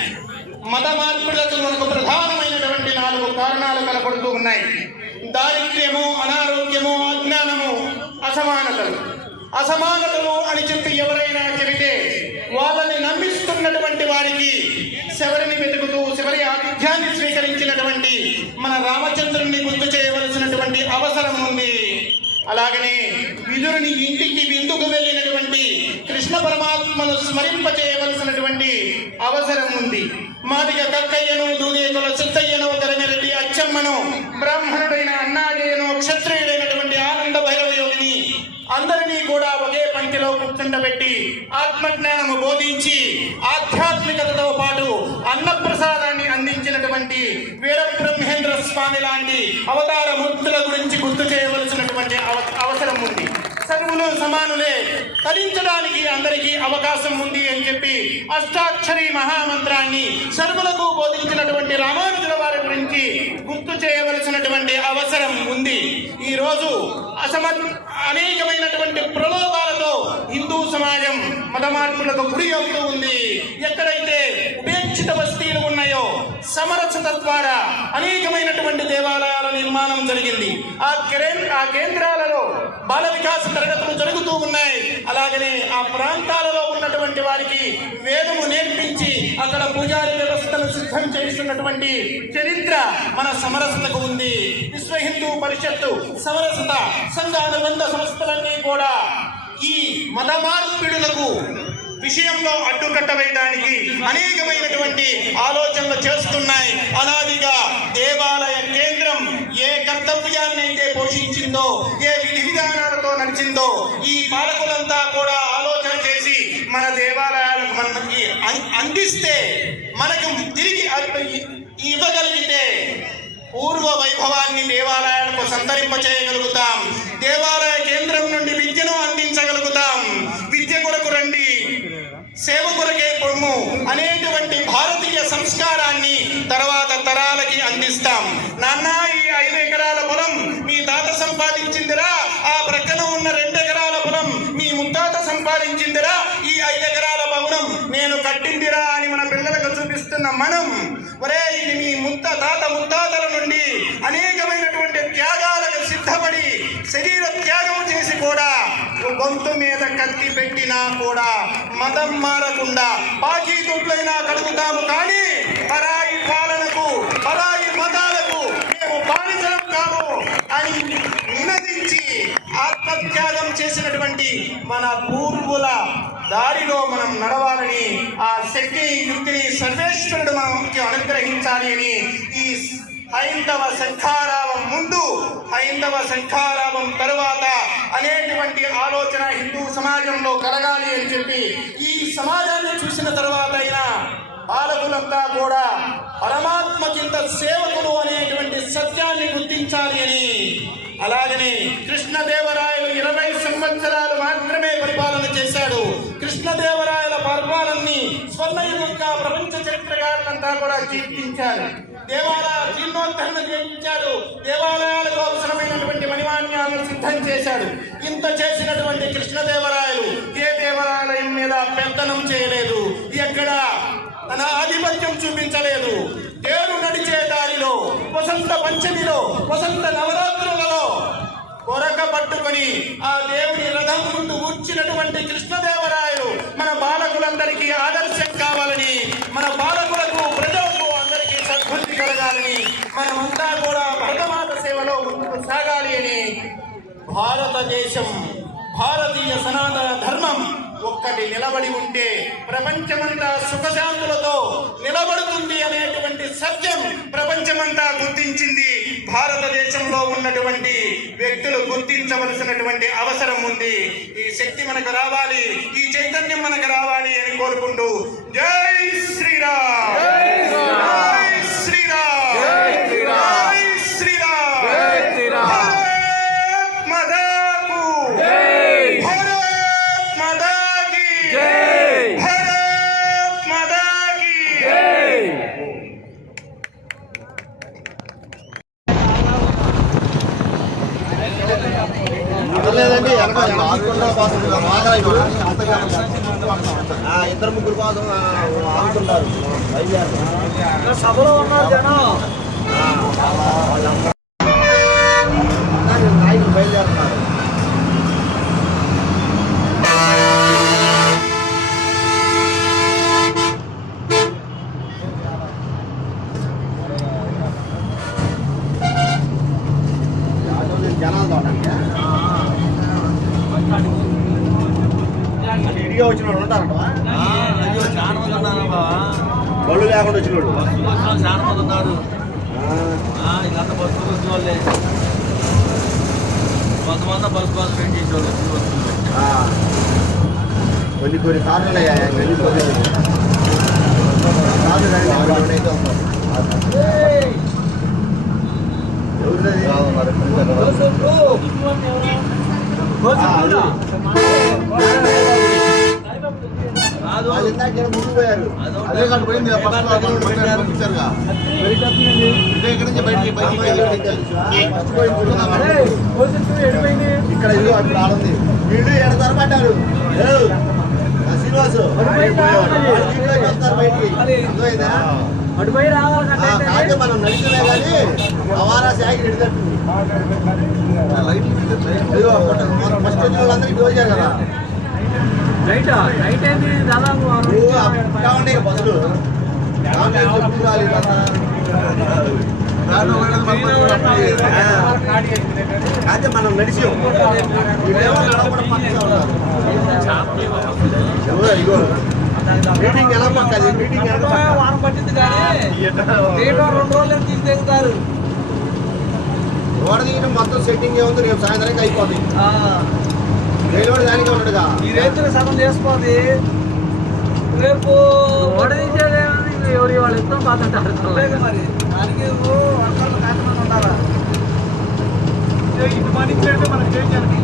మత మార్పిడులకు మనకు ప్రధానమైనటువంటి 4 కారణాలు కనపడుతూ ఉన్నాయి. దారిద్ర్యము, అనారోగ్యము, అజ్ఞానము, అసమానతలు అని చెప్పి ఎవరైనా చెబితే వాళ్ళని నమ్మిస్తున్నటువంటి వారికి శబరిని వెతుకుతూ శబరి ఆతిథ్యాన్ని స్వీకరించినటువంటి మన రామచంద్రుని గుర్తు చేయవలసినటువంటి అవసరం ఉంది. అలాగనే విదురుని ఇంటికి విందుకు వెళ్ళినటువంటి కృష్ణ పరమాత్మను స్మరింప చేయవలసినటువంటి అవసరం ఉంది. మాదిగ కక్కయ్యను, దూదేకుల సిద్ధయ్యను, గరమెరెడ్డి అచ్చమ్మను, బ్రాహ్మణుడైన అన్నాజయ్యను, క్షత్రియుడైనటువంటి ఆనంద భైరవ యోగిని అందరినీ కూడా ఒకే పంక్తిలో కూర్చుండబెట్టి ఆత్మజ్ఞానము బోధించి ఆధ్యాత్మికతతో పాటు అన్నప్రసాదాన్ని అందించినటువంటి వీరబ్రహ్మేంద్ర స్వామి లాంటి అవతార మూర్తుల గురించి గుర్తు చేయవలసినటువంటి అవసరం ఉంది. సర్వులు సమానులే, తరించడానికి అందరికీ అవకాశం ఉంది అని చెప్పి అష్టాక్షరి మహామంత్రాన్ని సర్వులకు బోధించినటువంటి రామానుజుల వారి గురించి గుర్తు చేయవలసినటువంటి అవసరం ఉంది. ఈరోజు అనేకమైనటువంటి ప్రలోభాలతో హిందూ సమాజం మత మార్పులకు గురి అవుతూ ఉంది. ఎక్కడైతే ఉపేక్షిత బస్తీలు ఉన్నాయో సమరసత ద్వారా అనేకమైనటువంటి దేవాలయాల నిర్మాణం జరిగింది. ఆ కేంద్రాలలో బాల వికాస తరగతులు జరుగుతూ ఉన్నాయి. అలాగనే ఆ ప్రాంతాలలో ఉన్నటువంటి వారికి వేదము నేర్పించి అక్కడ పూజారి వ్యవస్థను సిద్ధం చేస్తున్నటువంటి చరిత్ర మన సమరసతకు ఉంది. విశ్వ హిందూ పరిషత్తు, సమరసత సంఘానుబంధ సంస్థలన్నీ కూడా ఈ మత మార్పిడులకు విషయంలో అడ్డుకట్ట వేయడానికి అనేకమైనటువంటి ఆలోచనలు చేస్తున్నాయి. అనాదిగా దేవాలయ కేంద్రం ఏ కర్తవ్యాన్ని అయితే పోషించిందో, ఏ విధి విధానాలతో నడిచిందో ఈ పాలకులంతా కూడా ఆలోచన చేసి మన దేవాలయాలకు మనకి అందిస్తే, మనకు తిరిగి ఇవ్వగలిగితే పూర్వ వైభవాన్ని దేవాలయాలకు సంతరింప చేయగలుగుతాం. దేవాలయ కేంద్రం నుండి విద్యను అందించగలుగుతాం. విద్య కొరకు రండి, సేవ కొరకే పొమ్ము అనేటువంటి భారతీయ సంస్కారాన్ని తర్వాత తరాలకి అందిస్తాం. నాన్న, ఈ 5 ఎకరాల పొలం మీ తాత సంపాదించిందిరా, ఆ ప్రక్కన ఉన్న 2 ఎకరాల పొలం మీ ముత్తాత సంపాదించిందిరా, ఈ 5 ఎకరాల భవనం నేను కట్టిందిరా అని మన పిల్లలకు చూపిస్తున్న మనం, ఒరే ఇది మీ ముత్తాతల నుండి అనేకమైనటువంటి త్యాగాలకు సిద్ధపడి శరీర త్యాగం చేసి కూడా గొంతు మీద కత్తి పెట్టినా కూడా మతం మారకుండా బాకీ దుడ్లైనా కడుగుతాము, కానీ పరాయి పాలనకు, పరాయి మతాలకు మేము బానిసలం కాము అని నినదించి ఆత్మత్యాగం చేసినటువంటి మన పూర్వుల దారిలో మనం నడవాలని, ఆ శక్తి యుక్తిని సర్వేశ్వరుడు మనకి అనుగ్రహించాలి అని ఈ హైందవ శంఖారావం ముందు, హైందవ శంఖారావం తరువాత అనేటువంటి ఆలోచన హిందూ సమాజంలో కలగాలి అని చెప్పి ఈ సమాజాన్ని చూసిన తర్వాత అయినా పాలకులంతా కూడా పరమాత్మకింత సేవకులు అనేటువంటి సత్యాన్ని గుర్తించాలి అని, అలాగనే కృష్ణదేవరాయలు 20 సంవత్సరాలు మాత్రమే పరిపాలన చేశాడు. కృష్ణదేవరాయల పరిపాలనని స్వర్ణయుగంగా ప్రపంచ చరిత్రకారులంతా కూడా కీర్తించారు. దేవాలయ జీర్ణోద్ధరణ చేయించాడు. దేవాలయాలకు అవసరమైనటువంటి మణిమాన్యాలను సిద్ధం చేశాడు. ఇంత చేసినటువంటి కృష్ణదేవరాయలు ఏ దేవాలయం మీద పెత్తనం చేయలేదు, ఎక్కడ తన ఆధిపత్యం చూపించలేదు. తేరు నడిచే దారిలో, వసంత పంచమిలో, వసంత నవరాత్రులలో కొరక పట్టుకొని ఆ దేవుని రథం ముందు కూర్చున్నటువంటి కృష్ణదేవరాయలు మన బాలకులందరికీ ఆదర్శం కావాలని, మన బాలకులకు, ప్రజలకు అందరికీ సద్బుద్ధి కలగాలని, మనమంతా కూడా భరతమాత సేవలో ముందుకు సాగాలి అని భారతదేశం భారతీయ సనాతన ధర్మం ఒక్కటి నిలబడి ఉంటే ప్రపంచమంతా సుఖశాంతులతో నిలబడుతుంది అనేటువంటి సత్యం ప్రపంచమంతా గుర్తించింది. భారతదేశంలో ఉన్నటువంటి వ్యక్తులు గుర్తించవలసినటువంటి అవసరం ఉంది. ఈ శక్తి మనకు రావాలి, ఈ చైతన్యం మనకు రావాలి అని కోరుకుంటూ జై శ్రీరామ్, జై శ్రీరామ్, జై శ్రీరామ్, భారత్ మాతాకు భారత్ మాతాకి భారత్ మాతాకి ఇద్దరు ముగ్గురు కోసం ఆడుతుంటారు. సభలో ఉన్నారు జనం. నాయకులు బయలుదేరుతున్నారు. జనాలు ఇడిగా వచ్చిన వాళ్ళు ఉంటారంట. బళ్ళు లేకుండా వచ్చిన వాళ్ళు చాలా మంది ఉన్నారు. ఇదంతా బస్సు వాళ్ళే, కొంతమంది బస్సు పెయింట్ చేసేవాళ్ళు. కొన్ని కార్లు వెళ్ళి ముందు పోయారు. అదే కాదు పోయింది ఇక్కడ నుంచి బయటికి ఇక్కడ ఇల్లు అక్కడ ఆడుంది. వీళ్ళు ఎడ తరపడ్డారు శ్రీనివాసు వస్తారు బయటికి. అర్థమైందా? కాకపోతే మనం నడిచినా కానీ అవారా శాఖ ఎడతట్టుంది. ఫస్ట్ వాళ్ళందరికీ రోజారు కదా ఉండే బస్సులు అయితే మనం నడిచాం. నడవకుండా పక్కగా ఉన్నారు. ఇగో మీటింగ్ ఎలా పక్కది మీటింగ్ వారం పట్టింది కానీ 2 రోజులు తీసుకెళ్తారు. రోడ్డు దిగిన మొత్తం సెట్టింగ్ ఏముంది, రేపు సాయంత్రానికి అయిపోతుంది. రైలు దానికి ఉన్నాడుగా ఈ రైతులు సగం చేసుకోండి. రేపు ఎవరి వాళ్ళు ఇస్తాం బాగుంటారు మరి దానికి ఉండాలా. ఇటు మనీ మనకు చేయాలి.